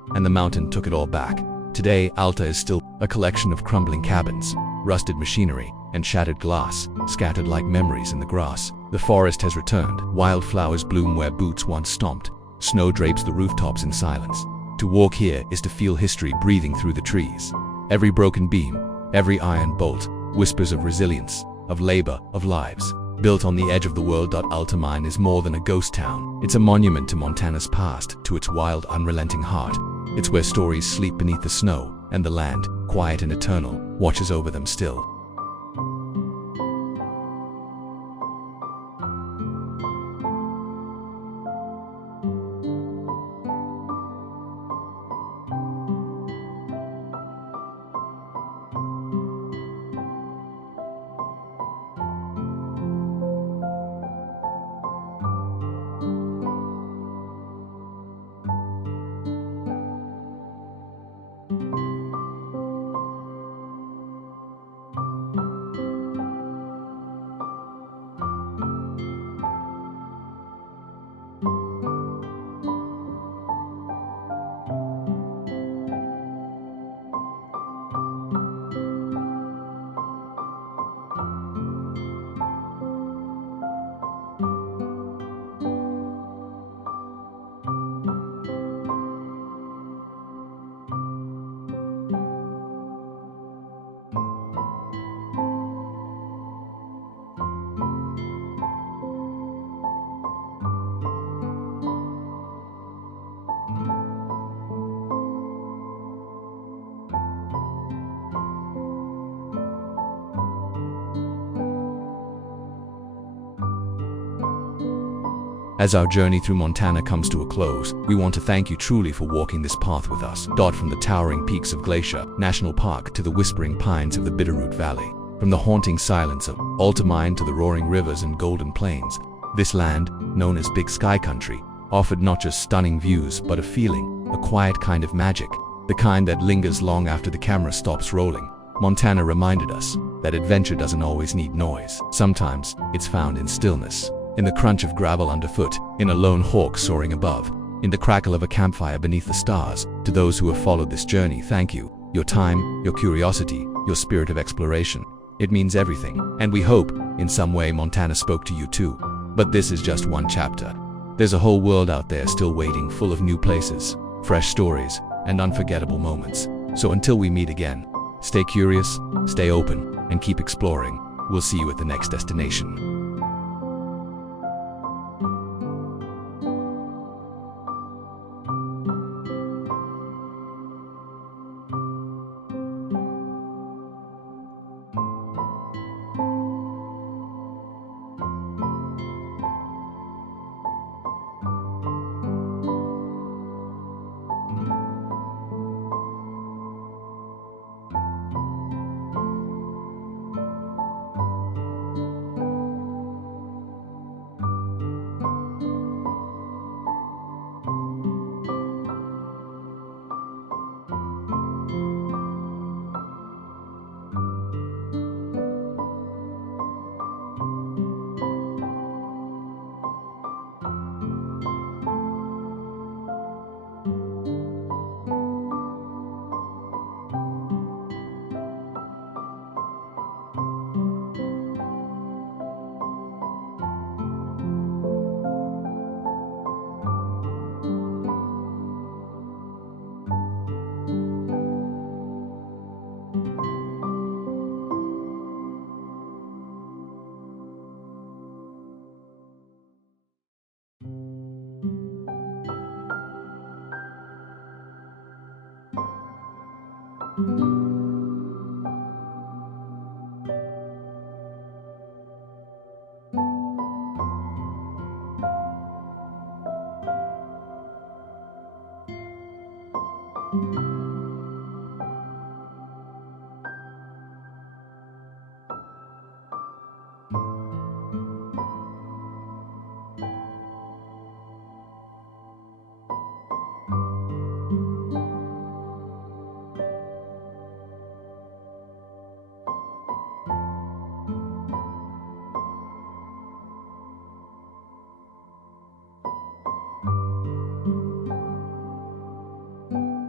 and the mountain took it all back. Today, Alta is still a collection of crumbling cabins, rusted machinery, and shattered glass, scattered like memories in the grass. The forest has returned. Wildflowers bloom where boots once stomped. Snow drapes the rooftops in silence. To walk here is to feel history breathing through the trees. Every broken beam, every iron bolt, whispers of resilience, of labor, of lives. Built on the edge of the world, Alta Mine is more than a ghost town. It's a monument to Montana's past, to its wild, unrelenting heart. It's where stories sleep beneath the snow, and the land, quiet and eternal, watches over them still. As our journey through Montana comes to a close, we want to thank you truly for walking this path with us. From the towering peaks of Glacier National Park to the whispering pines of the Bitterroot Valley, from the haunting silence of Alta Mine to the roaring rivers and golden plains, this land, known as Big Sky Country, offered not just stunning views but a feeling, a quiet kind of magic, the kind that lingers long after the camera stops rolling. Montana reminded us that adventure doesn't always need noise. Sometimes it's found in stillness, in the crunch of gravel underfoot, in a lone hawk soaring above, in the crackle of a campfire beneath the stars. To those who have followed this journey, thank you. Your time, your curiosity, your spirit of exploration. It means everything, and we hope, in some way, Montana spoke to you too. But this is just one chapter. There's a whole world out there still waiting, full of new places, fresh stories, and unforgettable moments. So until we meet again, stay curious, stay open, and keep exploring. We'll see you at the next destination.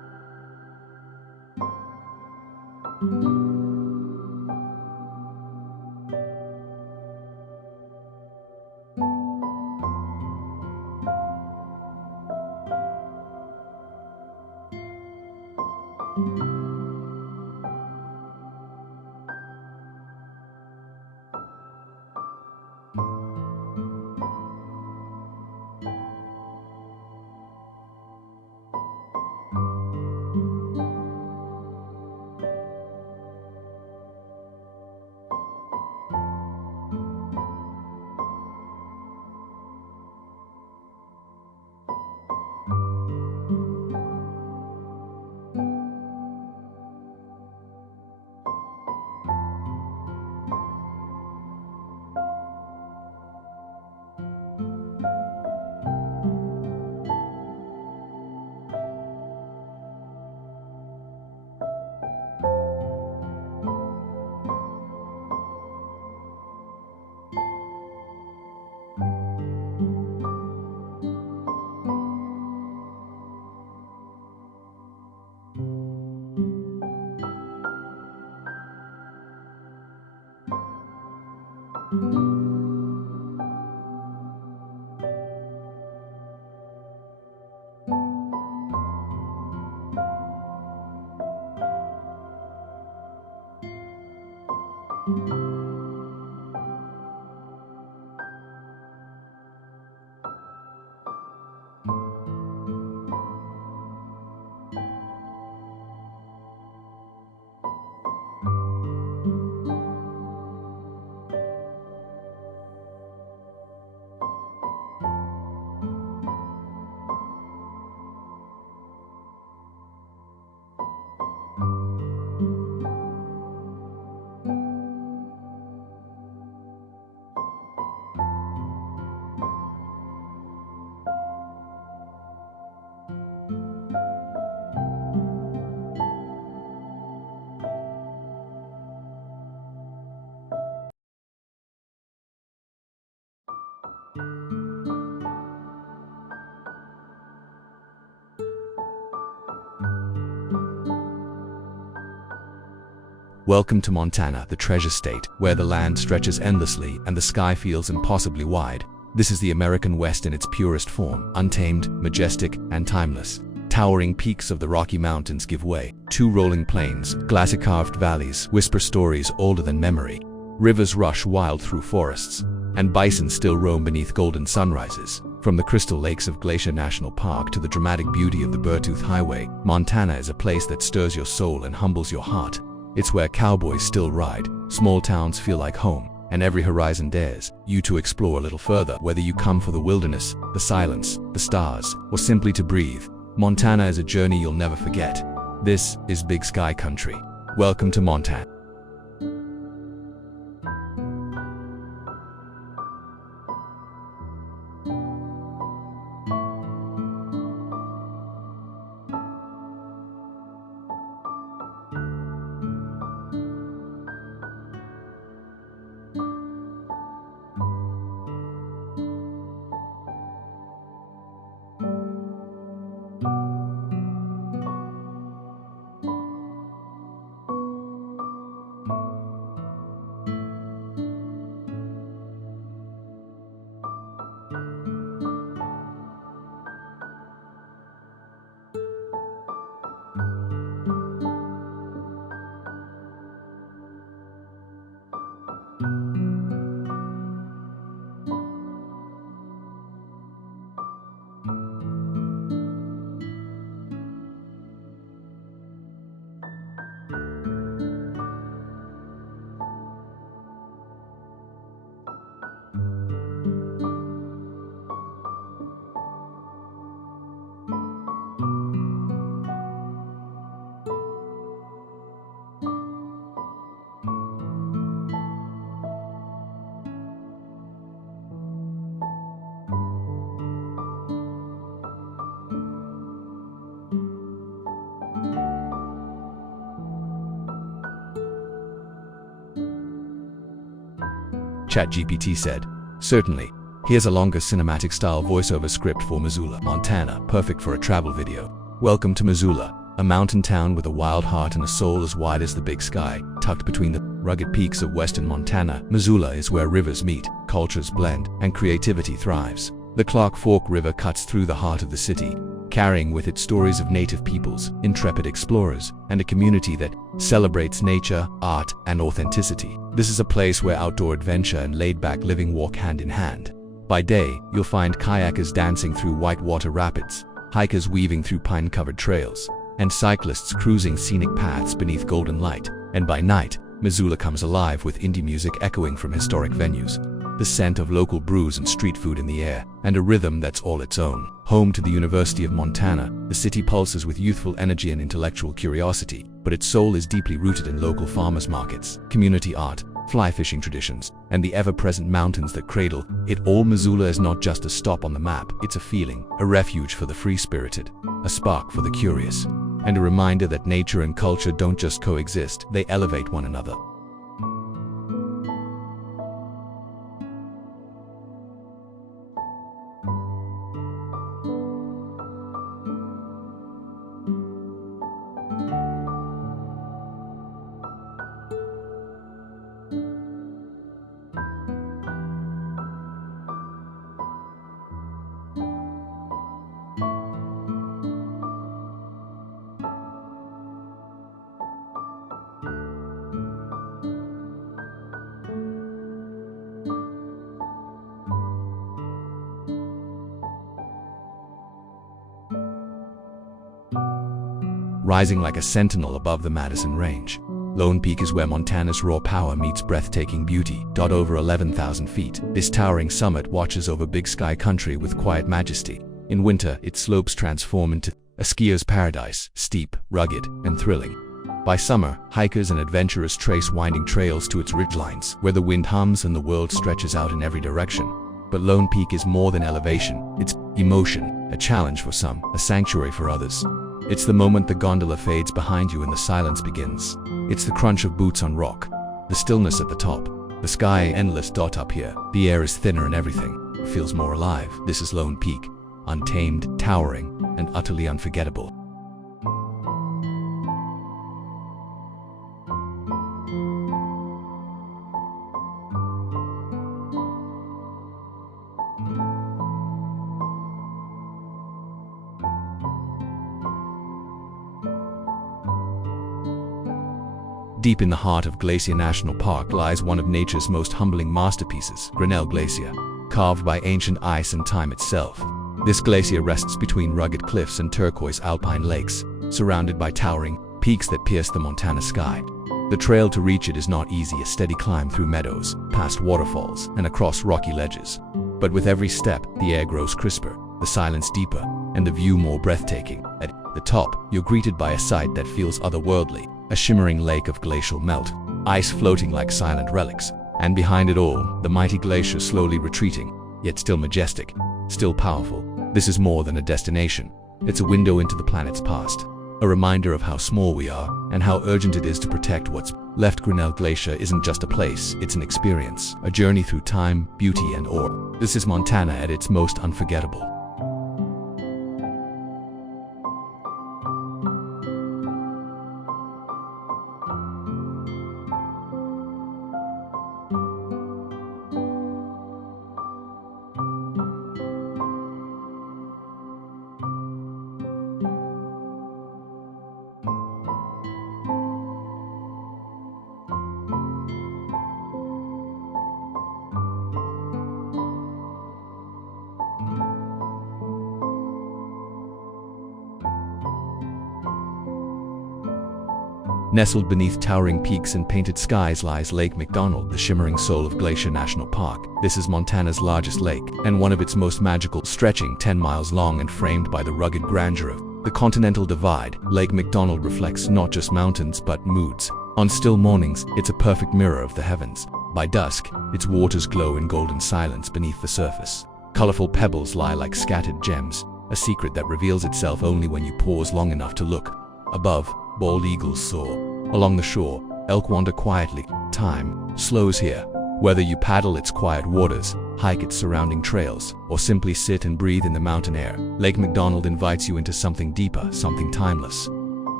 Welcome to Montana, the treasure state, where the land stretches endlessly and the sky feels impossibly wide. This is the American West in its purest form, untamed, majestic, and timeless. Towering peaks of the Rocky Mountains give way. Two rolling plains, glacier-carved valleys whisper stories older than memory. Rivers rush wild through forests, and bison still roam beneath golden sunrises. From the crystal lakes of Glacier National Park to the dramatic beauty of the Beartooth Highway, Montana is a place that stirs your soul and humbles your heart. It's where cowboys still ride, small towns feel like home, and every horizon dares you to explore a little further. Whether you come for the wilderness, the silence, the stars, or simply to breathe, Montana is a journey you'll never forget. This is Big Sky Country. Welcome to Montana. ChatGPT said, "Certainly. Here's a longer cinematic-style voiceover script for Missoula, Montana, perfect for a travel video. Welcome to Missoula, a mountain town with a wild heart and a soul as wide as the big sky. Tucked between the rugged peaks of western Montana, Missoula is where rivers meet, cultures blend, and creativity thrives. The Clark Fork River cuts through the heart of the city, carrying with it stories of native peoples, intrepid explorers, and a community that celebrates nature, art, and authenticity. This is a place where outdoor adventure and laid-back living walk hand in hand. By day, you'll find kayakers dancing through whitewater rapids, hikers weaving through pine-covered trails, and cyclists cruising scenic paths beneath golden light. And by night, Missoula comes alive with indie music echoing from historic venues, the scent of local brews and street food in the air, and a rhythm that's all its own. Home to the University of Montana, the city pulses with youthful energy and intellectual curiosity, but its soul is deeply rooted in local farmers markets, community art, fly fishing traditions, and the ever-present mountains that cradle it all. Missoula is not just a stop on the map, it's a feeling, a refuge for the free-spirited, a spark for the curious, and a reminder that nature and culture don't just coexist, they elevate one another. Rising like a sentinel above the Madison Range, Lone Peak is where Montana's raw power meets breathtaking beauty. Over 11,000 feet, this towering summit watches over Big Sky country with quiet majesty. In winter, its slopes transform into a skier's paradise, steep, rugged, and thrilling. By summer, hikers and adventurers trace winding trails to its ridgelines, where the wind hums and the world stretches out in every direction. But Lone Peak is more than elevation, it's emotion, a challenge for some, a sanctuary for others. It's the moment the gondola fades behind you and the silence begins. It's the crunch of boots on rock, the stillness at the top, the sky endless dot up here. The air is thinner and everything feels more alive. This is Lone Peak, untamed, towering, and utterly unforgettable. Deep in the heart of Glacier National Park lies one of nature's most humbling masterpieces, Grinnell Glacier, carved by ancient ice and time itself. This glacier rests between rugged cliffs and turquoise alpine lakes, surrounded by towering peaks that pierce the Montana sky. The trail to reach it is not easy, a steady climb through meadows, past waterfalls, and across rocky ledges. But with every step, the air grows crisper, the silence deeper, and the view more breathtaking. At the top, you're greeted by a sight that feels otherworldly. A shimmering lake of glacial melt, ice floating like silent relics, and behind it all, the mighty glacier slowly retreating, yet still majestic, still powerful. This is more than a destination. It's a window into the planet's past, a reminder of how small we are and how urgent it is to protect what's left. Grinnell Glacier isn't just a place, it's an experience, a journey through time, beauty, and awe. This is Montana at its most unforgettable. Nestled beneath towering peaks and painted skies lies Lake McDonald, the shimmering soul of Glacier National Park. This is Montana's largest lake, and one of its most magical, stretching 10 miles long and framed by the rugged grandeur of the Continental Divide. Lake McDonald reflects not just mountains but moods. On still mornings, it's a perfect mirror of the heavens. By dusk, its waters glow in golden silence beneath the surface. Colorful pebbles lie like scattered gems, a secret that reveals itself only when you pause long enough to look. Above, bald eagles soar. Along the shore, elk wander quietly. Time slows here. Whether you paddle its quiet waters, hike its surrounding trails, or simply sit and breathe in the mountain air, Lake McDonald invites you into something deeper, something timeless.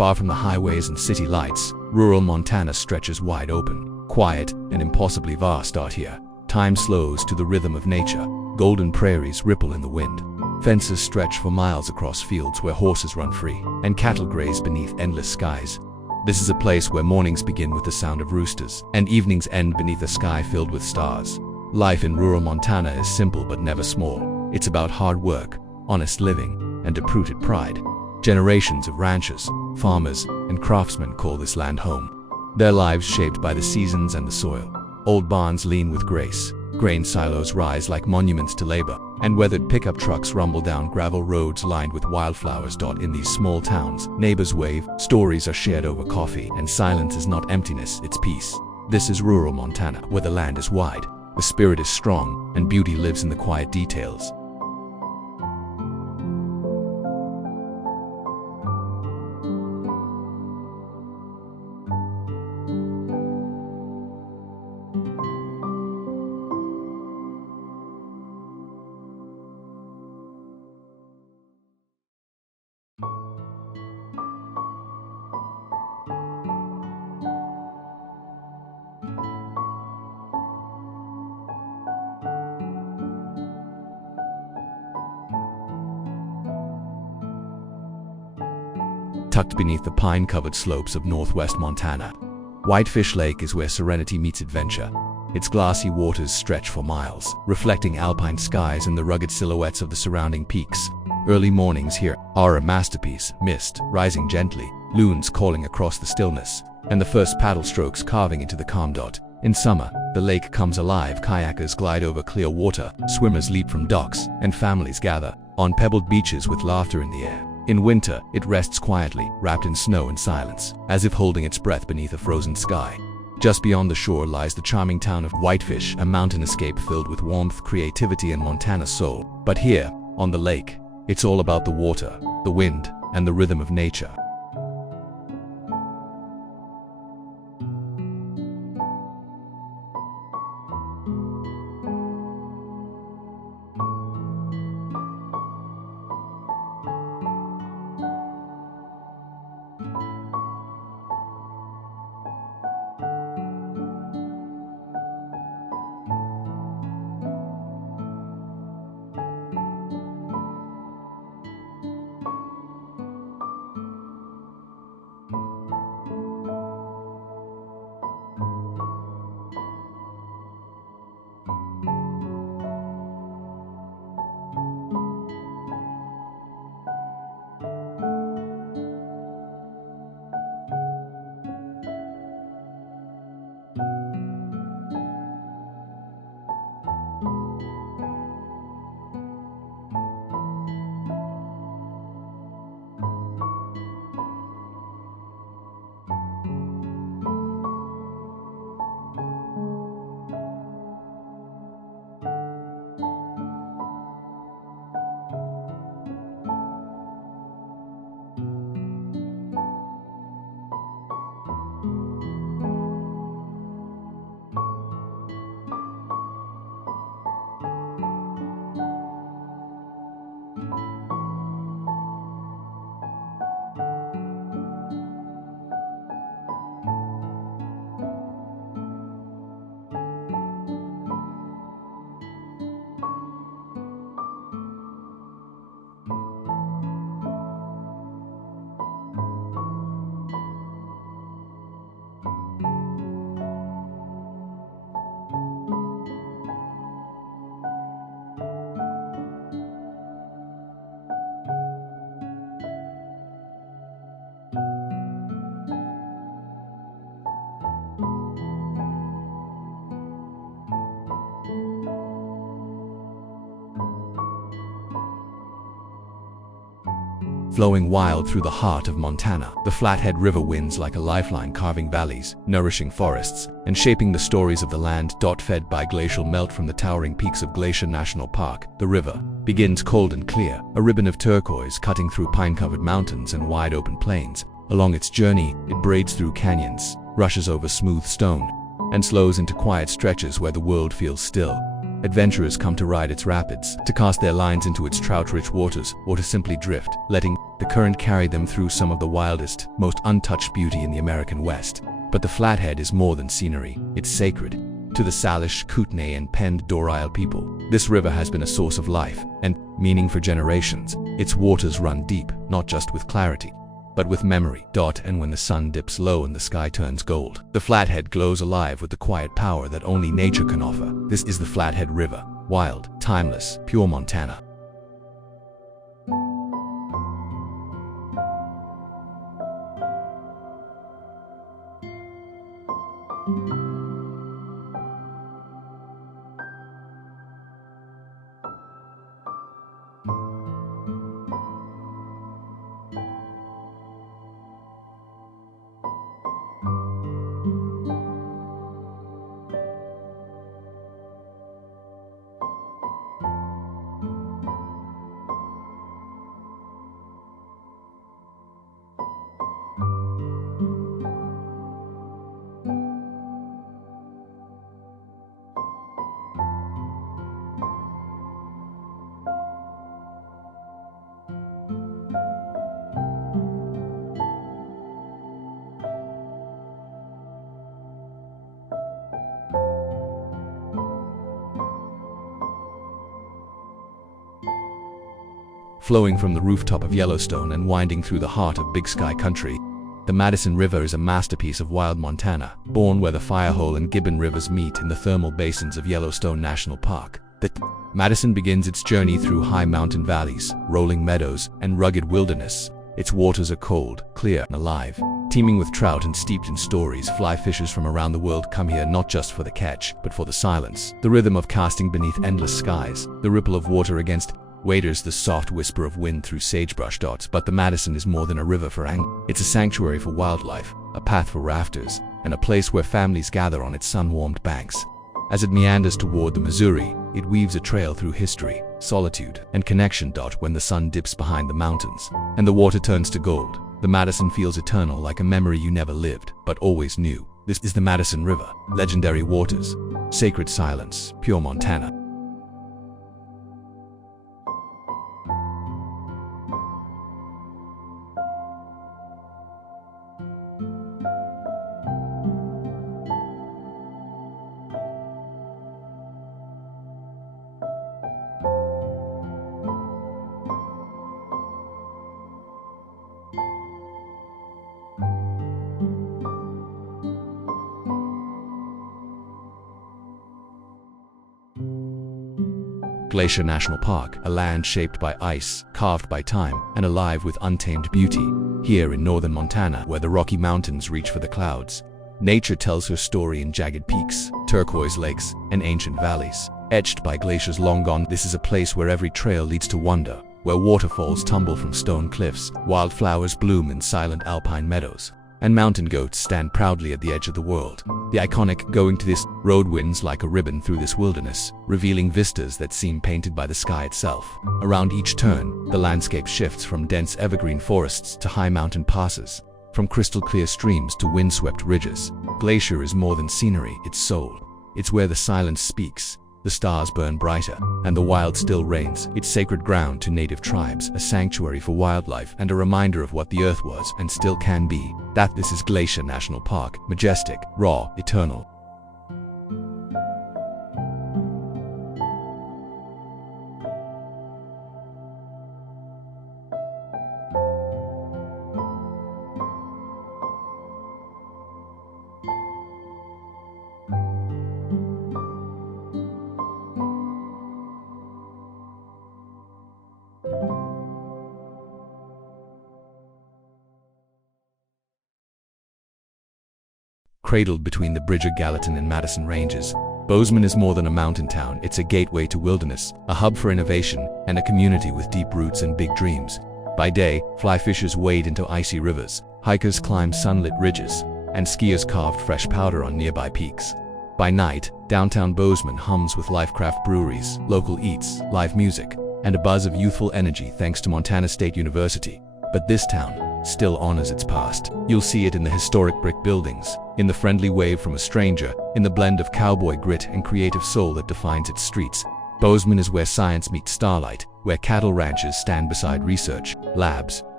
Far from the highways and city lights, rural Montana stretches wide open. Quiet and impossibly vast out here. Time slows to the rhythm of nature. Golden prairies ripple in the wind. Fences stretch for miles across fields where horses run free, and cattle graze beneath endless skies. This is a place where mornings begin with the sound of roosters, and evenings end beneath a sky filled with stars. Life in rural Montana is simple but never small. It's about hard work, honest living, and deep-rooted pride. Generations of ranchers, farmers, and craftsmen call this land home. Their lives shaped by the seasons and the soil. Old barns lean with grace. Grain silos rise like monuments to labor, and weathered pickup trucks rumble down gravel roads lined with wildflowers. In these small towns, neighbors wave, stories are shared over coffee, and silence is not emptiness, it's peace. This is rural Montana, where the land is wide, the spirit is strong, and beauty lives in the quiet details. Tucked beneath the pine-covered slopes of northwest Montana, Whitefish Lake is where serenity meets adventure. Its glassy waters stretch for miles, reflecting alpine skies and the rugged silhouettes of the surrounding peaks. Early mornings here are a masterpiece, mist rising gently, loons calling across the stillness, and the first paddle strokes carving into the calm. In summer, the lake comes alive, kayakers glide over clear water, swimmers leap from docks, and families gather on pebbled beaches with laughter in the air. In winter, it rests quietly, wrapped in snow and silence, as if holding its breath beneath a frozen sky. Just beyond the shore lies the charming town of Whitefish, a mountain escape filled with warmth, creativity, and Montana soul. But here, on the lake, it's all about the water, the wind, and the rhythm of nature. Flowing wild through the heart of Montana, the Flathead River winds like a lifeline, carving valleys, nourishing forests, and shaping the stories of the land. Fed by glacial melt from the towering peaks of Glacier National Park, the river begins cold and clear, a ribbon of turquoise cutting through pine-covered mountains and wide-open plains. Along its journey, it braids through canyons, rushes over smooth stone, and slows into quiet stretches where the world feels still. Adventurers come to ride its rapids, to cast their lines into its trout-rich waters, or to simply drift, letting The current carried them through some of the wildest, most untouched beauty in the American West. But the Flathead is more than scenery, it's sacred. To the Salish, Kootenai, and Pend d'Oreille people, this river has been a source of life and meaning for generations. Its waters run deep, not just with clarity, but with memory. And when the sun dips low and the sky turns gold, the Flathead glows alive with the quiet power that only nature can offer. This is the Flathead River, wild, timeless, pure Montana. Flowing from the rooftop of Yellowstone and winding through the heart of Big Sky Country, the Madison River is a masterpiece of wild Montana, born where the Firehole and Gibbon rivers meet in the thermal basins of Yellowstone National Park. The Madison begins its journey through high mountain valleys, rolling meadows, and rugged wilderness. Its waters are cold, clear, and alive, teeming with trout and steeped in stories. Fly fishers from around the world come here not just for the catch, but for the silence, the rhythm of casting beneath endless skies, the ripple of water against waders, the soft whisper of wind through sagebrush. But the Madison is more than a river for angling. It's a sanctuary for wildlife, a path for rafters, and a place where families gather on its sun-warmed banks. As it meanders toward the Missouri, it weaves a trail through history, solitude, and connection. When the sun dips behind the mountains and the water turns to gold, the Madison feels eternal, like a memory you never lived, but always knew. This is the Madison River, legendary waters, sacred silence, pure Montana. Glacier National Park, a land shaped by ice, carved by time, and alive with untamed beauty. Here in northern Montana, where the Rocky Mountains reach for the clouds, nature tells her story in jagged peaks, turquoise lakes, and ancient valleys, etched by glaciers long gone. This is a place where every trail leads to wonder, where waterfalls tumble from stone cliffs, wildflowers bloom in silent alpine meadows, and mountain goats stand proudly at the edge of the world. The iconic "Going to this" road winds like a ribbon through this wilderness, revealing vistas that seem painted by the sky itself. Around each turn, the landscape shifts from dense evergreen forests to high mountain passes, from crystal-clear streams to windswept ridges. Glacier is more than scenery, it's soul. It's where the silence speaks, the stars burn brighter, and the wild still reigns. It's sacred ground to native tribes, a sanctuary for wildlife, and a reminder of what the earth was and still can be. This is Glacier National Park, majestic, raw, eternal. Cradled between the Bridger Gallatin and Madison ranges, Bozeman is more than a mountain town. It's a gateway to wilderness, a hub for innovation, and a community with deep roots and big dreams. By day, fly fishers wade into icy rivers, hikers climb sunlit ridges, and skiers carve fresh powder on nearby peaks. By night, downtown Bozeman hums with Lifecraft breweries, local eats, live music, and a buzz of youthful energy thanks to Montana State University. But this town still honors its past. You'll see it in the historic brick buildings, in the friendly wave from a stranger, in the blend of cowboy grit and creative soul that defines its streets. Bozeman is where science meets starlight, where cattle ranches stand beside research labs,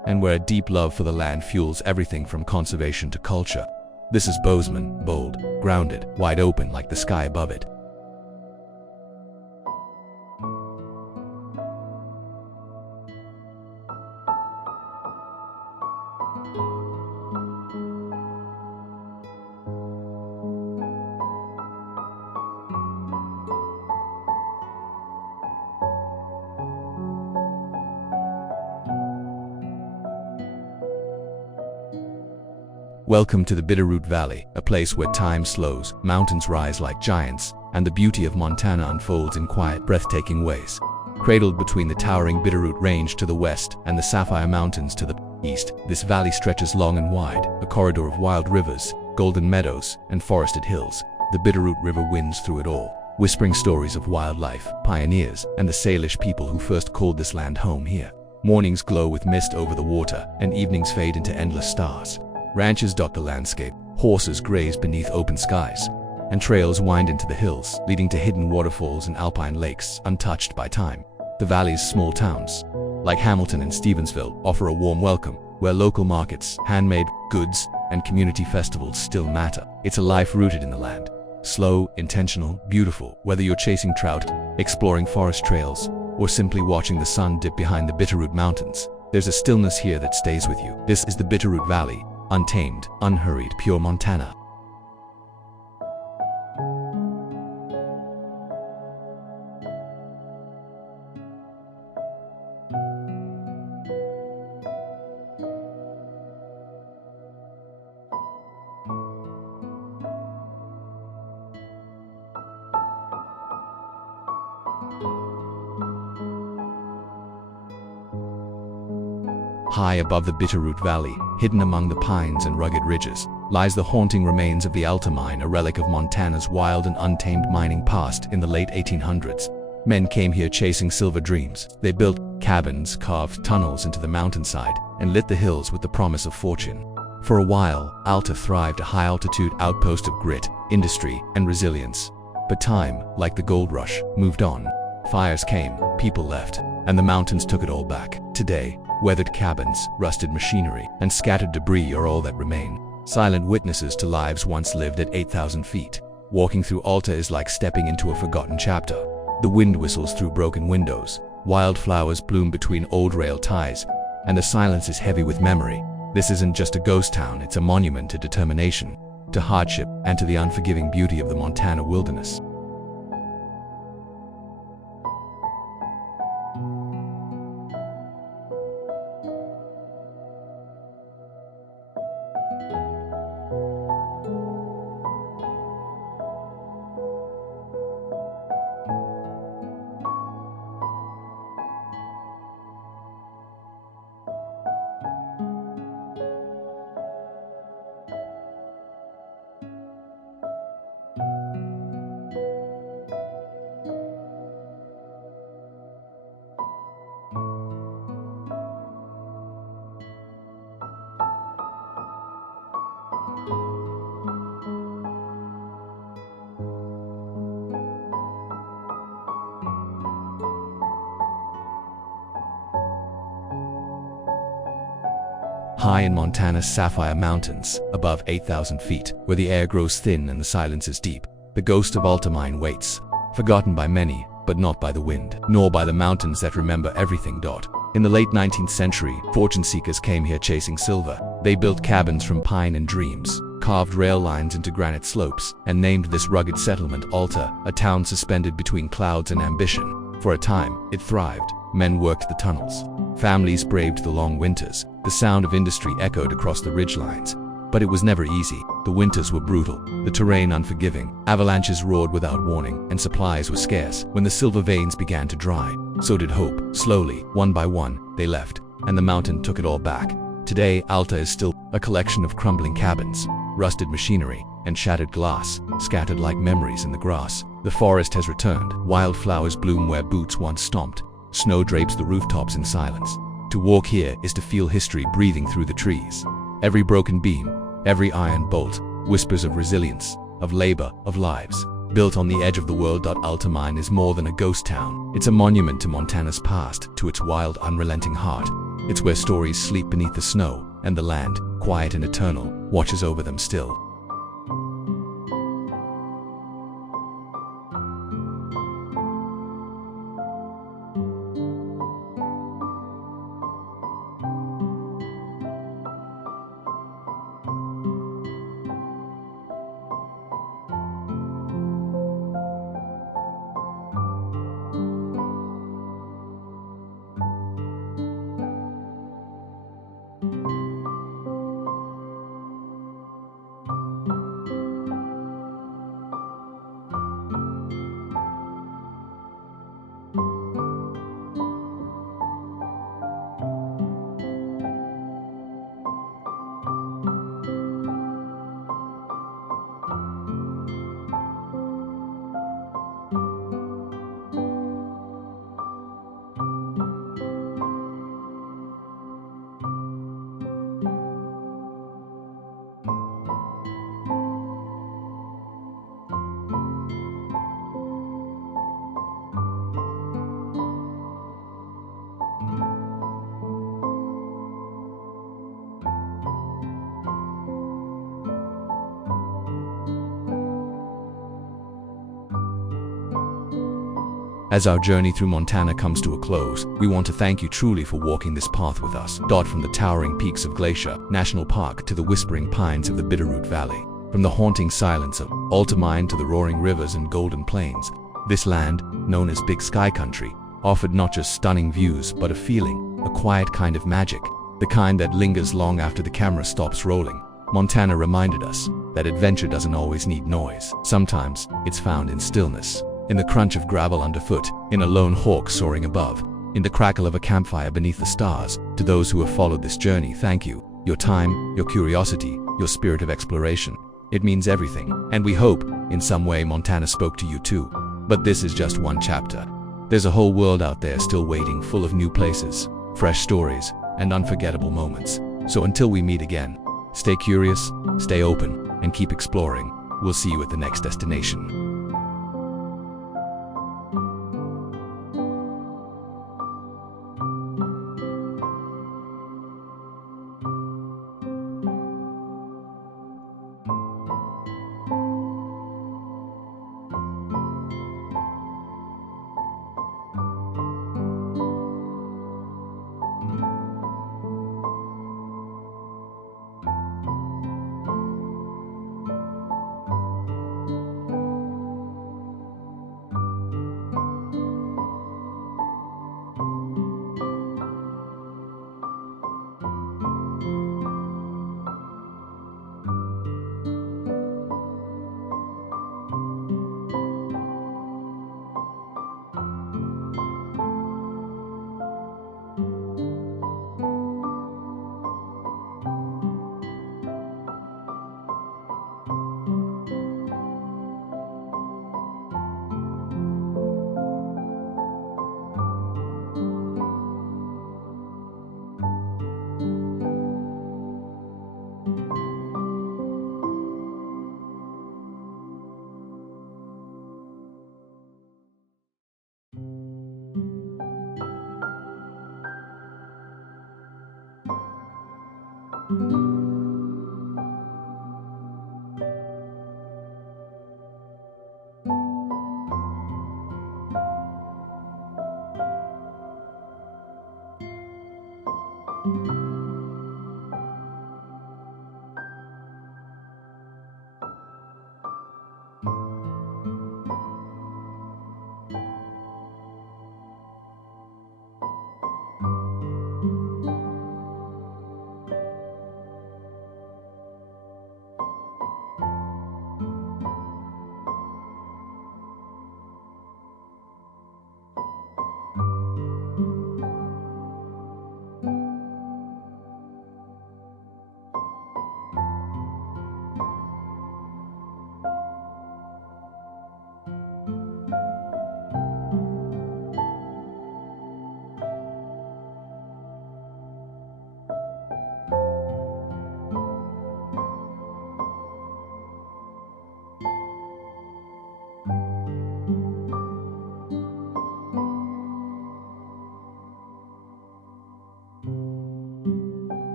and where a deep love for the land fuels everything from conservation to culture. This is Bozeman, bold, grounded, wide open like the sky above it. Welcome to the Bitterroot Valley, a place where time slows, mountains rise like giants, and the beauty of Montana unfolds in quiet, breathtaking ways. Cradled between the towering Bitterroot Range to the west and the Sapphire Mountains to the east, this valley stretches long and wide, a corridor of wild rivers, golden meadows, and forested hills. The Bitterroot River winds through it all, whispering stories of wildlife, pioneers, and the Salish people who first called this land home here. Mornings glow with mist over the water, and evenings fade into endless stars. Ranches dot the landscape, horses graze beneath open skies, and trails wind into the hills, leading to hidden waterfalls and alpine lakes untouched by time. The valley's small towns, like Hamilton and Stevensville, offer a warm welcome, where local markets, handmade goods, and community festivals still matter. It's a life rooted in the land. Slow, intentional, beautiful, whether you're chasing trout, exploring forest trails, or simply watching the sun dip behind the Bitterroot Mountains. There's a stillness here that stays with you. This is the Bitterroot Valley. Untamed, unhurried, pure Montana. High above the Bitterroot Valley, hidden among the pines and rugged ridges, lies the haunting remains of the alpine, a relic of Montana's wild and untamed mining past in the late 1800s. Men came here chasing silver dreams. They built cabins, carved tunnels into the mountainside, and lit the hills with the promise of fortune. For a while, Alta thrived, a high-altitude outpost of grit, industry, and resilience. But time, like the gold rush, moved on. Fires came, people left, and the mountains took it all back. Today, weathered cabins, rusted machinery, and scattered debris are all that remain. Silent witnesses to lives once lived at 8,000 feet. Walking through Alta is like stepping into a forgotten chapter. The wind whistles through broken windows, wildflowers bloom between old rail ties, and the silence is heavy with memory. This isn't just a ghost town, it's a monument to determination, to hardship, and to the unforgiving beauty of the Montana wilderness. High in Montana's Sapphire Mountains, above 8,000 feet, where the air grows thin and the silence is deep, the ghost of Alta mine waits, forgotten by many, but not by the wind, nor by the mountains that remember everything. In the late 19th century, fortune seekers came here chasing silver. They built cabins from pine and dreams, carved rail lines into granite slopes, and named this rugged settlement Alta, a town suspended between clouds and ambition. For a time, it thrived. Men worked the tunnels. Families braved the long winters. The sound of industry echoed across the ridgelines. But it was never easy. The winters were brutal, the terrain unforgiving. Avalanches roared without warning, and supplies were scarce. When the silver veins began to dry, so did hope. Slowly, one by one, they left, and the mountain took it all back. Today, Alta is still a collection of crumbling cabins, rusted machinery, and shattered glass, scattered like memories in the grass. The forest has returned. Wildflowers bloom where boots once stomped. Snow drapes the rooftops in silence. To walk here is to feel history breathing through the trees. Every broken beam, every iron bolt, whispers of resilience, of labor, of lives. Built on the edge of the world. Alta Mine is more than a ghost town. It's a monument to Montana's past, to its wild, unrelenting heart, It's where stories sleep beneath the snow, and the land, quiet and eternal, watches over them still. As our journey through Montana comes to a close, we want to thank you truly for walking this path with us. From the towering peaks of Glacier National Park to the whispering pines of the Bitterroot Valley, from the haunting silence of alpine to the roaring rivers and golden plains, this land, known as Big Sky Country, offered not just stunning views but a feeling, a quiet kind of magic, the kind that lingers long after the camera stops rolling. Montana reminded us that adventure doesn't always need noise. Sometimes it's found in stillness, in the crunch of gravel underfoot, in a lone hawk soaring above, in the crackle of a campfire beneath the stars. To those who have followed this journey, thank you. Your time, your curiosity, your spirit of exploration. It means everything, and we hope, in some way, Montana spoke to you too. But this is just one chapter. There's a whole world out there still waiting, full of new places, fresh stories, and unforgettable moments. So until we meet again, stay curious, stay open, and keep exploring. We'll see you at the next destination.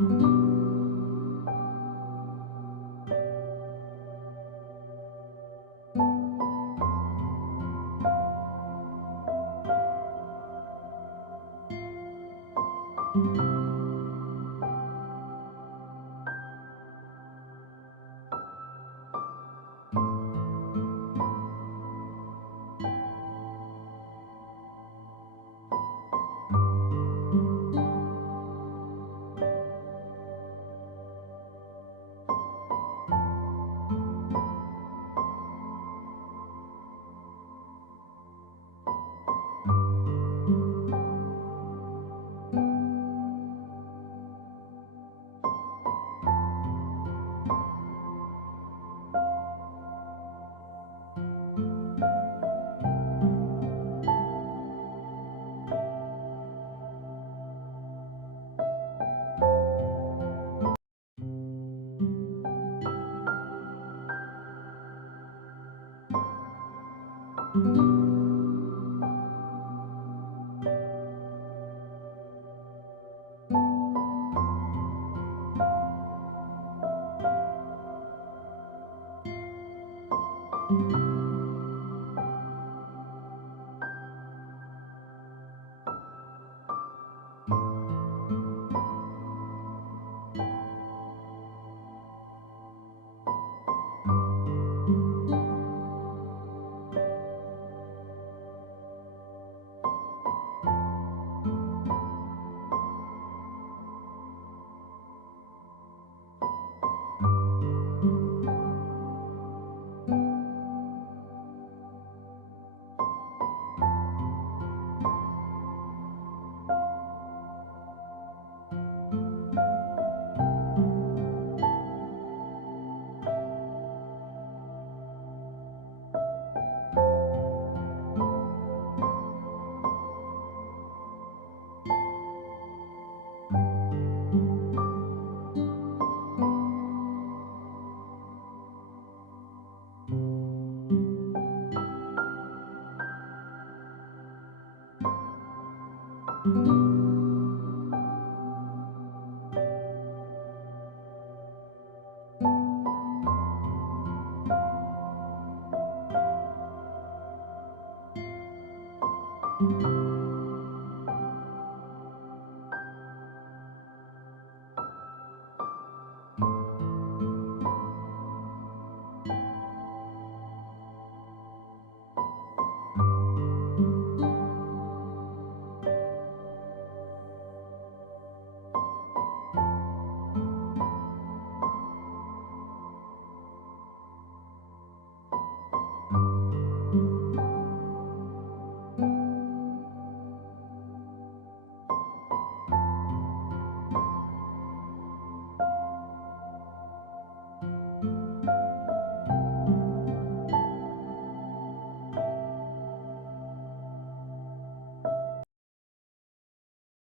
you.